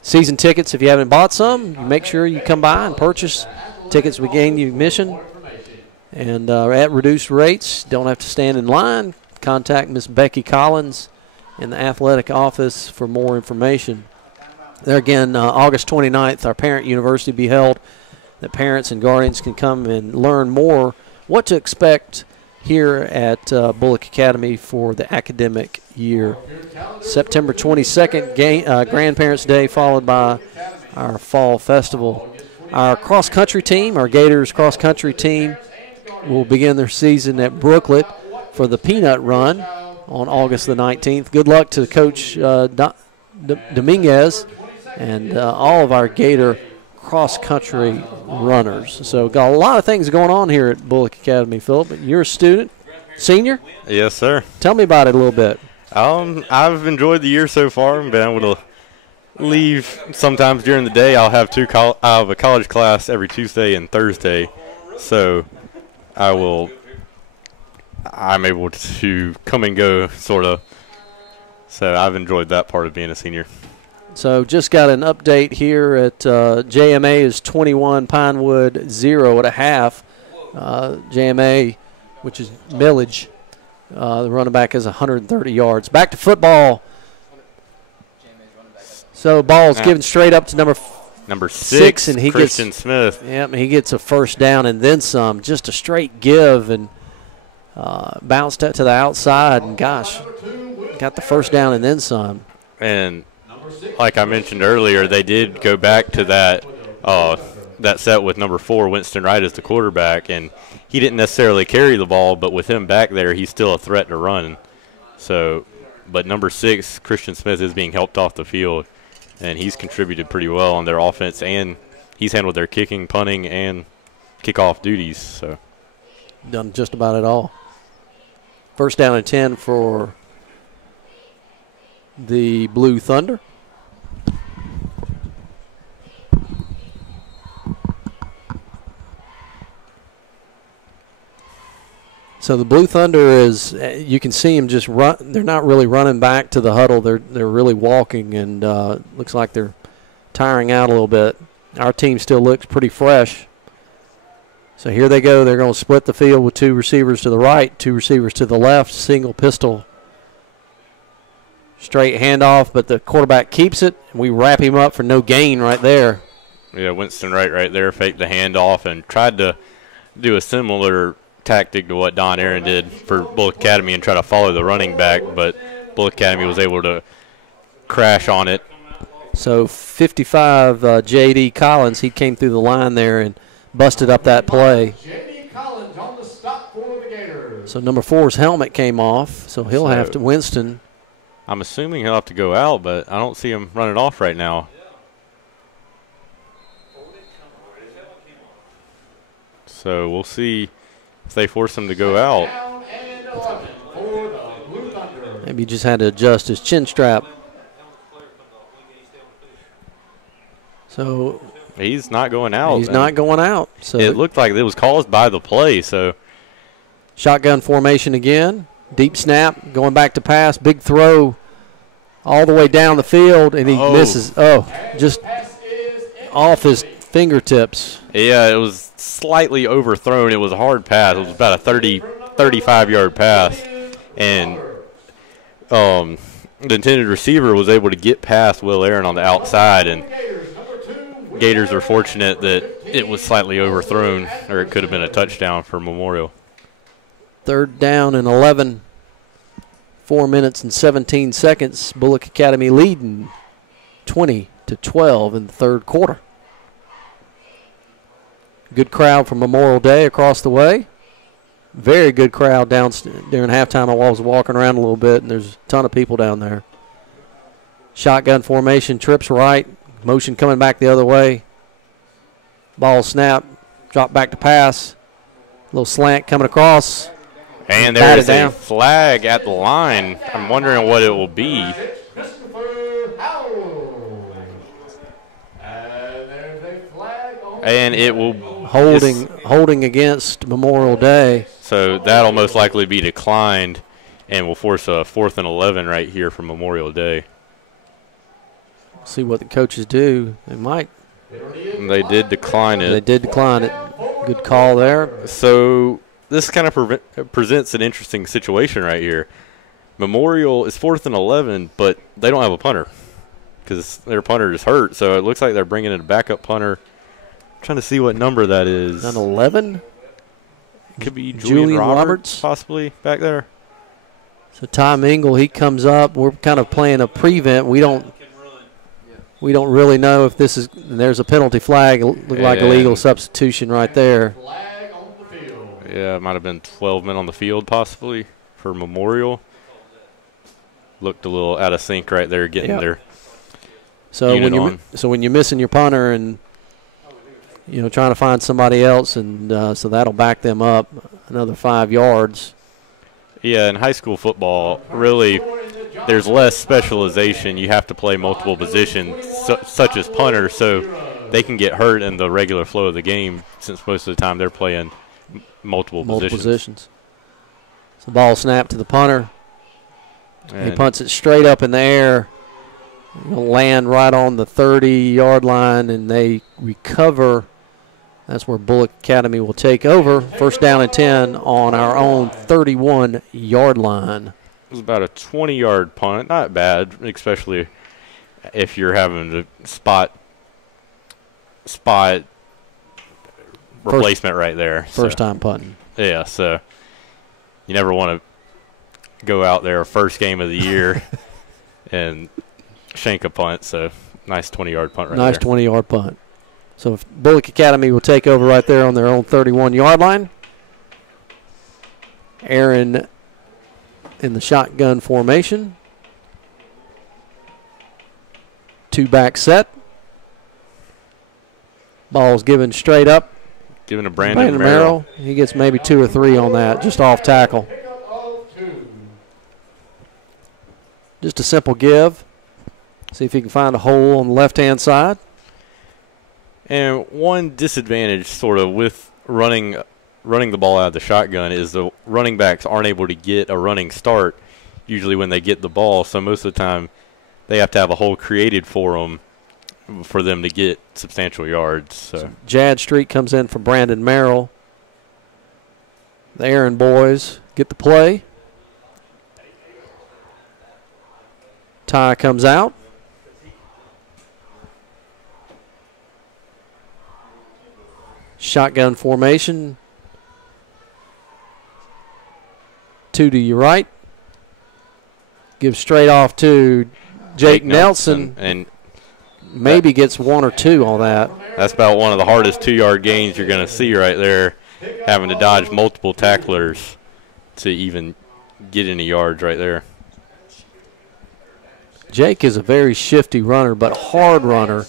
Season tickets, if you haven't bought some, make sure you come by and purchase tickets. We gain you admission. And at reduced rates, don't have to stand in line. Contact Miss Becky Collins in the athletic office for more information. There again, August 29th, our parent university will be held that parents and guardians can come and learn more what to expect here at Bulloch Academy for the academic year. September 22nd, Grandparents' Day, followed by our Fall Festival. Our cross-country team, our Gators cross-country team, will begin their season at Brooklet for the Peanut Run on August the 19th. Good luck to Coach Dominguez and all of our Gator cross-country runners. So got a lot of things going on here at Bulloch Academy, Phillip. You're a student, senior? Yes, sir. Tell me about it a little bit. I've enjoyed the year so far. I've been able to leave sometimes during the day. I'll have I have a college class every Tuesday and Thursday, so I'm able to come and go, sort of. So I've enjoyed that part of being a senior. So just got an update here at JMA is 21, Pinewood 0 at a half. JMA, which is Millage, the running back is 130 yards. Back to football. So ball's given straight up to number six, and he Christian Smith. Yep, and he gets a first down and then some. Just a straight give, and bounced up to the outside, and gosh, got the first down and then some. And like I mentioned earlier, they did go back to that set with number 4, Winston Wright, as the quarterback, and he didn't necessarily carry the ball, but with him back there, he's still a threat to run. So, but number 6, Christian Smith, is being helped off the field, and he's contributed pretty well on their offense, and he's handled their kicking, punting, and kickoff duties. So done just about it all. First down and 10 for the Blue Thunder. So the Blue Thunder is, you can see them just run. They're not really running back to the huddle. They're really walking, and looks like they're tiring out a little bit. Our team still looks pretty fresh. So here they go. They're going to split the field with 2 receivers to the right, 2 receivers to the left, single pistol. Straight handoff, but the quarterback keeps it. And we wrap him up for no gain right there. Yeah, Winston Wright right there faked the handoff and tried to do a similar tactic to what Don Aaron did for Bulloch Academy and try to follow the running back, but Bulloch Academy was able to crash on it. So 55, J.D. Collins, he came through the line there and busted up that play. J.D. Collins on the stop for the Gators. So number 4's helmet came off, so he'll have to, Winston. I'm assuming he'll have to go out, but I don't see him running off right now. So we'll see if they force him to go out. Maybe he just had to adjust his chin strap. So he's not going out. He's not going out. So it looked like it was caused by the play. So shotgun formation again. Deep snap, going back to pass. Big throw all the way down the field, and he misses. Oh, just off his fingertips. Yeah, it was slightly overthrown. It was a hard pass. It was about a 35-yard pass. And the intended receiver was able to get past Will Aaron on the outside, and Gators are fortunate that it was slightly overthrown, or it could have been a touchdown for Memorial. 3rd down and 11. 4 minutes and 17 seconds. Bulloch Academy leading 20-12 in the 3rd quarter. Good crowd for Memorial Day across the way. Very good crowd down during halftime. I was walking around a little bit, and there's a ton of people down there. Shotgun formation, trips right. Motion coming back the other way. Ball snap, drop back to pass. Little slant coming across. And there is a flag at the line. I'm wondering what it will be. And it will holding against Memorial Day. So that'll most likely be declined, and will force a 4th and 11 right here for Memorial Day. See what the coaches do. They might. And they did decline it. They did decline it. Good call there. So this kind of presents an interesting situation right here. Memorial is 4th and 11, but they don't have a punter because their punter is hurt. So it looks like they're bringing in a backup punter. I'm trying to see what number that is. An 11? Could be Julian Roberts possibly back there. So Tom Engel, he comes up. We're kind of playing a prevent. We don't really know if this is. There's a penalty flag. It looked like a legal substitution right there. Yeah, it might have been 12 men on the field possibly for Memorial. Looked a little out of sync right there, getting their unit on. So when you're missing your punter and trying to find somebody else, and so that'll back them up another 5 yards. Yeah, in high school football, really, there's less specialization. You have to play multiple positions, such as punter, so they can get hurt in the regular flow of the game since most of the time they're playing multiple positions. So ball snap to the punter. And he punts it straight up in the air. It'll land right on the 30-yard line, and they recover. That's where Bulloch Academy will take over. First down and 10 on our own 31-yard line. It was about a 20-yard punt. Not bad, especially if you're having to spot replacement right there. First time punting. Yeah, so you never want to go out there first game of the year and shank a punt. So nice 20-yard punt right there. Nice 20-yard punt. So if Bulloch Academy will take over right there on their own 31-yard line. Aaron in the shotgun formation. Two-back set. Ball's given straight up. Given to Brandon Merrill. He gets maybe 2 or 3 on that, just off tackle. Just a simple give. See if he can find a hole on the left-hand side. And one disadvantage sort of with running the ball out of the shotgun is the running backs aren't able to get a running start usually when they get the ball. So most of the time they have to have a hole created for them to get substantial yards. So Jad Street comes in for Brandon Merrill. The Aaron boys get the play. Ty comes out. Shotgun formation. 2 to your right. Give straight off to Jake Nelson. And maybe gets 1 or 2 on that. That's about one of the hardest 2-yard gains you're going to see right there, having to dodge multiple tacklers to even get any yards right there. Jake is a very shifty runner, but hard runner.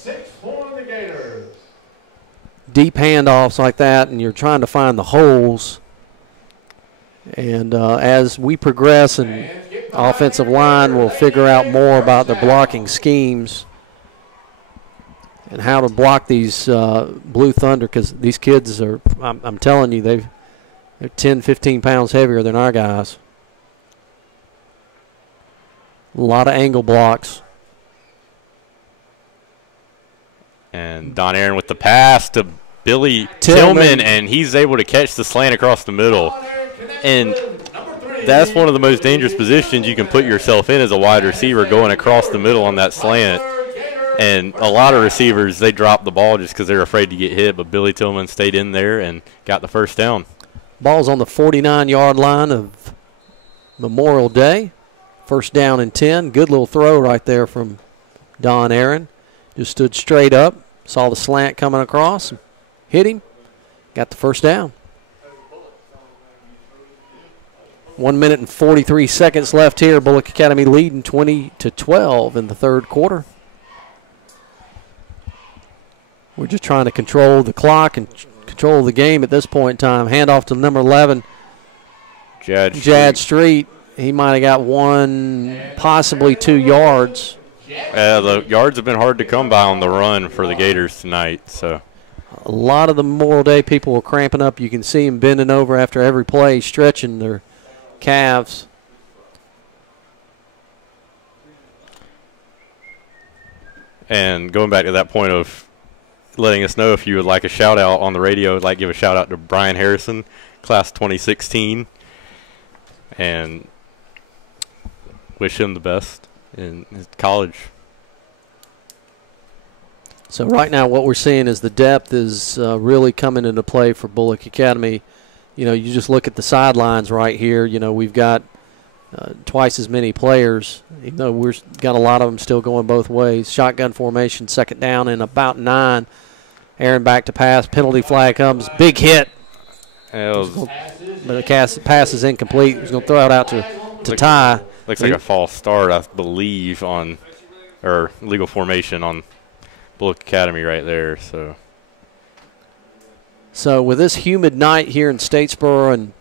Deep handoffs like that, and you're trying to find the holes. And as we progress, and offensive line will figure out more about their blocking schemes and how to block these Blue Thunder, because these kids are, I'm telling you, they're 10, 15 pounds heavier than our guys. A lot of angle blocks. And Don Aaron with the pass to Billy Tillman, and he's able to catch the slant across the middle. And that's one of the most dangerous positions you can put yourself in as a wide receiver, going across the middle on that slant. And a lot of receivers, they drop the ball just because they're afraid to get hit, but Billy Tillman stayed in there and got the first down. Ball's on the 49-yard line of Memorial Day. First down and 10. Good little throw right there from Don Aaron. Just stood straight up, saw the slant coming across, hit him, got the first down. 1 minute and 43 seconds left here. Bulloch Academy leading 20-12 in the third quarter. We're just trying to control the clock and control the game at this point in time. Handoff to number 11, Jad Street. He might have got 1, possibly 2 yards. The yards have been hard to come by on the run for the Gators tonight. So a lot of the Memorial Day people were cramping up. You can see them bending over after every play, stretching their calves. And going back to that point of letting us know if you would like a shout-out on the radio, I'd like to give a shout-out to Brian Harrison, class 2016, and wish him the best in his college. So right now what we're seeing is the depth is really coming into play for Bulloch Academy. You know, you just look at the sidelines right here. You know, we've got twice as many players, even though we've got a lot of them still going both ways. Shotgun formation, second down and about 9. Aaron back to pass. Penalty flag comes. Big hit. But the pass is incomplete. He's going to throw it out to Ty. Looks like a false start, I believe, on or legal formation on Bulloch Academy right there. So with this humid night here in Statesboro, and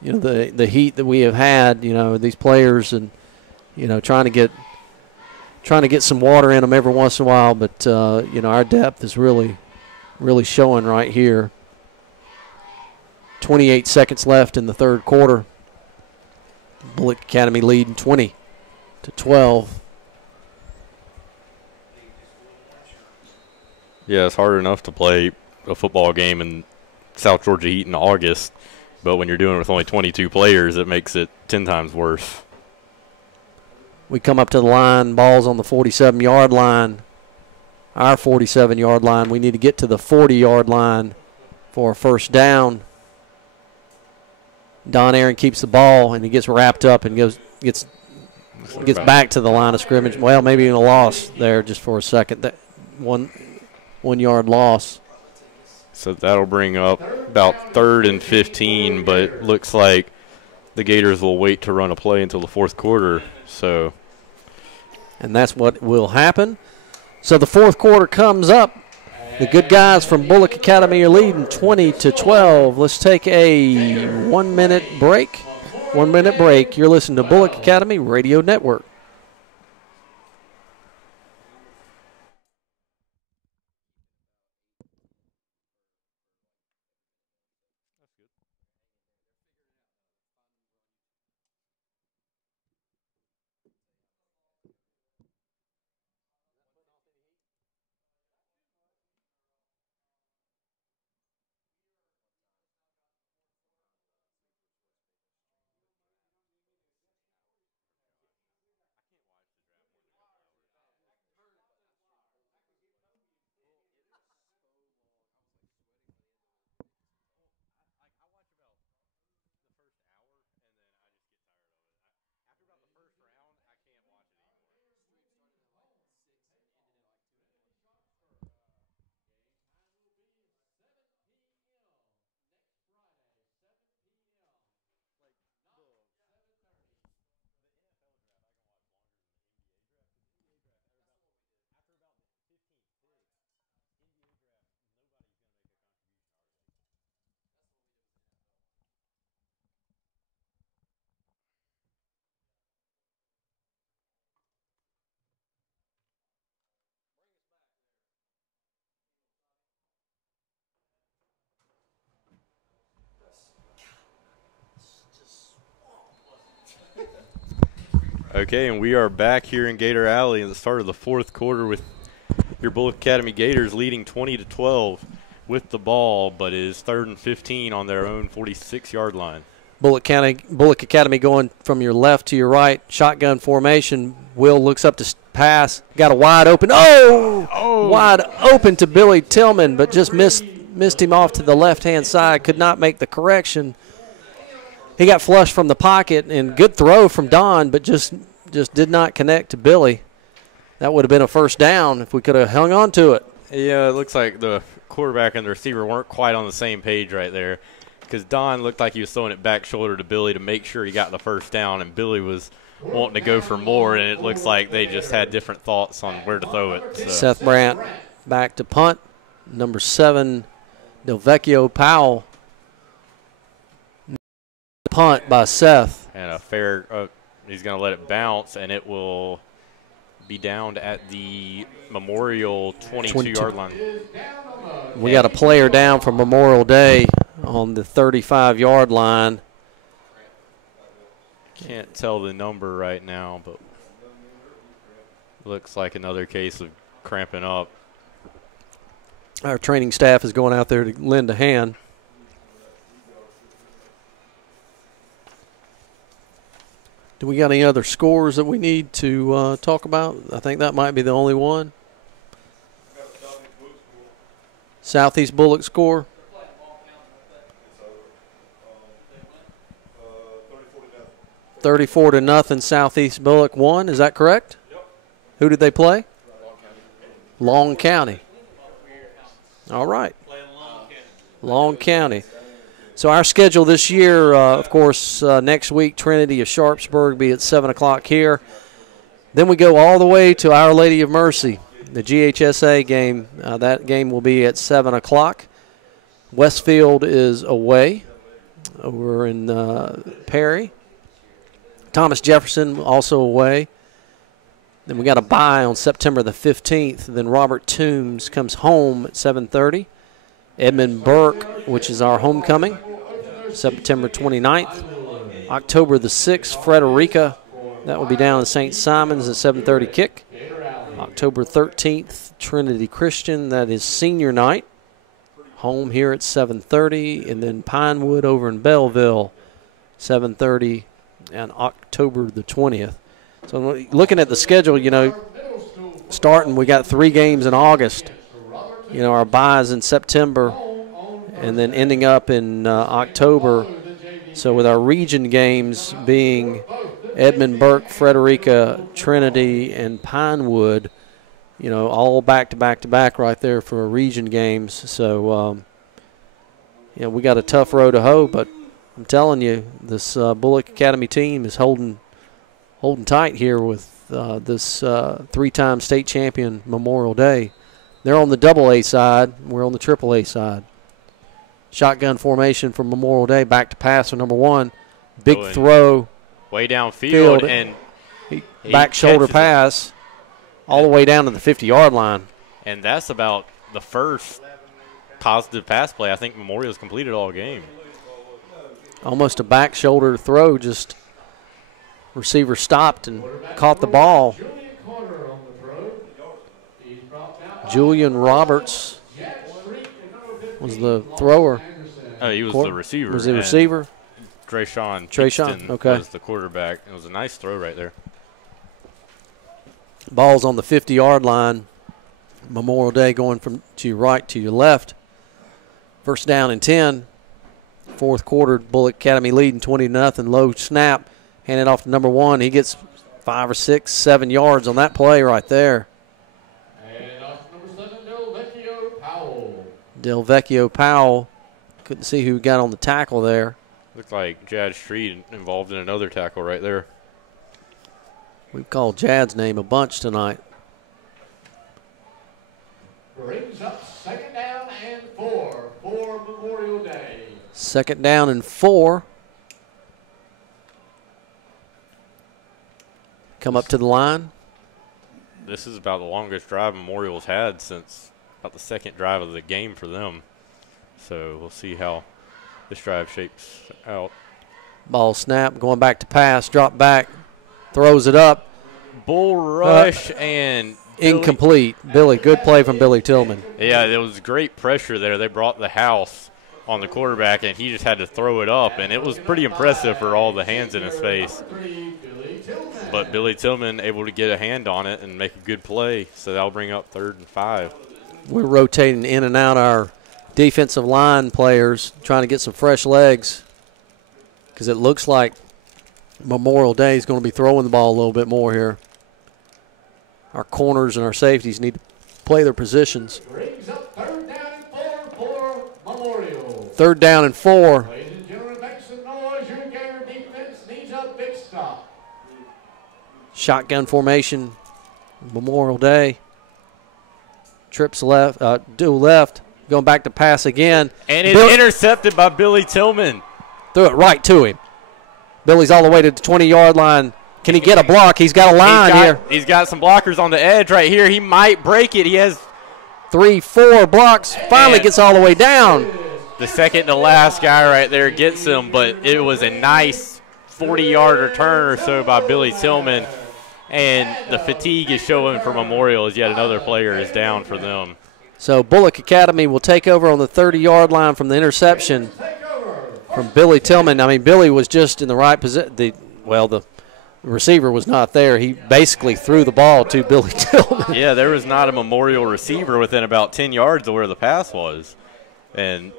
you know the heat that we have had, you know, these players, and you know trying to get some water in them every once in a while, but you know, our depth is really showing right here. 28 seconds left in the third quarter. Bulloch Academy leading 20-12. Yeah, it's hard enough to play a football game in South Georgia heat in August, but when you're doing it with only 22 players, it makes it 10 times worse. We come up to the line, ball's on the 47-yard line. Our 47-yard line. We need to get to the 40-yard line for a first down. Don Aaron keeps the ball, and he gets wrapped up and gets back to the line of scrimmage. Well, maybe even a loss there just for a second. That one-yard loss. So that'll bring up about 3rd and 15, but it looks like the Gators will wait to run a play until the fourth quarter. And that's what will happen. So the fourth quarter comes up. The good guys from Bulloch Academy are leading 20-12. Let's take a 1-minute break. 1-minute break. You're listening to Bulloch Academy Radio Network. Okay, and we are back here in Gator Alley at the start of the fourth quarter with your Bulloch Academy Gators leading 20-12 with the ball, but it is 3rd and 15 on their own 46-yard line. Bulloch Academy going from your left to your right, shotgun formation. Will looks up to pass, got a wide open. Wide open to Billy Tillman, but just missed him off to the left-hand side. Could not make the correction. He got flushed from the pocket, and good throw from Don, but just did not connect to Billy. That would have been a first down if we could have hung on to it. Yeah, it looks like the quarterback and the receiver weren't quite on the same page right there, because Don looked like he was throwing it back shoulder to Billy to make sure he got the first down, and Billy was wanting to go for more, and it looks like they just had different thoughts on where to throw it. So. Seth Brandt back to punt. Number 7, Delvecchio Powell. Punt by Seth. And a fair he's going to let it bounce, and it will be downed at the Memorial 22-yard line. We got a player down for Memorial Day on the 35-yard line. Can't tell the number right now, but looks like another case of cramping up. Our training staff is going out there to lend a hand. Do we got any other scores that we need to talk about? I think that might be the only one. Southeast Bulloch score. 34-0. Southeast Bulloch won. Is that correct? Yep. Who did they play? Long County. All right. Long County. So our schedule this year, of course, next week, Trinity of Sharpsburg be at 7 o'clock here. Then we go all the way to Our Lady of Mercy, the GHSA game. That game will be at 7 o'clock. Westfield is away over in Perry. Thomas Jefferson also away. Then we got a bye on September the 15th. Then Robert Toombs comes home at 7:30. Edmund Burke, which is our homecoming, September 29th. October the 6th, Frederica. That will be down in St. Simon's at 7:30 kick. October 13th, Trinity Christian. That is senior night. Home here at 7:30, and then Pinewood over in Belleville, 7:30 on October the 20th. So looking at the schedule, you know, starting, we got 3 games in August. You know, our byes in September, and then ending up in October. So with our region games being Edmund, Burke, Frederica, Trinity, and Pinewood, you know, all back-to-back right there for region games. So, you know, we got a tough row to hoe, but I'm telling you, this Bulloch Academy team is holding tight here with this 3-time state champion Memorial Day. They're on the AA side. We're on the AAA side. Shotgun formation for Memorial Day. Back to pass for number 1. Big throw. Way downfield, and back shoulder pass all the way down to the 50-yard line. And that's about the first positive pass play I think Memorial's completed all game. Almost a back shoulder throw, just receiver stopped and caught the ball. Julian Roberts was the thrower. Oh, he was the receiver. Was the receiver? Trayshawn okay. Was the quarterback. It was a nice throw right there. Ball's on the 50-yard line. Memorial Day going from to your right to your left. First down and 10. Fourth quarter, Bulloch Academy leading 20-0. Low snap. Handed off to number 1. He gets 5 or 6, 7 yards on that play right there. And off number 7, Delvecchio Powell. Delvecchio Powell. Couldn't see who got on the tackle there. Looked like Jad Street involved in another tackle right there. We've called Jad's name a bunch tonight. Brings up 2nd down and 4 for Memorial Day. 2nd down and 4. Come up to the line. This is about the longest drive Memorial's had since about the 2nd drive of the game for them. So we'll see how this drive shapes out. Ball snap, going back to pass, drop back, throws it up. Bull rush and incomplete. Billy, good play from Billy Tillman. Yeah, there was great pressure there. They brought the house on the quarterback, and he just had to throw it up, and it was pretty impressive for all the hands in his face. But Billy Tillman able to get a hand on it and make a good play, so that'll bring up 3rd and 5. We're rotating in and out our defensive line players, trying to get some fresh legs, because it looks like Memorial Day is going to be throwing the ball a little bit more here. Our corners and our safeties need to play their positions. Brings up 3rd down and 4 for Memorial. 3rd down and 4. Ladies and gentlemen, make some noise. Your Gator defense needs a big stop. Shotgun formation, Memorial Day. Trips left, do left, going back to pass again. And it's intercepted by Billy Tillman. Threw it right to him. Billy's all the way to the 20-yard line. Can he get a block? He's got a line here. He's got some blockers on the edge right here. He might break it. He has 3, 4 blocks. Finally gets all the way down. The second to last guy right there gets him, but it was a nice 40-yard return or so by Billy Tillman. And the fatigue is showing for Memorial as yet another player is down for them. So Bulloch Academy will take over on the 30-yard line from the interception from Billy Tillman. I mean, Billy was just in the right position. The receiver was not there. He basically threw the ball to Billy Tillman. Yeah, there was not a Memorial receiver within about 10 yards of where the pass was. And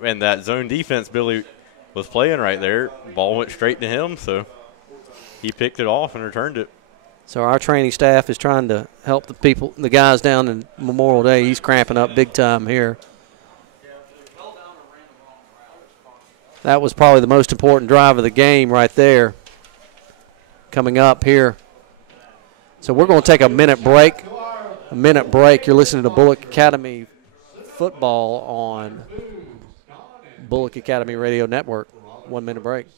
that zone defense Billy was playing right there, ball went straight to him, so he picked it off and returned it. So our training staff is trying to help the guys down in Memorial Day. He's cramping up big time here. That was probably the most important drive of the game right there. Coming up here. So we're going to take a minute break. You're listening to Bulloch Academy football on Bulloch Academy Radio Network. 1 minute break.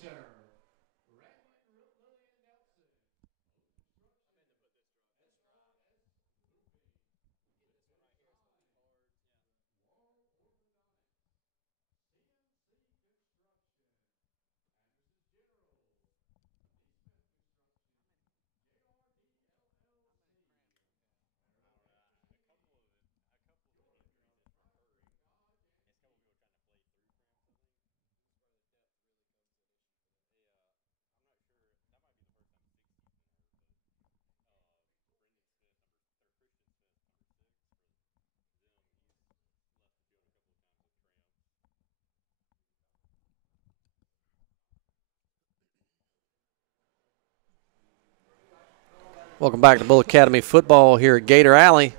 Welcome back to Bulloch Academy football here at Gator Alley.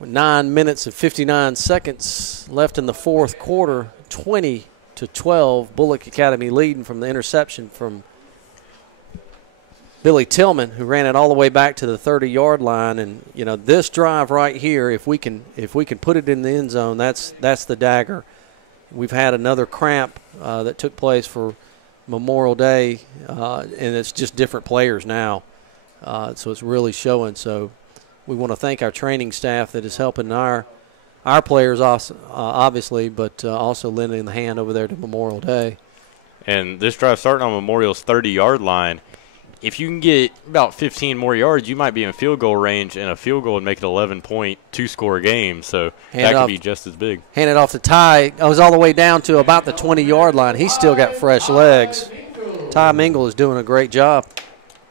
With 9 minutes and 59 seconds left in the fourth quarter, 20-12. Bulloch Academy leading from the interception from Billy Tillman, who ran it all the way back to the 30-yard line. And you know, this drive right here, if we can put it in the end zone, that's the dagger. We've had another cramp that took place for Memorial Day, and it's just different players now. So it's really showing. So we want to thank our training staff that is helping our players, obviously, but also lending the hand over there to Memorial Day. And this drive starting on Memorial's 30-yard line, if you can get about 15 more yards, you might be in field goal range, and a field goal would make it 11-point, two-score game. So that could be just as big. Hand it off to Ty. I was all the way down to about the 20-yard line. He's still got fresh legs. Ty Mingle is doing a great job.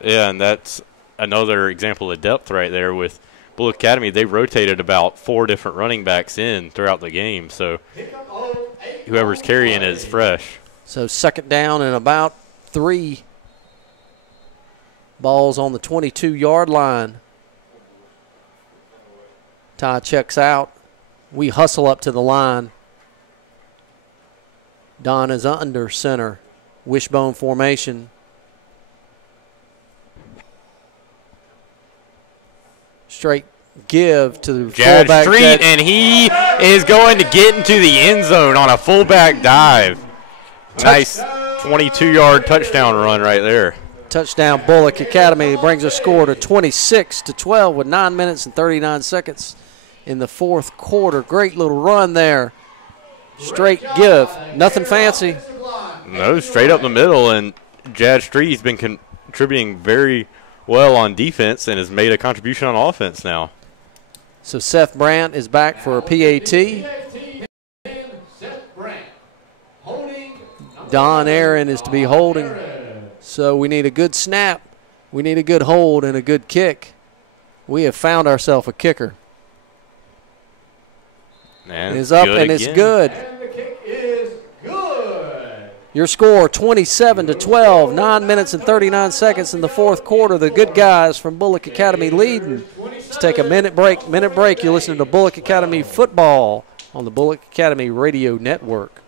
Yeah, and that's another example of depth right there with Bulloch Academy. They've rotated about 4 different running backs in throughout the game. So whoever's carrying is fresh. So second down and about 3. Ball's on the 22-yard line. Ty checks out. We hustle up to the line. Don is under center. Wishbone formation. Straight give to the Jad fullback. Street, and he is going to get into the end zone on a fullback dive. Nice 22-yard touchdown run right there. Touchdown Bulloch Academy brings a score to 26-12 with 9 minutes and 39 seconds in the fourth quarter. Great little run there. Straight give. Nothing fancy. No, straight up the middle, and Jad Street has been contributing very well on defense and has made a contribution on offense now. So Seth Brandt is back for a PAT. Don Aaron is to be holding. So we need a good snap, we need a good hold, and a good kick. We have found ourselves a kicker. And it's up and it's good. And the kick is good. Your score 27-12, 9 minutes and 39 seconds in the fourth quarter. The good guys from Bulloch Academy leading. Let's take a minute break. You're listening to Bulloch Academy football on the Bulloch Academy Radio Network.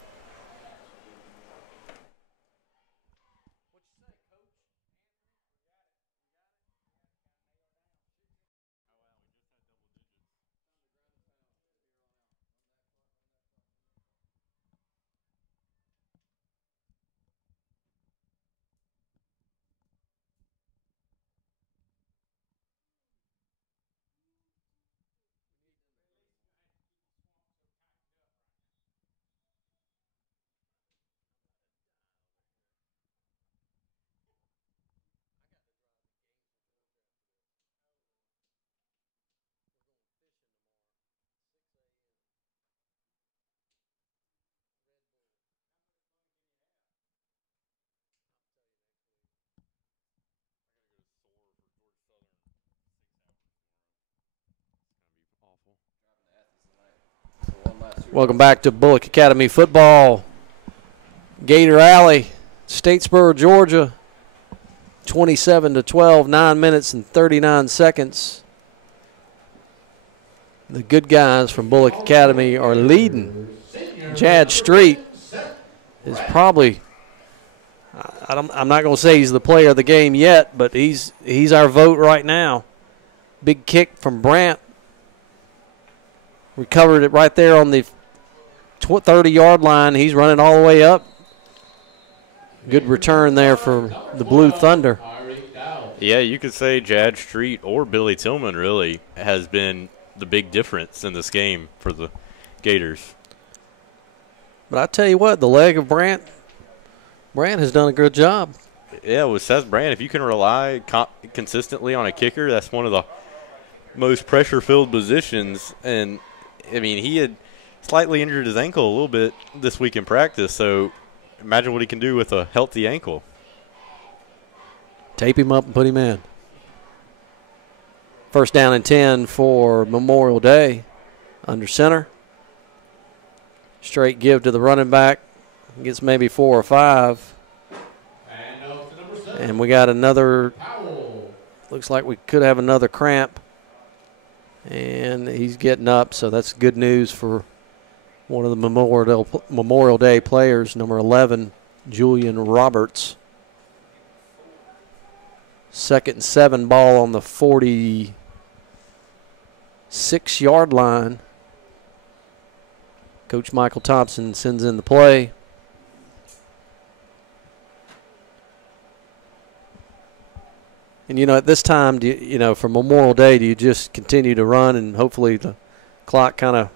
Welcome back to Bulloch Academy football. Gator Alley, Statesboro, Georgia. 27-12, 9 minutes and 39 seconds. The good guys from Bulloch Academy are leading. Jad Street is probably, I'm not going to say he's the player of the game yet, but he's our vote right now. Big kick from Brandt. Recovered it right there on the 30-yard line. He's running all the way up. Good return there for the Blue Thunder. Yeah, you could say Jad Street or Billy Tillman really has been the big difference in this game for the Gators. But I tell you what, the leg of Brandt has done a good job. Yeah, with Seth Brandt, if you can rely consistently on a kicker, that's one of the most pressure-filled positions. And, I mean, he had slightly injured his ankle a little bit this week in practice, so imagine what he can do with a healthy ankle. Tape him up and put him in. First down and 10 for Memorial Day. Under center. Straight give to the running back. Gets maybe 4 or 5. And we got another Looks like we could have another cramp. And he's getting up, so that's good news for one of the Memorial Day players, number 11, Julian Roberts. 2nd and 7, ball on the 46-yard line. Coach Michael Thompson sends in the play. And, you know, at this time, for Memorial Day, do you just continue to run and hopefully the clock kind of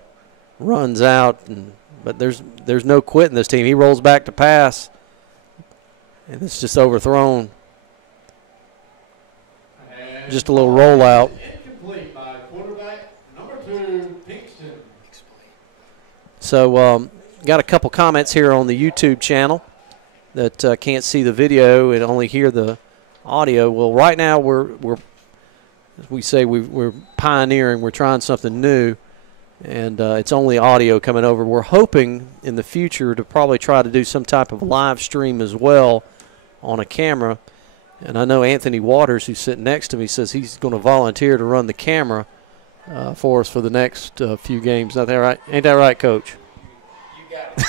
runs out? But there's no quitting this team. He rolls back to pass, and it's just overthrown. And just a little rollout. Incomplete by quarterback number 2, Pinkston. So got a couple comments here on the YouTube channel that can't see the video and only hear the audio. Well, right now we're as we say, we're pioneering. We're trying something new, and it's only audio coming over. We're hoping in the future to probably try to do some type of live stream as well on a camera. And I know Anthony Waters, who's sitting next to me, says he's going to volunteer to run the camera for us for the next few games. Not that right? Ain't that right, Coach? You got it.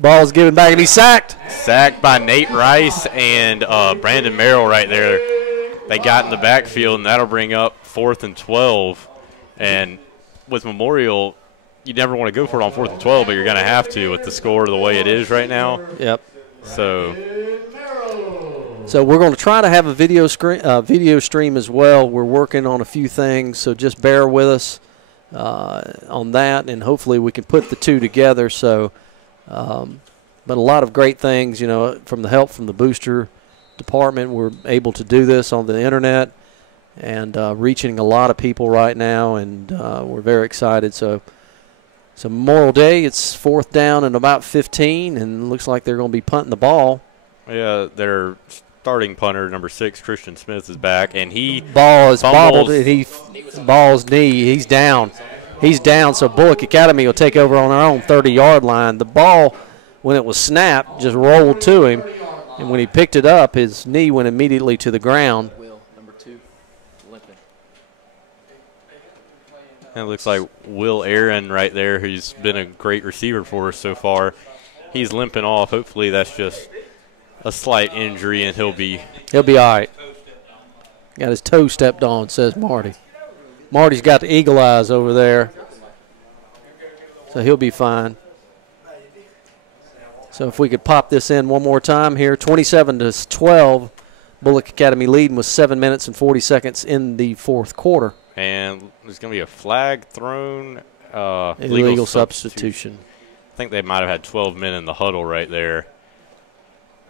Ball's given back, and he's sacked. Sacked by Nate Rice and Brandon Merrill right there. They got in the backfield, and that'll bring up 4th and 12. And with Memorial, you never want to go for it on 4th and 12, but you're going to have to with the score the way it is right now. Yep. So we're going to try to have a video stream as well. We're working on a few things, so just bear with us on that, and hopefully we can put the two together. So. But a lot of great things, from the help from the booster department. We're able to do this on the internet and reaching a lot of people right now, and we're very excited. So Memorial Day, it's 4th down and about 15, and it looks like they're going to be punting the ball. Yeah, their starting punter, number 6, Christian Smith, is back, and he ball is fumbles. bobbled, and ball's knee. He's down. He's down, so Bulloch Academy will take over on their own 30-yard line. The ball, when it was snapped, just rolled to him, and when he picked it up, his knee went immediately to the ground. Will, number 2, limping. And it looks like Will Aaron right there, who's been a great receiver for us so far. He's limping off. Hopefully that's just a slight injury, and he'll be all right. Got his toe stepped on, says Marty. Marty's got the eagle eyes over there, so he'll be fine. So if we could pop this in one more time here, 27-12, Bulloch Academy leading with 7 minutes and 40 seconds in the 4th quarter. And there's going to be a flag thrown. Illegal substitution. I think they might have had 12 men in the huddle right there.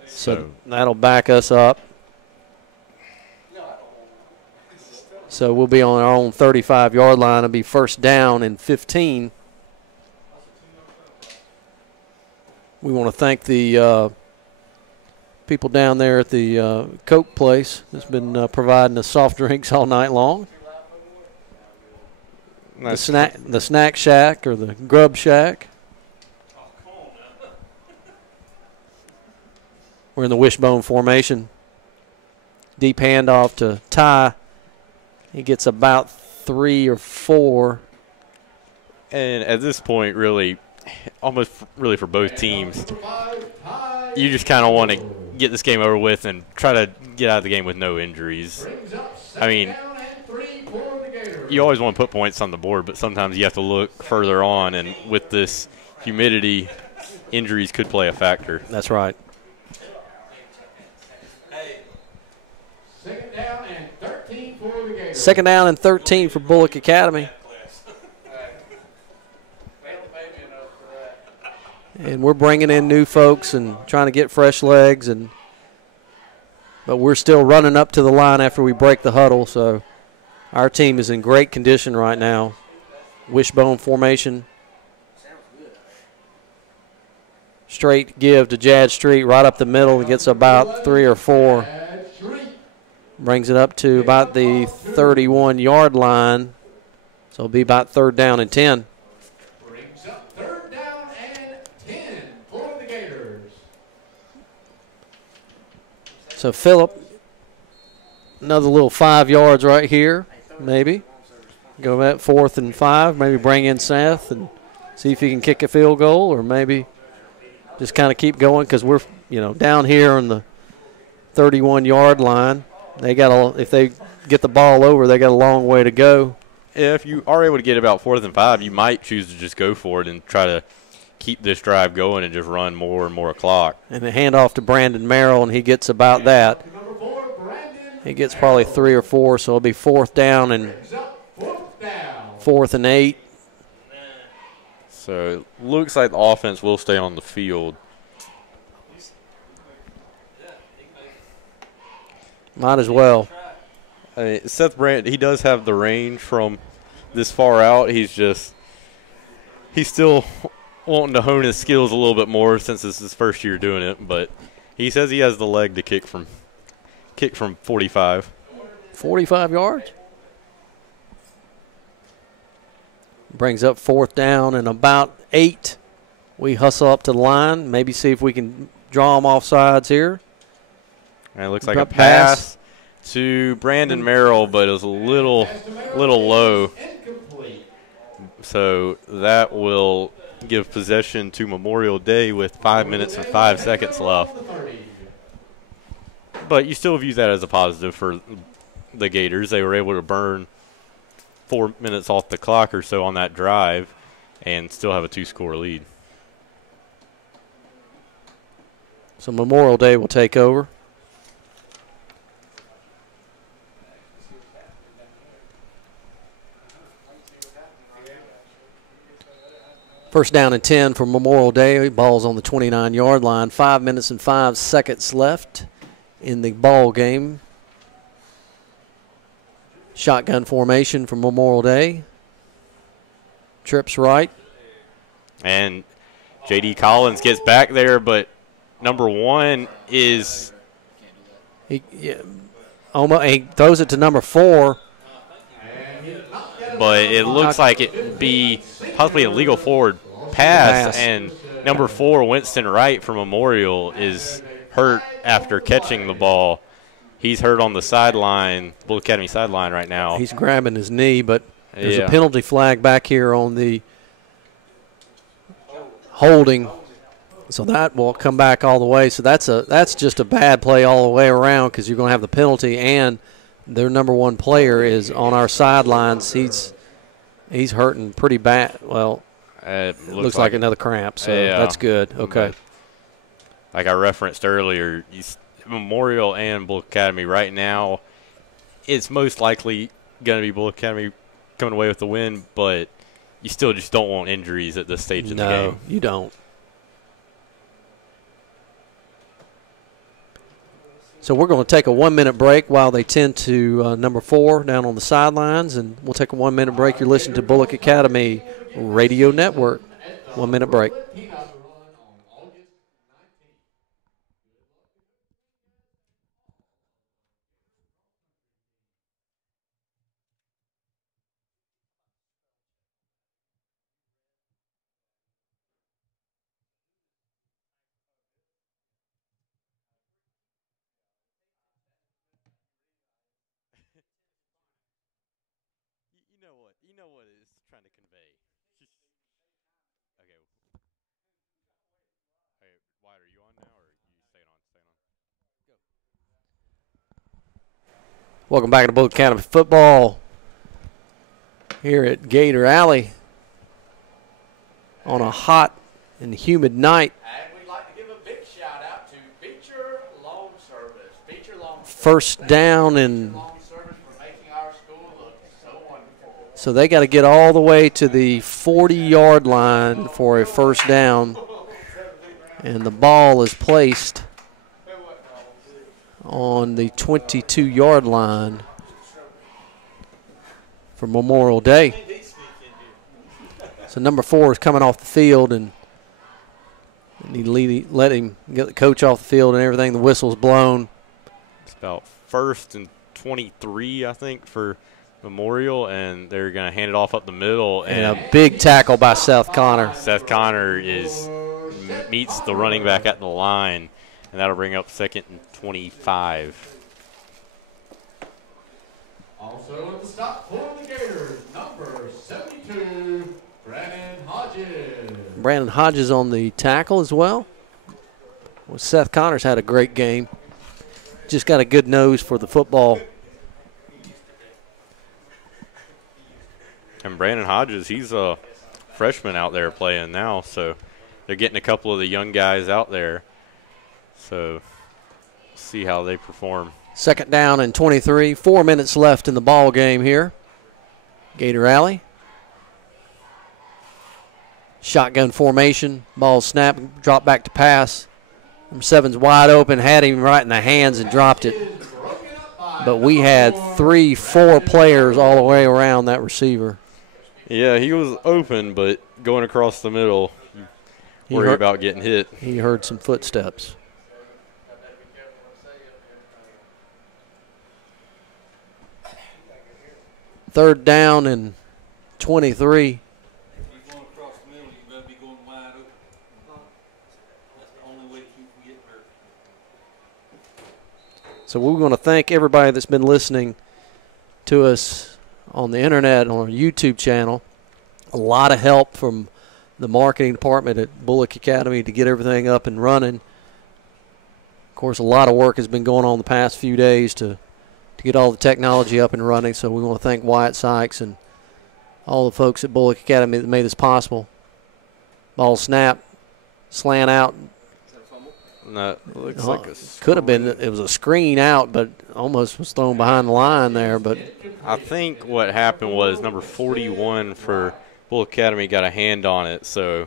So that'll back us up. So we'll be on our own 35-yard line. It'll be 1st down and 15. We want to thank the people down there at the Coke place that's been providing us soft drinks all night long. The snack shack or the grub shack. We're in the wishbone formation. Deep handoff to Ty. He gets about 3 or 4. And at this point, really, almost really for both teams, you just kind of want to get this game over with and try to get out of the game with no injuries. I mean, you always want to put points on the board, but sometimes you have to look further on, and with this humidity, injuries could play a factor. That's right. 2nd down and 13 for the Gators. 2nd down and 13 for Bulloch Academy. And we're bringing in new folks and trying to get fresh legs, but we're still running up to the line after we break the huddle, so our team is in great condition right now. Wishbone formation. Straight give to Jad Street right up the middle. He gets about 3 or 4. Brings it up to about the 31-yard line. So it'll be about 3rd down and 10. Brings up 3rd down and 10 for the Gators. So Phillip another little 5 yards right here, maybe. Go at 4th and 5, maybe bring in Seth and see if he can kick a field goal, or maybe just kind of keep going because we're, down here on the 31-yard line. They got if they get the ball over, they got a long way to go. If you are able to get about 4th and 5, you might choose to just go for it and try to keep this drive going and just run more and more clock. And a handoff to Brandon Merrill, and he gets about that. He gets probably 3 or 4, so it'll be 4th down and 4th and 8. So it looks like the offense will stay on the field. Might as well. I mean, Seth Brandt, he does have the range from this far out. He's still wanting to hone his skills a little bit more since this is his first year doing it. But he says he has the leg to kick from 45. 45 yards. Brings up 4th down and about 8. We hustle up to the line, maybe see if we can draw them off sides here. And it looks like a pass to Brandon Merrill, but it was a little low. So that will give possession to Memorial Day with 5 minutes and 5 seconds left. But you still view that as a positive for the Gators. They were able to burn 4 minutes off the clock or so on that drive and still have a 2-score lead. So Memorial Day will take over. First down and 10 for Memorial Day. Ball's on the 29-yard line. 5 minutes and 5 seconds left in the ball game. Shotgun formation for Memorial Day. Trips right. And J.D. Collins gets back there, but number 1 is – He throws it to number 4. But it looks like it be possibly a legal forward pass. And number 4, Winston Wright from Memorial, is hurt after catching the ball. He's hurt on the sideline, Bulloch Academy sideline right now. He's grabbing his knee, but there's a penalty flag back here on the holding. So that will come back all the way. So that's just a bad play all the way around because you're going to have the penalty, and their number 1 player is on our sidelines. He's hurting pretty bad. Well, it looks like another cramp, so that's good. Okay. But like I referenced earlier, Memorial and Bulloch Academy right now, it's most likely going to be Bulloch Academy coming away with the win, but you still just don't want injuries at this stage of the game. No, you don't. So we're going to take a 1-minute break while they tend to number 4 down on the sidelines, and we'll take a 1-minute break. You're listening to Bulloch Academy Radio Network. 1-minute break. You know what it's trying to convey. Okay. Hey, Wyatt, are you on now, or are you staying on? Go. Welcome back to Bulloch Academy football here at Gator Alley on a hot and humid night. And we'd like to give a big shout out to Beecher Long Service. Beecher Long Service. First down and so they got to get all the way to the 40-yard line for a first down. And the ball is placed on the 22-yard line for Memorial Day. So number 4 is coming off the field, and you let him get the coach off the field and everything. The whistle's blown. It's about 1st and 23, I think, for Memorial, and they're going to hand it off up the middle. And a big tackle by Seth Connor. Seth Connor meets the running back at the line, and that'll bring up 2nd and 25. Also at the stop for the Gators, number 72, Brannen Hodges. Brandon Hodges on the tackle as well. Well, Seth Connors had a great game. Just got a good nose for the football. And Brandon Hodges, he's a freshman out there playing now, so they're getting a couple of the young guys out there. So see how they perform. Second down and 23. 4 minutes left in the ball game here. Gator Alley. Shotgun formation. Ball snap. Drop back to pass. Number 7's wide open. Had him right in the hands and dropped it. But we had 3-4 players all the way around that receiver. Yeah, he was open, but going across the middle, worry about getting hit. He heard some footsteps. Third down and 23. So we're going to thank everybody that's been listening to us on the internet, on our YouTube channel. A lot of help from the marketing department at Bulloch Academy to get everything up and running. Of course, a lot of work has been going on the past few days to get all the technology up and running. So we want to thank Wyatt, Sikes, and all the folks at Bulloch Academy that made this possible. Ball snap, slant out. That looks like a could have been. It was a screen out, but almost was thrown behind the line there. But I think what happened was number 41 for Bulloch Academy got a hand on it, so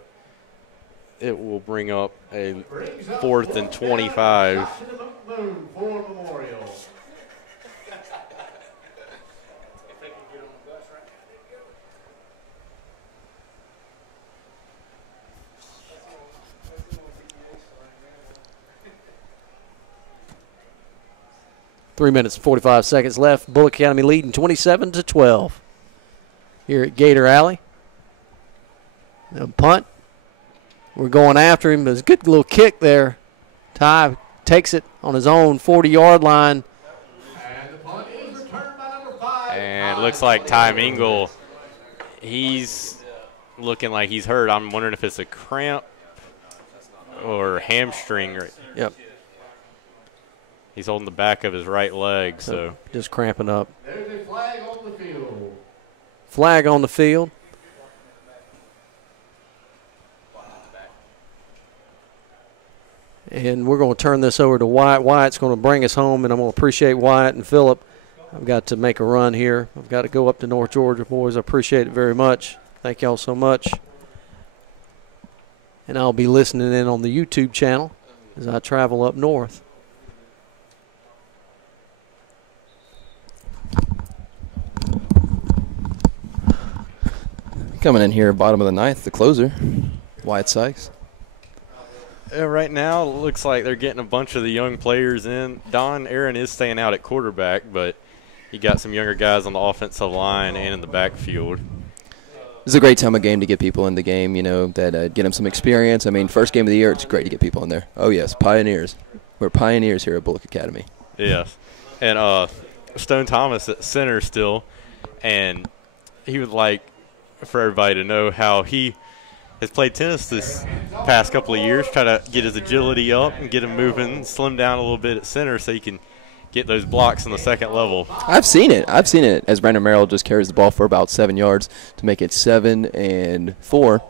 it will bring up a 4th and 25. 3 minutes and 45 seconds left. Bulloch Academy leading 27-12 here at Gator Alley. A punt. We're going after him. There's a good little kick there. Ty takes it on his own 40-yard line. And the punt is returned by number 5. And it looks like Ty Mingle, he's looking like he's hurt. I'm wondering if it's a cramp or hamstring. Yep. He's holding the back of his right leg, so. Just cramping up. There's a flag on the field. Flag on the field. And we're going to turn this over to Wyatt. Wyatt's going to bring us home, and I'm going to appreciate Wyatt and Phillip. I've got to make a run here. I've got to go up to North Georgia, boys. I appreciate it very much. Thank y'all so much. And I'll be listening in on the YouTube channel as I travel up north. Coming in here, bottom of the ninth, the closer, Wyatt Sikes. Right now, it looks like they're getting a bunch of the young players in. Don Aaron is staying out at quarterback, but he got some younger guys on the offensive line and in the backfield. It's a great time of game to get people in the game, you know, that get them some experience. I mean, first game of the year, it's great to get people in there. Oh, yes, pioneers. We're pioneers here at Bulloch Academy. Yes. And Stone Thomas at center still, and he would like for everybody to know how he has played tennis this past couple of years, try to get his agility up and get him moving, slim down a little bit at center so he can get those blocks on the second level. I've seen it as Brandon Merrill just carries the ball for about 7 yards to make it 7 and 4.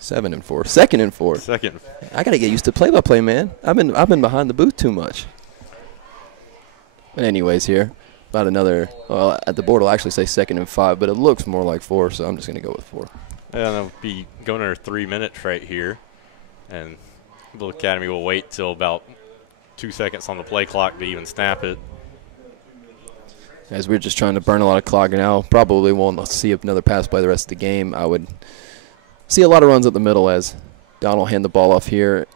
7 and 4. Second and 4. Second. I got to get used to play-by-play, man. I've been behind the booth too much. But anyways, here. About another, well, at the board it'll actually say 2nd and 5, but it looks more like 4, so I'm just going to go with 4. And they'll be going under 3 minutes right here. And Bulloch Academy will wait till about 2 seconds on the play clock to even snap it. As we're just trying to burn a lot of clock now, probably won't see another pass play the rest of the game. I would see a lot of runs up the middle as Don will hand the ball off here.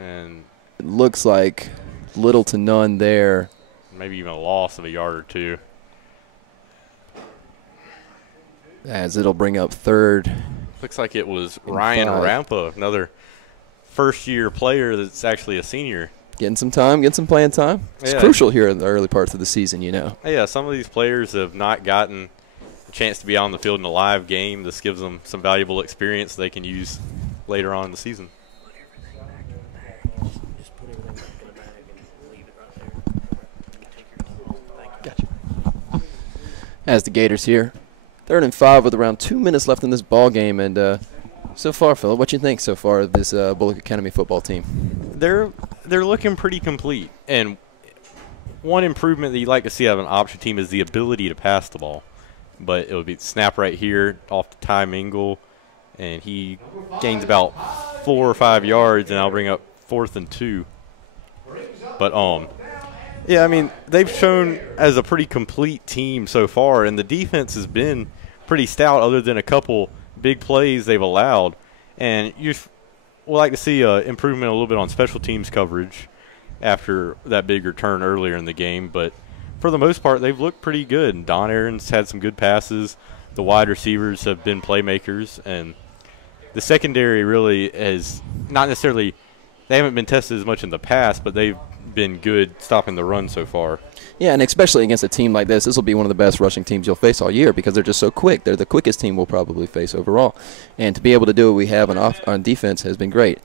And it looks like little to none there. Maybe even a loss of a yard or two. As it'll bring up 3rd. Looks like it was Ryan 5. Rampa, another first-year player that's actually a senior. Getting some time, getting some playing time. It's crucial here in the early parts of the season, you know. Yeah, some of these players have not gotten a chance to be on the field in a live game. This gives them some valuable experience they can use later on in the season. As the Gators here, 3rd and 5 with around 2 minutes left in this ball game. And so far, Phillip, what you think so far of this Bulloch Academy football team? They're looking pretty complete. And one improvement that you'd like to see out of an option team is the ability to pass the ball. But it would be snap right here off the Ty Mingle, and he gains about 4 or 5 yards, and I'll bring up 4th and 2. But yeah, I mean, they've shown as a pretty complete team so far, and the defense has been pretty stout other than a couple big plays they've allowed. And you would like to see improvement a little bit on special teams coverage after that big return earlier in the game. But for the most part, they've looked pretty good. Don Aaron's had some good passes. The wide receivers have been playmakers. And the secondary really has not necessarily – they haven't been tested as much in the past, but they've been good stopping the run so far. Yeah, and especially against a team like this will be one of the best rushing teams you'll face all year because they're just so quick. They're the quickest team we'll probably face overall. And to be able to do what we have on defense has been great.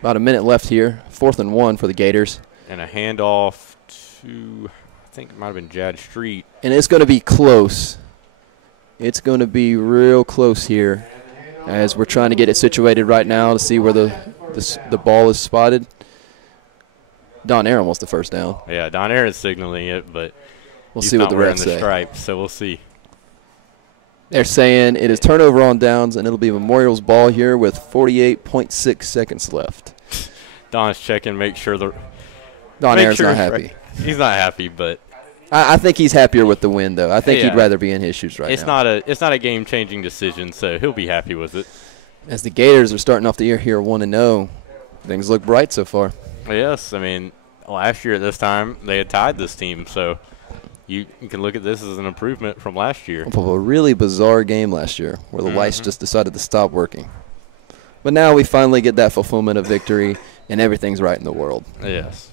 About a minute left here, 4th and 1 for the Gators. And a handoff to, I think it might have been Jad Street. And it's going to be close. It's going to be real close here as we're trying to get it situated right now to see where the ball is spotted. Don Aaron wants the first down. Yeah, Don Aaron's signaling it, but we'll see what the refs say. Stripes, so we'll see. They're saying it is turnover on downs, and it'll be Memorial's ball here with 48.6 seconds left. Don's checking, make sure the Don Aaron's not happy. Right. He's not happy, but I think he's happier with the win, though. I think he'd rather be in his shoes right now. It's not a game-changing decision, so he'll be happy with it. As the Gators are starting off the year here 1-0, things look bright so far. Yes, I mean, last year at this time they had tied this team, so you can look at this as an improvement from last year. Of a really bizarre game last year where the lights just decided to stop working. But now we finally get that fulfillment of victory, and everything's right in the world. Yes.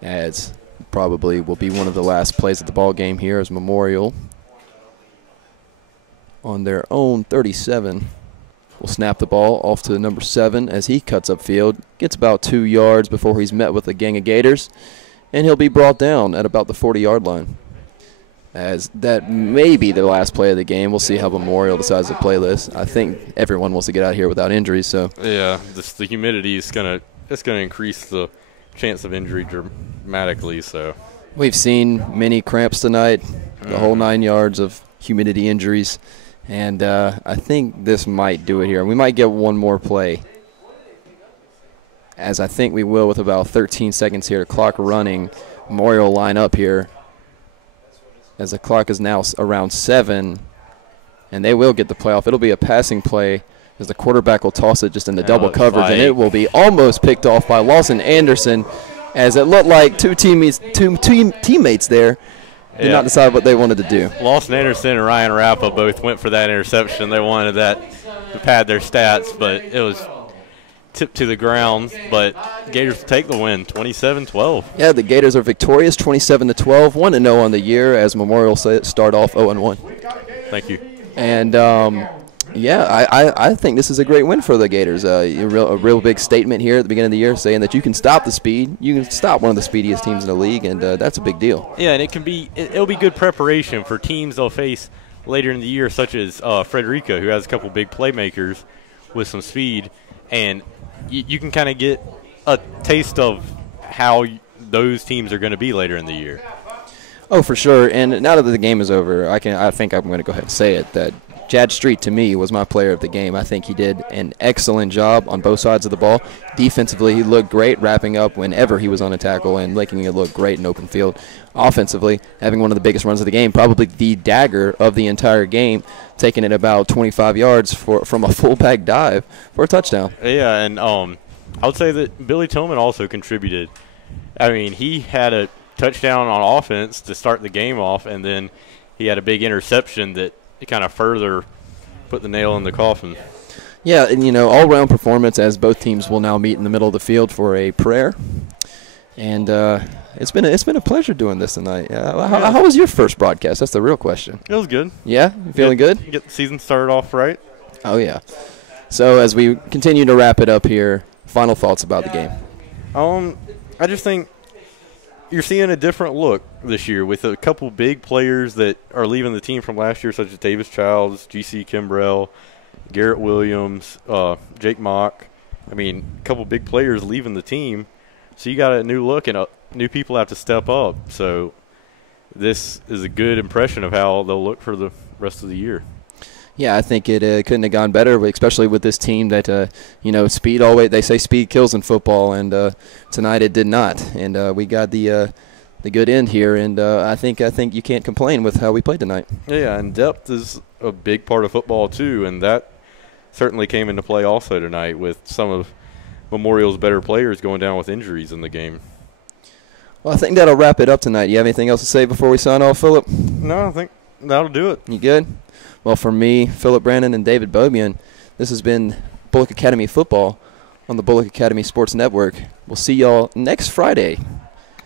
As probably will be one of the last plays of the ball game here as Memorial on their own 37 will snap the ball off to number 7 as he cuts upfield, gets about 2 yards before he's met with a gang of Gators, and he'll be brought down at about the 40-yard line. As that may be the last play of the game. We'll see how Memorial decides to play this. I think everyone wants to get out of here without injuries. So yeah, the humidity is gonna increase the chance of injury dramatically. So we've seen many cramps tonight, the whole 9 yards of humidity injuries, and I think this might do it here. We might get one more play, as I think we will with about 13 seconds here. The clock running. Memorial line up here, as the clock is now around 7, and they will get the play off. It'll be a passing play as the quarterback will toss it just in the double coverage, and it will be almost picked off by Lawson Anderson, as it looked like two teammates there did not decide what they wanted to do. Lawson Anderson and Ryan Rappa both went for that interception. They wanted that to pad their stats, but it was tipped to the ground. But Gators take the win, 27-12. Yeah, the Gators are victorious, 27-12, 1-0 on the year as Memorial start off 0-1. Thank you. And yeah, I think this is a great win for the Gators. A real big statement here at the beginning of the year, saying that you can stop the speed. You can stop one of the speediest teams in the league, and that's a big deal. Yeah, and it'll be good preparation for teams they'll face later in the year, such as Frederica, who has a couple big playmakers with some speed, and you can kind of get a taste of how those teams are going to be later in the year. Oh, for sure. And now that the game is over, I think I'm going to go ahead and say it, that Jad Street, to me, was my player of the game. I think he did an excellent job on both sides of the ball. Defensively, he looked great, wrapping up whenever he was on a tackle and making it look great in open field. Offensively, having one of the biggest runs of the game, probably the dagger of the entire game, taking it about 25 yards from a fullback dive for a touchdown. Yeah, and I would say that Billy Tillman also contributed. I mean, he had a touchdown on offense to start the game off, and then he had a big interception that kind of further put the nail in the coffin. Yeah, and all-round performance, as both teams will now meet in the middle of the field for a prayer. And it's been a pleasure doing this tonight. How was your first broadcast? That's the real question. It was good. Yeah, you feeling good? Get the season started off right. Oh yeah. So as we continue to wrap it up here, final thoughts about the game. I just think you're seeing a different look this year with a couple big players that are leaving the team from last year, such as Davis Childs, G.C. Kimbrell, Garrett Williams, Jake Mock. I mean, a couple big players leaving the team. So you got a new look, and new people have to step up. So this is a good impression of how they'll look for the rest of the year. Yeah, I think it couldn't have gone better, especially with this team that, speed always, they say speed kills in football, and tonight it did not. And we got the good end here, and I think you can't complain with how we played tonight. Yeah, and depth is a big part of football too, and that certainly came into play also tonight with some of Memorial's better players going down with injuries in the game. Well, I think that'll wrap it up tonight. You have anything else to say before we sign off, Phillip? No, I think that'll do it. You good? Well, for me, Phillip, Brannen, and David Beaubian, this has been Bulloch Academy Football on the Bulloch Academy Sports Network. We'll see y'all next Friday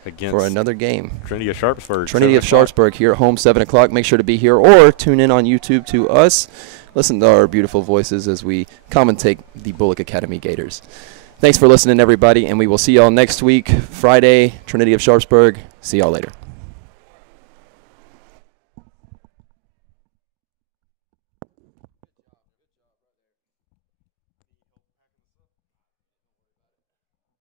for another game. Trinity of Sharpsburg. Trinity of Sharpsburg here at home, 7 o'clock. Make sure to be here or tune in on YouTube to us. Listen to our beautiful voices as we commentate the Bulloch Academy Gators. Thanks for listening, everybody, and we will see y'all next week, Friday, Trinity of Sharpsburg. See y'all later.